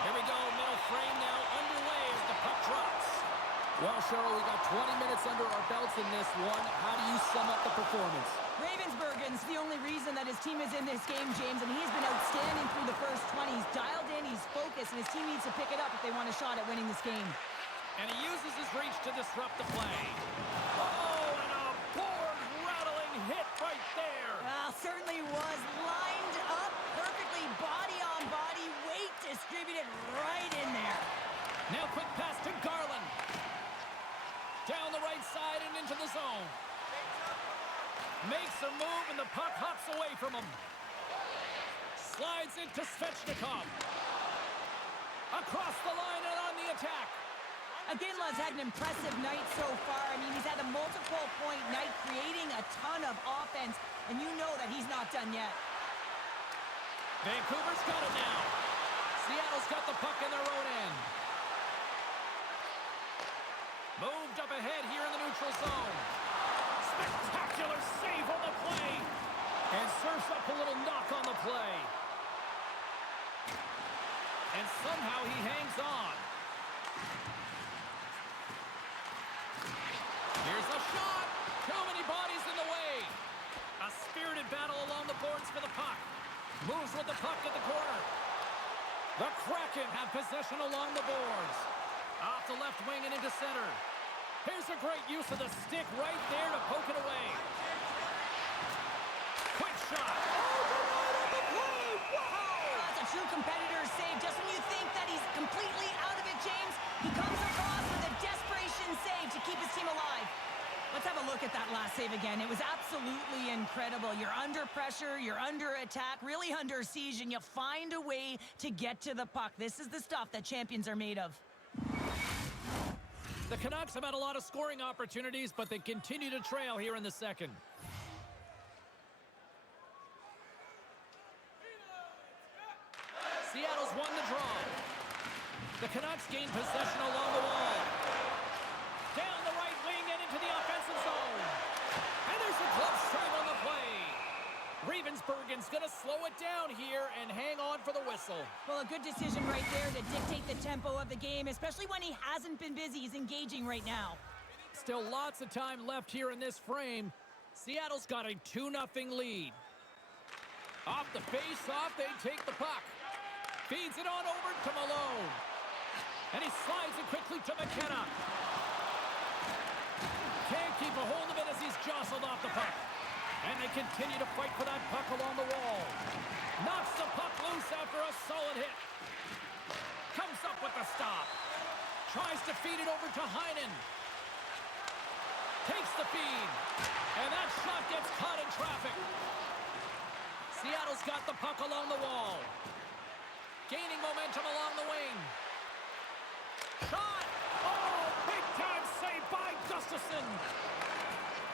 Here we go, middle frame now underway as the puck drops. Well, Cheryl, we got 20 minutes under our belts in this one. How do you sum up the performance? Ravensburgen's the only reason that his team is in this game, James, and he's been outstanding through the first 20. He's dialed in, he's focused, and his team needs to pick it up if they want a shot at winning this game. And he uses his reach to disrupt the play. Oh, and a board-rattling hit right there. Well, certainly was lined up perfectly, body on body, weight distributed right in there. Now quick pass to Garland. Down the right side and into the zone. Makes a move and the puck hops away from him. Slides into Svechnikov. Across the line and on the attack. Aginla's had an impressive night so far. I mean, he's had a multiple-point night, creating a ton of offense, and you know that he's not done yet. Vancouver's got it now. Seattle's got the puck in their own end. Moved up ahead here in the neutral zone. Spectacular save on the play. And serves up a little knock on the play. And somehow he hangs on. Here's a shot. Too many bodies in the way. A spirited battle along the boards for the puck. Moves with the puck to the corner. The Kraken have possession along the boards. Off the left wing and into center. Here's a great use of the stick right there to poke it away. Quick shot. That's a true competitor's save. Just when you think that he's completely out of it, James, he comes across with a desperation save to keep his team alive. Let's have a look at that last save again. It was absolutely incredible. You're under pressure, you're under attack, really under siege, and you find a way to get to the puck. This is the stuff that champions are made of. The Canucks have had a lot of scoring opportunities, but they continue to trail here in the second. Seattle's won the draw. The Canucks gain possession along the wall. Down the right wing and into the offensive zone. And there's a glove save on the play. Ravensburgen's going to slow it down here and hang on for the whistle. Well, a good decision right there to dictate the tempo of the game, especially when he hasn't been busy. He's engaging right now. Still lots of time left here in this frame. Seattle's got a 2-0 lead. Off the face-off, they take the puck. Feeds it on over to Malone. And he slides it quickly to McKenna. Can't keep a hold of it as he's jostled off the puck. And they continue to fight for that puck along the wall. Knocks the puck loose after a solid hit. Comes up with the stop. Tries to feed it over to Heinen. Takes the feed. And that shot gets caught in traffic. Seattle's got the puck along the wall. Gaining momentum along the wing. Shot! Oh, big time save by Gustafsson.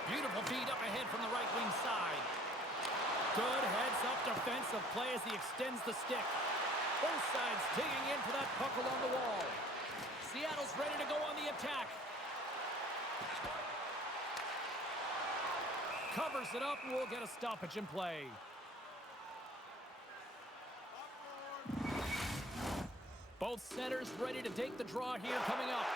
Beautiful feed up ahead from the right wing side. Good heads-up defensive play as he extends the stick. Both sides digging in for that puck along the wall. Seattle's ready to go on the attack. Covers it up and we'll get a stoppage in play. Both centers ready to take the draw here coming up.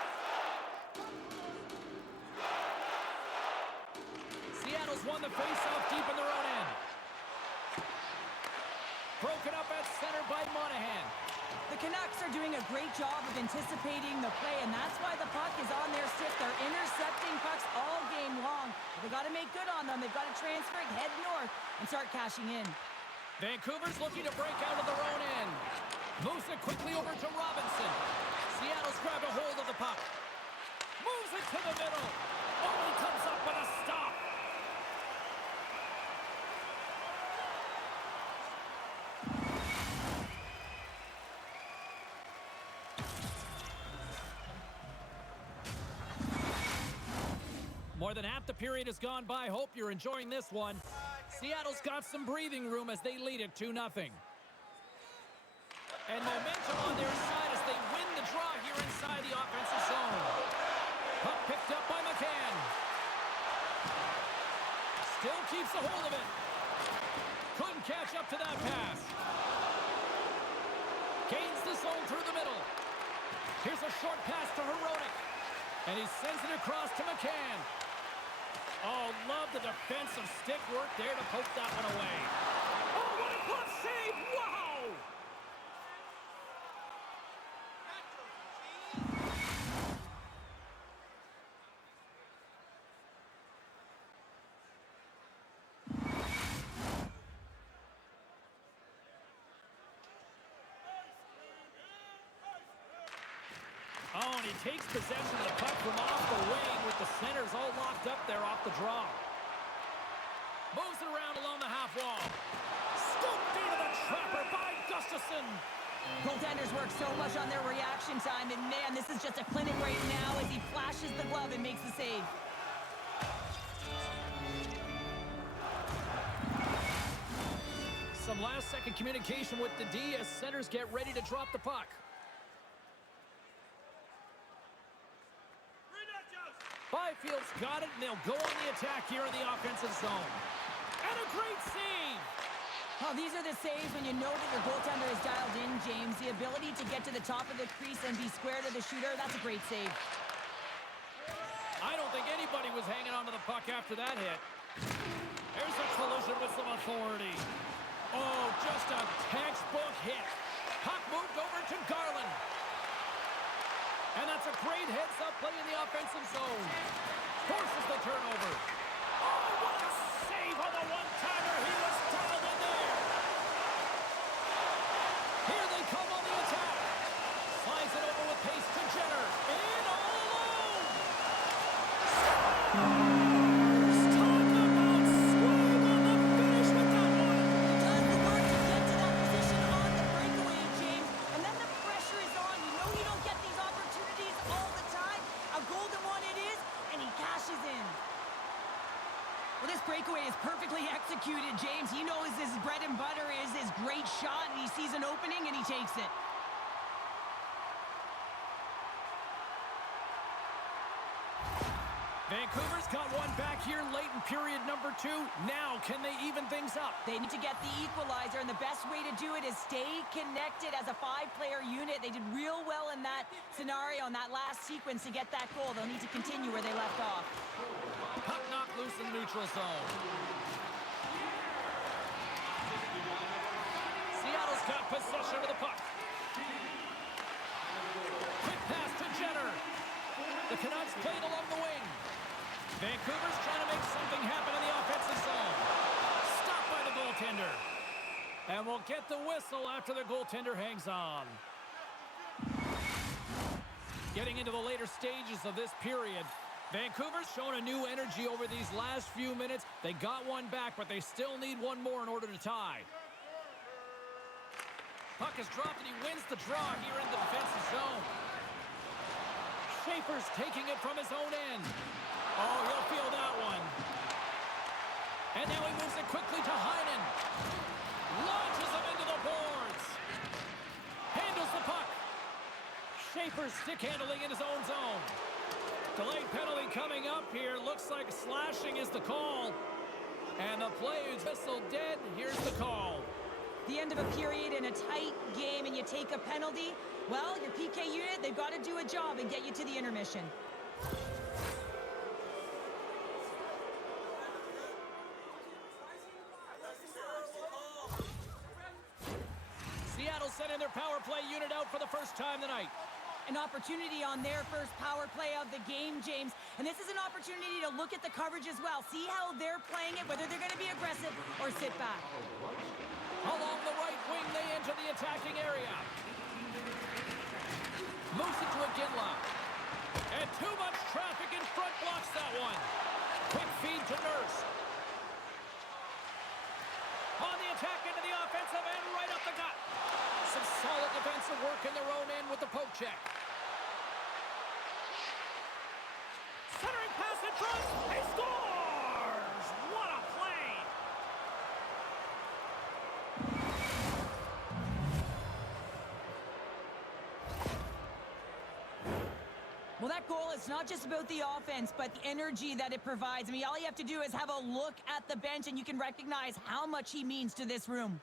Seattle's won the faceoff deep in their own end. Broken up at center by Monahan. The Canucks are doing a great job of anticipating the play, and that's why the puck is on their stick. They're intercepting pucks all game long. They've got to make good on them. They've got to transfer it, head north, and start cashing in. Vancouver's looking to break out of their own end. Moves it quickly over to Robinson. Seattle's grabbed a hold of the puck. Moves it to the middle. Oh, he comes up with a stop. More than half the period has gone by. Hope you're enjoying this one. Seattle's got some breathing room as they lead it 2-0. And momentum on their side as they win the draw here inside the offensive zone. Puck picked up by McCann. Still keeps a hold of it. up to that pass. Gains the zone through the middle. Here's a short pass to Herodic. And he sends it across to McCann. Oh, love the defensive stick work there to poke that one away. Oh, what a glove save! Wow! Oh, and he takes possession of the puck from off the wing with the centers all locked up there off the draw. Moves it around along the half wall. Scooped into the trapper by Gustafsson. Goaltenders work so much on their reaction time, and man, this is just a clinic right now as he flashes the glove and makes the save. Some last-second communication with the D as centers get ready to drop the puck. Byfield's got it, and they'll go on the attack here in the offensive zone. And a great save! Oh, these are the saves when you know that your goaltender is dialed in, James. The ability to get to the top of the crease and be square to the shooter, that's a great save. I don't think anybody was hanging on to the puck after that hit. There's a collision with some authority. Oh, just a textbook hit. Puck moved over to Garland. And that's a great heads-up play in the offensive zone. Forces the turnover. Oh, what a save on the one-timer. He was dialed in there. Here they come on the attack. Slides it over with pace to Jenner. In all alone. Talk about swing on the finish with that one. Does the work to get to that position on the breakaway, James. And then the pressure is on. You know you don't get these opportunities all the time. A golden one it is, and he cashes in. Well, this breakaway is perfectly executed, James. He knows his bread and butter is his great shot, and he sees an opening, and he takes it. Vancouver's got one back here late in period number 2. Now, can they even things up? They need to get the equalizer, and the best way to do it is stay connected as a 5-player unit. They did real well in that scenario, in that last sequence, to get that goal. They'll need to continue where they left off. Puck knocked loose in the neutral zone. Seattle's got possession of the puck. Quick pass to Jenner. The Canucks played along the wing. Vancouver's trying to make something happen in the offensive zone. Stopped by the goaltender. And we'll get the whistle after the goaltender hangs on. Getting into the later stages of this period, Vancouver's shown a new energy over these last few minutes. They got one back, but they still need one more in order to tie. Puck is dropped, and he wins the draw here in the defensive zone. Schaefer's taking it from his own end. Oh, he'll feel that one. And now he moves it quickly to Heinen. Launches him into the boards. Handles the puck. Schaefer's stick handling in his own zone. Delayed penalty coming up here. Looks like slashing is the call. And the play is whistled dead. Here's the call. The end of a period in a tight game and you take a penalty, well, your PK unit, they've got to do a job and get you to the intermission. Seattle sending their power play unit out for the first time tonight. An opportunity on their first power play of the game, James. And this is an opportunity to look at the coverage as well. See how they're playing it, whether they're going to be aggressive or sit back. Along the right wing, they enter the attacking area. Moves it to Iginla. And too much traffic in front blocks that one. Quick feed to Nurse. On the attack into the offensive end, right up the gut. Some solid defensive work in their own end with the poke check. Centering pass in front. He scores! What a play! Well, that goal is not just about the offense, but the energy that it provides. I mean, all you have to do is have a look at the bench, and you can recognize how much he means to this room.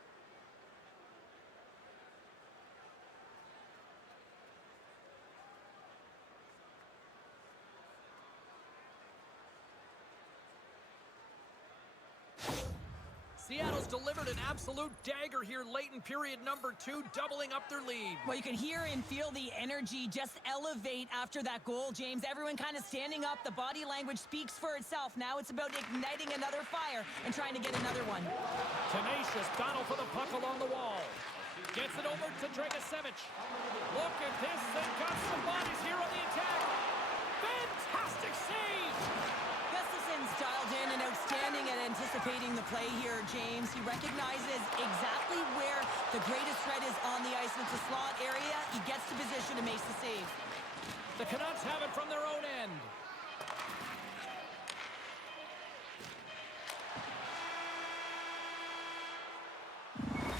Seattle's delivered an absolute dagger here late in period number 2, doubling up their lead. Well, you can hear and feel the energy just elevate after that goal, James. Everyone kind of standing up. The body language speaks for itself. Now it's about igniting another fire and trying to get another one. Tenacious battle for the puck along the wall. Gets it over to Dragicevic. Look at this. They've got some bodies here on the attack. Fantastic save. Gustafson's dialed in and outstanding at anticipating the play here, James. He recognizes exactly where the greatest threat is on the ice. It's a slot area. He gets to position and makes the save. The Canucks have it from their own end.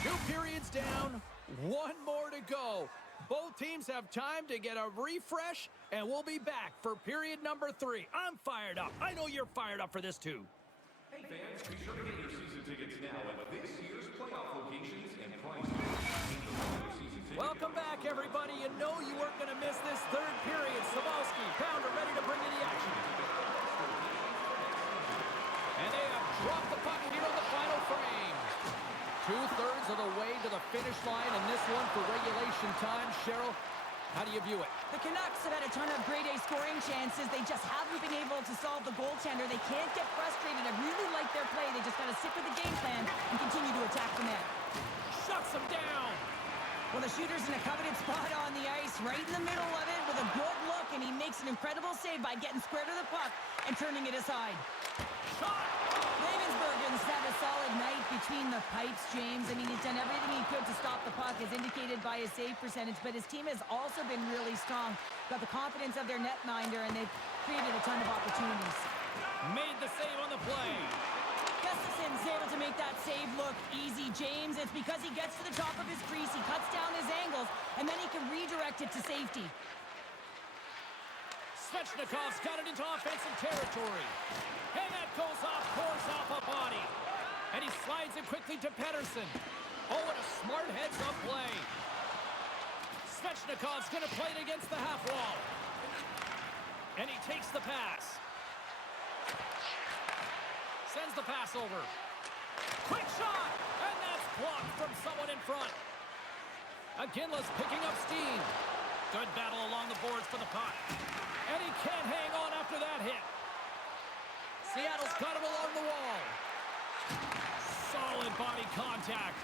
Two periods down, one more to go. Both teams have time to get a refresh, and we'll be back for period number 3. I'm fired up. I know you're fired up for this too. Hey fans, be sure to get your season tickets now at this year's playoff locations and prices. Welcome back, everybody. You know you weren't going to miss this third period. Sabalski, Pounder ready to bring you the action. And they have dropped the puck here in the final frame. 2/3 of the way to the finish line in this one for regulation time. Cheryl, how do you view it? The Canucks have had a ton of grade A scoring chances. They just haven't been able to solve the goaltender. They can't get frustrated. I really like their play. They just got to stick with the game plan and continue to attack the net. Shuts them down. Well, the shooter's in a coveted spot on the ice, right in the middle of it with a good look, and he makes an incredible save by getting square to the puck and turning it aside. Shot. Ravensburgen's had a solid night between the pipes, James. I mean, he's done everything he could to stop the puck, as indicated by his save percentage, but his team has also been really strong. Got the confidence of their netminder, and they've created a ton of opportunities. Made the save on the play. Gustafson's able to make that save look easy, James. It's because he gets to the top of his crease, he cuts down his angles, and then he can redirect it to safety. Svechnikov's got it into offensive territory. And that goes off, pours off a body. And he slides it quickly to Pedersen. Oh, what a smart heads-up play. Svechnikov's going to play it against the half wall. And he takes the pass. Sends the pass over. Quick shot! And that's blocked from someone in front. Aginla's picking up steam. Good battle along the boards for the puck. And he can't hang on after that hit. Seattle's got him along the wall. Solid body contact.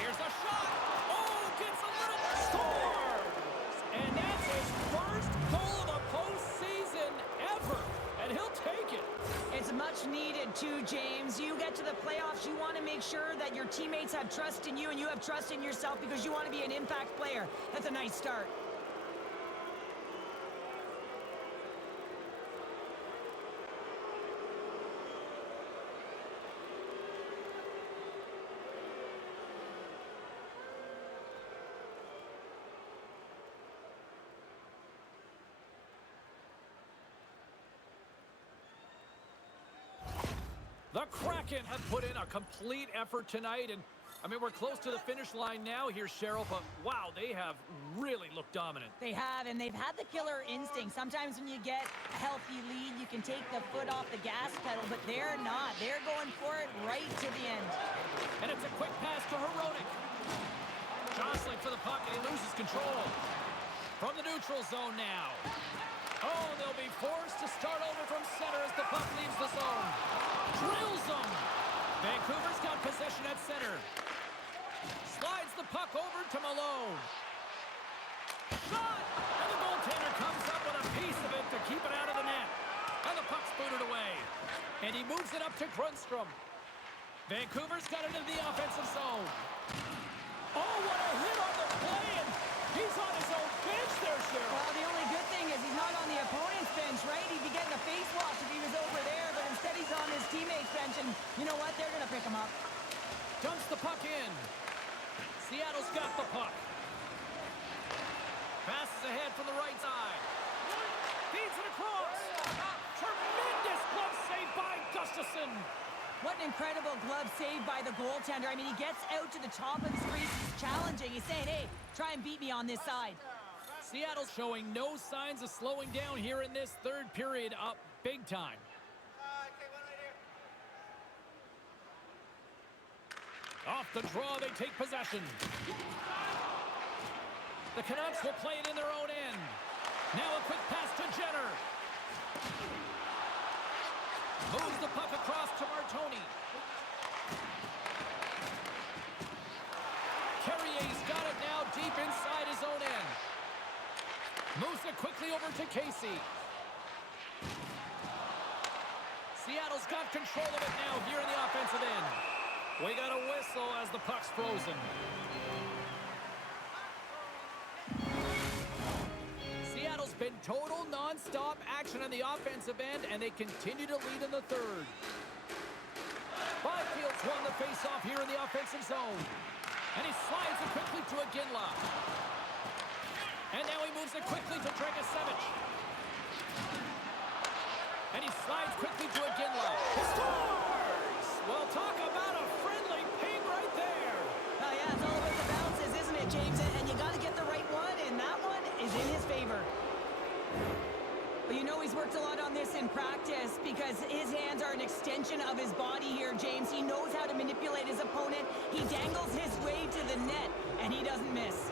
Here's a shot. Oh, gets a little scores. And that's his first goal of the postseason ever. And he'll take it. It's much needed too, James. You get to the playoffs, you want to make sure that your teammates have trust in you and you have trust in yourself because you want to be an impact player. That's a nice start. The Kraken have put in a complete effort tonight, and I mean, we're close to the finish line now here, Cheryl, but wow, they have really looked dominant. They have, and they've had the killer instinct. Sometimes when you get a healthy lead, you can take the foot off the gas pedal, but they're not. They're going for it right to the end. And it's a quick pass to Herodic. Jostling for the puck, and he loses control. From the neutral zone now. Oh, they'll be forced to start over from center as the puck leaves the zone. Drills them. Vancouver's got possession at center. Slides the puck over to Malone. Shot! And the goaltender comes up with a piece of it to keep it out of the net. And the puck's booted away. And he moves it up to Grundstrom. Vancouver's got it into the offensive zone. Oh, what a hit on the play! And he's on his own bench there, Cheryl. Well, the only good thing is he's not on the opponent's bench, right? He'd be getting a face wash if he was over there, but instead he's on his teammate's bench, and you know what? They're going to pick him up. Dumps the puck in. Seattle's got the puck. Passes ahead from the right side. Feeds it across. Tremendous glove save by Gustafson. What an incredible glove save by the goaltender. I mean, he gets out to the top of his crease. He's challenging. He's saying, hey, try and beat me on this side. Seattle's showing no signs of slowing down here in this third period, up big time. Off the draw, they take possession. The Canucks will play it in their own end. Now a quick pass to Jenner. Moves the puck across to Martoni. Carrier's got it now deep inside his own end. Moves it quickly over to Casey. Seattle's got control of it now here in the offensive end. We got a whistle as the puck's frozen. Seattle's been total non-stop action in the offensive end, and they continue to lead in the third. Byfield's won the face-off here in the offensive zone. And he slides it quickly to Iginla. And now he moves it quickly to Dragicevic. And he slides quickly to Iginla. He scores! Well, talk about a friendly ping right there. Oh, yeah, it's all about the bounces, isn't it, James? And you got to get the right one, and that one is in his favor. But you know he's worked a lot on this in practice because his hands are an extension of his body here, James. He knows how to manipulate his opponent. He dangles his way to the net, and he doesn't miss.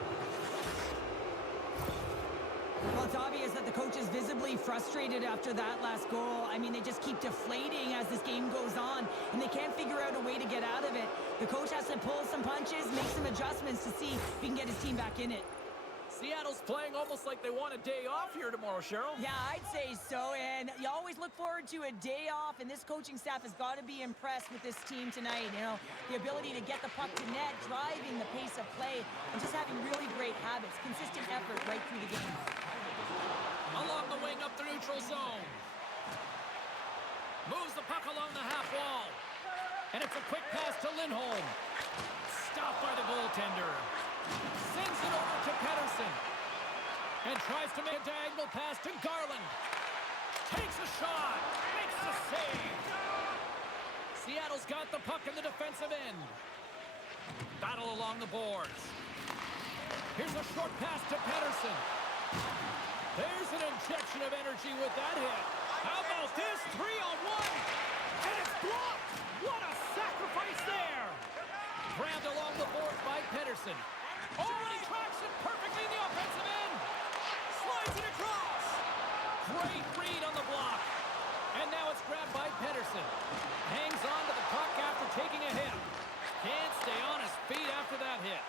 Well, it's obvious that the coach is visibly frustrated after that last goal. I mean, they just keep deflating as this game goes on, and they can't figure out a way to get out of it. The coach has to pull some punches, make some adjustments to see if he can get his team back in it. Seattle's playing almost like they want a day off here tomorrow, Cheryl. Yeah, I'd say so, and you always look forward to a day off, and this coaching staff has got to be impressed with this team tonight. You know, the ability to get the puck to net, driving the pace of play, and just having really great habits, consistent effort right through the game. Along the wing up the neutral zone. Moves the puck along the half wall. And it's a quick pass to Lindholm. Stopped by the goaltender. Sends it over to Pettersson. And tries to make a diagonal pass to Garland. Takes a shot. Makes the save. Seattle's got the puck in the defensive end. Battle along the boards. Here's a short pass to Pettersson. There's an injection of energy with that hit. How about this? 3-on-1. And it's blocked. What a sacrifice there. Grabbed along the boards by Pettersson. Oh, and he tracks it perfectly in the offensive end. Slides it across. Great read on the block. And now it's grabbed by Pettersson. Hangs on to the puck after taking a hit. Can't stay on his feet after that hit.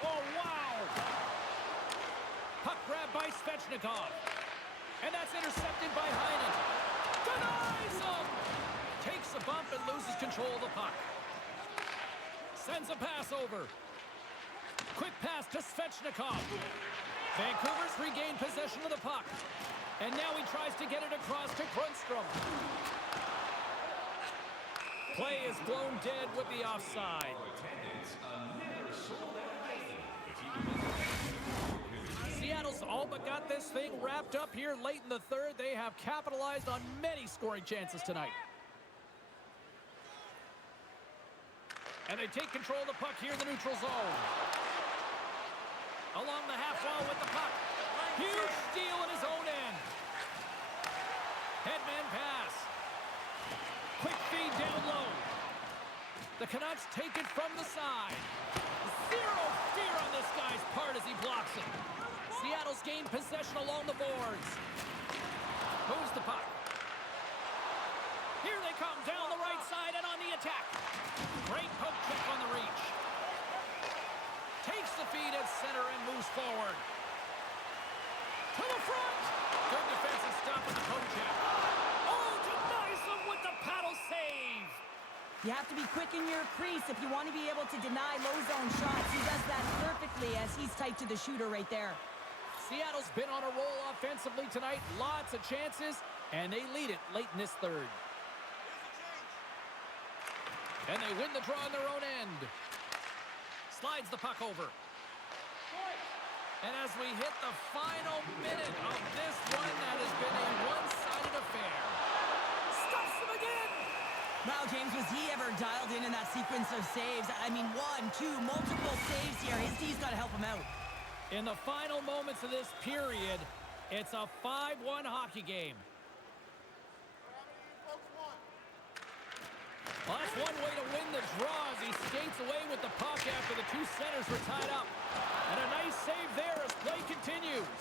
Oh, wow. Puck grabbed by Svechnikov. And that's intercepted by Heinen. Denies him! Takes a bump and loses control of the puck. Sends a pass over. Quick pass to Svechnikov. Vancouver's regained possession of the puck. And now he tries to get it across to Grundstrom. Play is blown dead with the offside. Seattle's all but got this thing wrapped up here late in the third. They have capitalized on many scoring chances tonight. And they take control of the puck here in the neutral zone. Along the half wall with the puck. Huge steal in his own end. Headman pass. Quick feed down low. The Canucks take it from the side. Zero fear on this guy's part as he blocks it. Seattle's gained possession along the boards. Moves the puck. Here they come down the right side and on the attack. Great poke check on the reach. Takes the feed at center and moves forward. To the front. Good defensive stop with the poke check. Oh, denies him with the paddle save. You have to be quick in your crease if you want to be able to deny low zone shots. He does that perfectly as he's tight to the shooter right there. Seattle's been on a roll offensively tonight. Lots of chances, and they lead it late in this third. And they win the draw on their own end. Slides the puck over. And as we hit the final minute of this one, that has been a one-sided affair. Stuffs him again! Wow, James, was he ever dialed in that sequence of saves? I mean, 1, 2, multiple saves here. His D's got to help him out. In the final moments of this period, it's a 5-1 hockey game. Well, that's one way to win the draw as he skates away with the puck after the two centers were tied up. And a nice save there as play continues.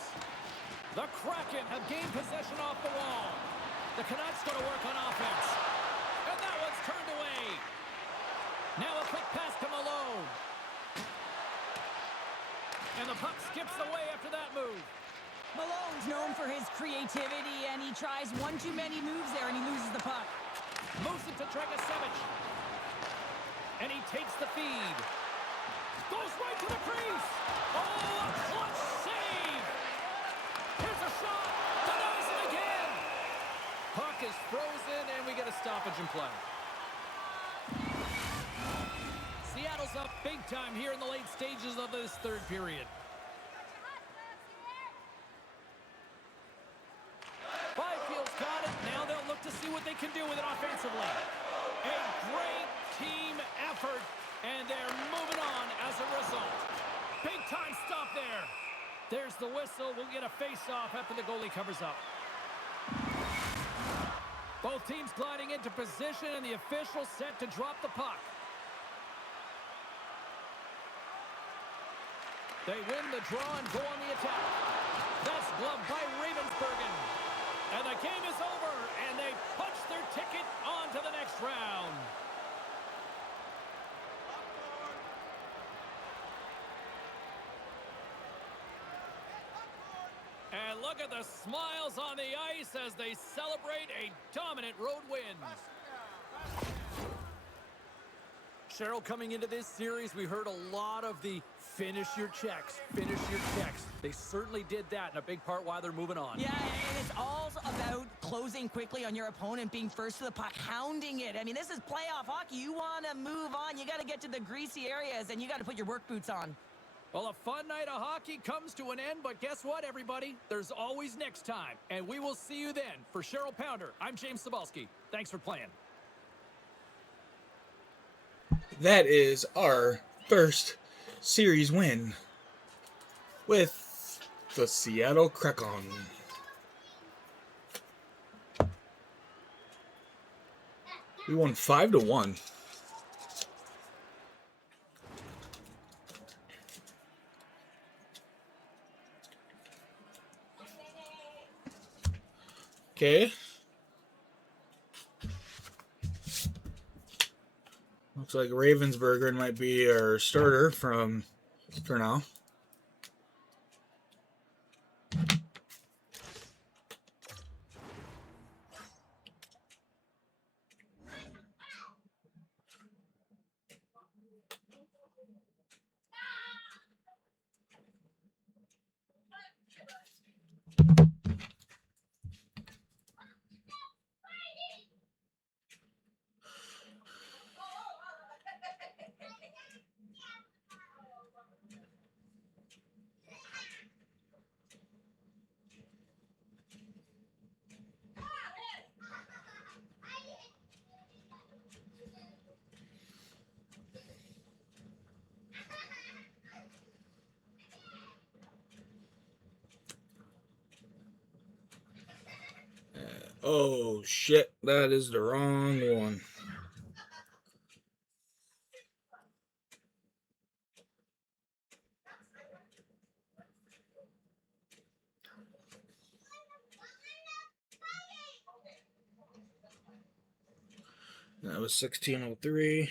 The Kraken have gained possession off the wall. The Canucks go to work on offense. And that one's turned away. Now a quick pass to Malone. And the puck skips away after that move. Malone's known for his creativity, and he tries one too many moves there, and he loses the puck. Moves it to Dragicevic. And he takes the feed. Goes right to the crease. Oh, a clutch save. Here's a shot. Denies it again. Puck is frozen, and we get a stoppage in play. Seattle's up big time here in the late stages of this third period. Byfield's got it. Now they'll look to see what they can do with it offensively. A great team effort, and they're moving on as a result. Big time stop there. There's the whistle. We'll get a face-off after the goalie covers up. Both teams gliding into position, and the official set to drop the puck. They win the draw and go on the attack. That's gloved by Ravensburgen. And the game is over, and they punch their ticket on to the next round. And look at the smiles on the ice as they celebrate a dominant road win. Cheryl, coming into this series, we heard a lot of the finish your checks, finish your checks. They certainly did that in a big part why they're moving on. Yeah, and it's all about closing quickly on your opponent, being first to the puck, hounding it. I mean, this is playoff hockey. You want to move on. You got to get to the greasy areas, and you got to put your work boots on. Well, a fun night of hockey comes to an end, but guess what, everybody? There's always next time, and we will see you then. For Cheryl Pounder, I'm James Cebulski. Thanks for playing. That is our first series win with the Seattle Kraken. We won 5-1. Okay. Looks like Ravensburger might be our starter for now. Oh shit, that is the wrong one. That was 1603.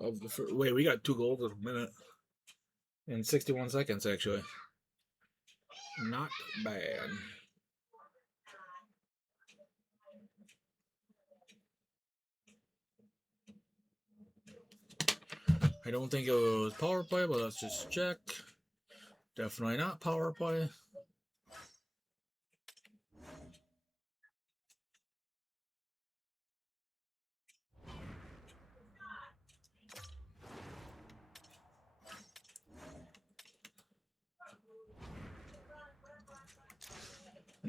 Of the wait, we got 2 goals in a minute. In 61 seconds, actually. Not bad. I don't think it was power play, but let's just check. Definitely not power play.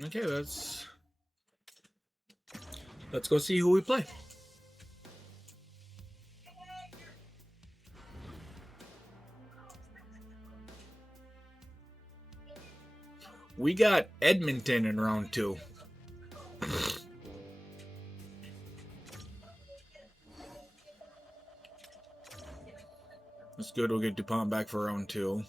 Okay, let's go see who we play. We got Edmonton in round 2. That's good. We'll get DuPont back for round 2.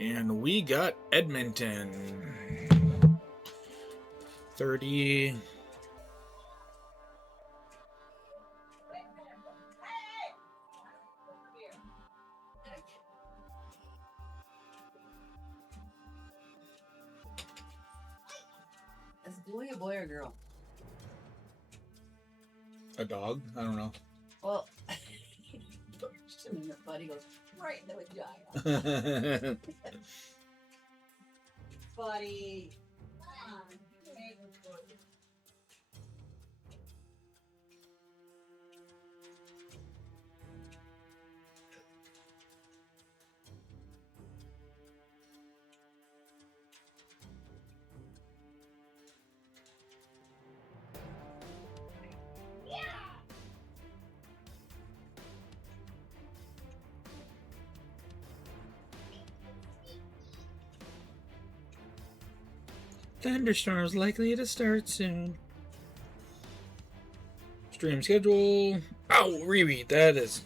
And we got Edmonton. 30. Is Bluey a boy or girl? A dog? I don't know. Well, the buddy goes right in the vagina. Buddy, come on. Thunderstorms likely to start soon. Stream schedule. Ow, reread. That is.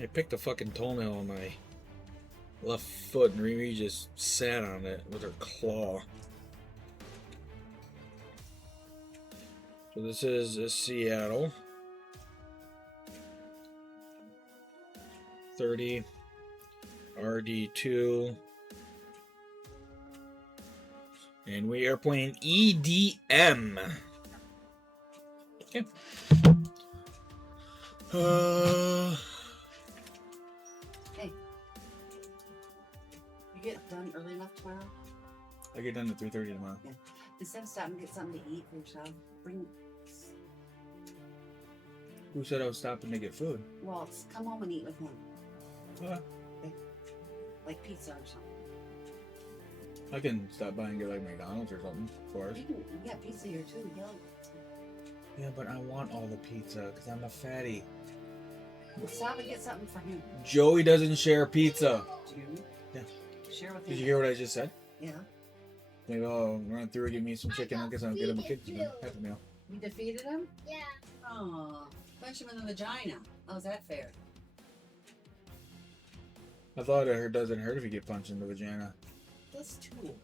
I picked a fucking toenail on my left foot, and Riri just sat on it with her claw. So this is Seattle. 30. RD2. And we are playing EDM. Okay. Hey, you get done early enough tomorrow? I get done at 3:30 tomorrow. Yeah. Instead of stopping to get something to eat for yourself, bring. Who said I was stopping to get food? Well, come home and eat with him, Okay. like pizza or something. I can stop by and get like McDonald's or something for us. You got pizza here too. Yellow. Yeah, but I want all the pizza because I'm a fatty. Well, stop and get something for him. Joey doesn't share pizza. Do you? Yeah. Share with him. Did you hear what I just said? Yeah. Maybe I'll run through and give me some chicken nuggets and I'll get him a kid's happy meal. You defeated him? Yeah. Oh, punch him in the vagina. How's that fair? I thought it doesn't hurt if you get punched in the vagina. That's too.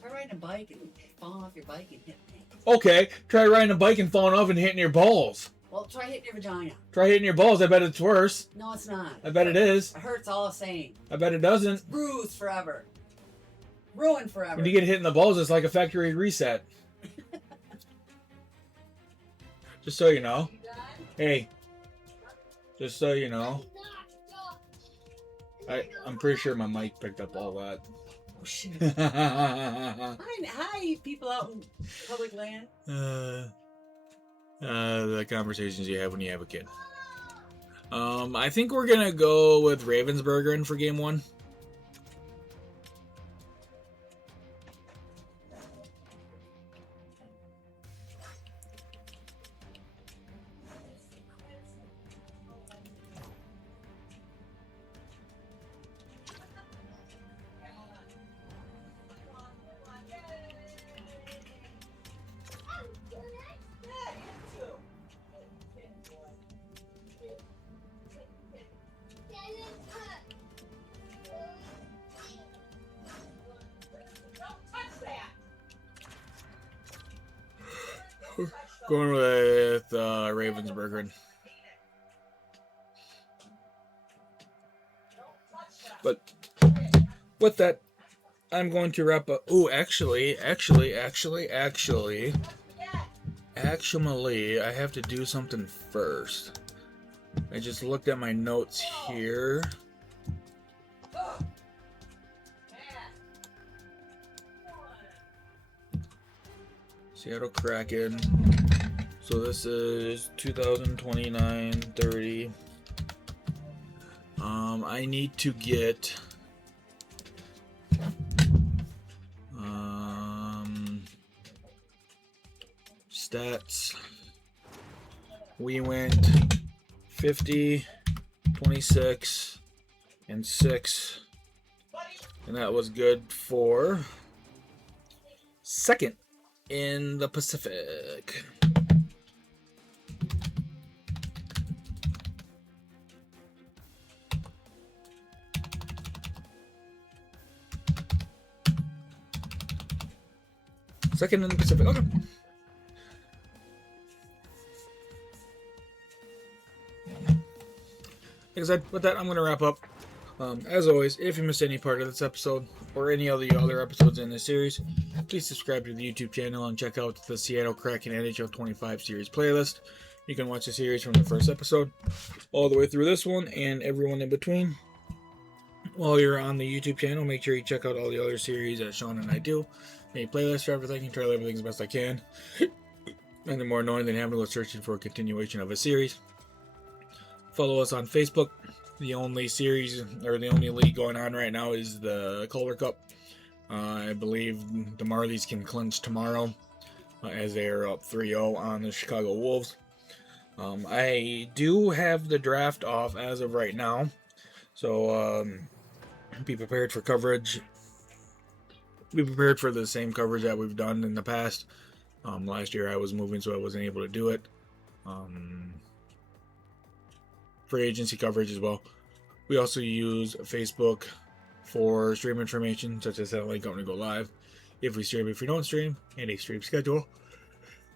Try riding a bike and falling off your bike and hit me. Okay, try riding a bike and falling off and hitting your balls. Well, try hitting your vagina. Try hitting your balls. I bet it's worse. No, it's not. I bet it is. It hurts all the same. I bet it doesn't. Bruised forever. Ruined forever. When you get hit in the balls, it's like a factory reset. Just so you know. Hey. Just so you know. I'm pretty sure my mic picked up all that. Oh, shit. Hi, Hi, people out in public land. the conversations you have when you have a kid. I think we're gonna go with Ravensburger in for game 1. Going with Ravensburger. But with that, I'm going to wrap up. Oh, actually, I have to do something first. I just looked at my notes here. Seattle Kraken. So this is 2029-30. I need to get stats. we went 50, 26, and 6. And that was good for second in the Pacific. Second in the Pacific. Okay. Like I said, with that, I'm going to wrap up. As always, if you missed any part of this episode or any of the other episodes in this series, please subscribe to the YouTube channel and check out the Seattle Kraken NHL 25 series playlist. You can watch the series from the first episode all the way through this one and everyone in between. While you're on the YouTube channel, make sure you check out all the other series that Sean and I do. Make a playlist for everything and try to everything as best I can. Nothing more annoying than having to go searching for a continuation of a series. Follow us on Facebook. The only series, or the only league going on right now is the Calder Cup. I believe the Marlies can clinch tomorrow as they are up 3-0 on the Chicago Wolves. I do have the draft off as of right now. So be prepared for coverage. Be prepared for the same coverage that we've done in the past. Last year I was moving, so I wasn't able to do it. Free agency coverage as well. We also use Facebook for stream information, such as Stanley going to go live. If we stream, if we don't stream, and a stream schedule.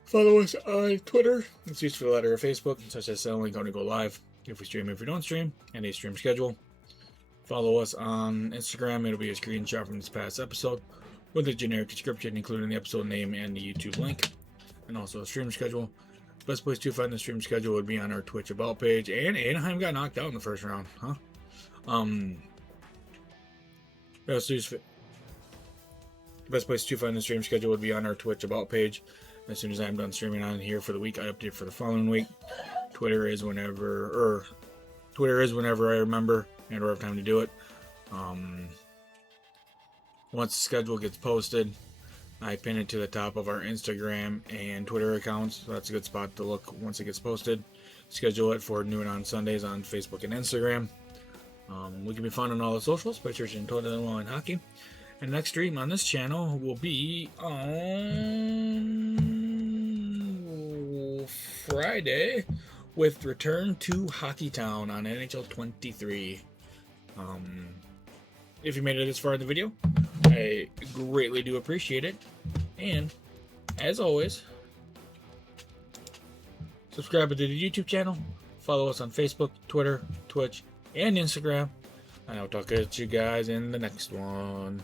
Follow us on Twitter. It's used for the letter of Facebook, such as Stanley going to go live. If we stream, if we don't stream, and a stream schedule. Follow us on Instagram. It'll be a screenshot from this past episode with a generic description, including the episode name and the YouTube link, and also a stream schedule. Best place to find the stream schedule would be on our Twitch About page. And Anaheim got knocked out in the first round, huh? Best place to find the stream schedule would be on our Twitch About page. As soon as I'm done streaming on here for the week, I update for the following week. Twitter is whenever I remember and or have time to do it. Once the schedule gets posted, I pin it to the top of our Instagram and Twitter accounts. So that's a good spot to look once it gets posted. Schedule it for noon on Sundays on Facebook and Instagram. We can be found on all the socials by searching Total and Hockey. And next stream on this channel will be on Friday with Return to Hockeytown on NHL 23. If you made it this far in the video, I greatly do appreciate it. And, as always, subscribe to the YouTube channel, follow us on Facebook, Twitter, Twitch, and Instagram. And I'll talk to you guys in the next one.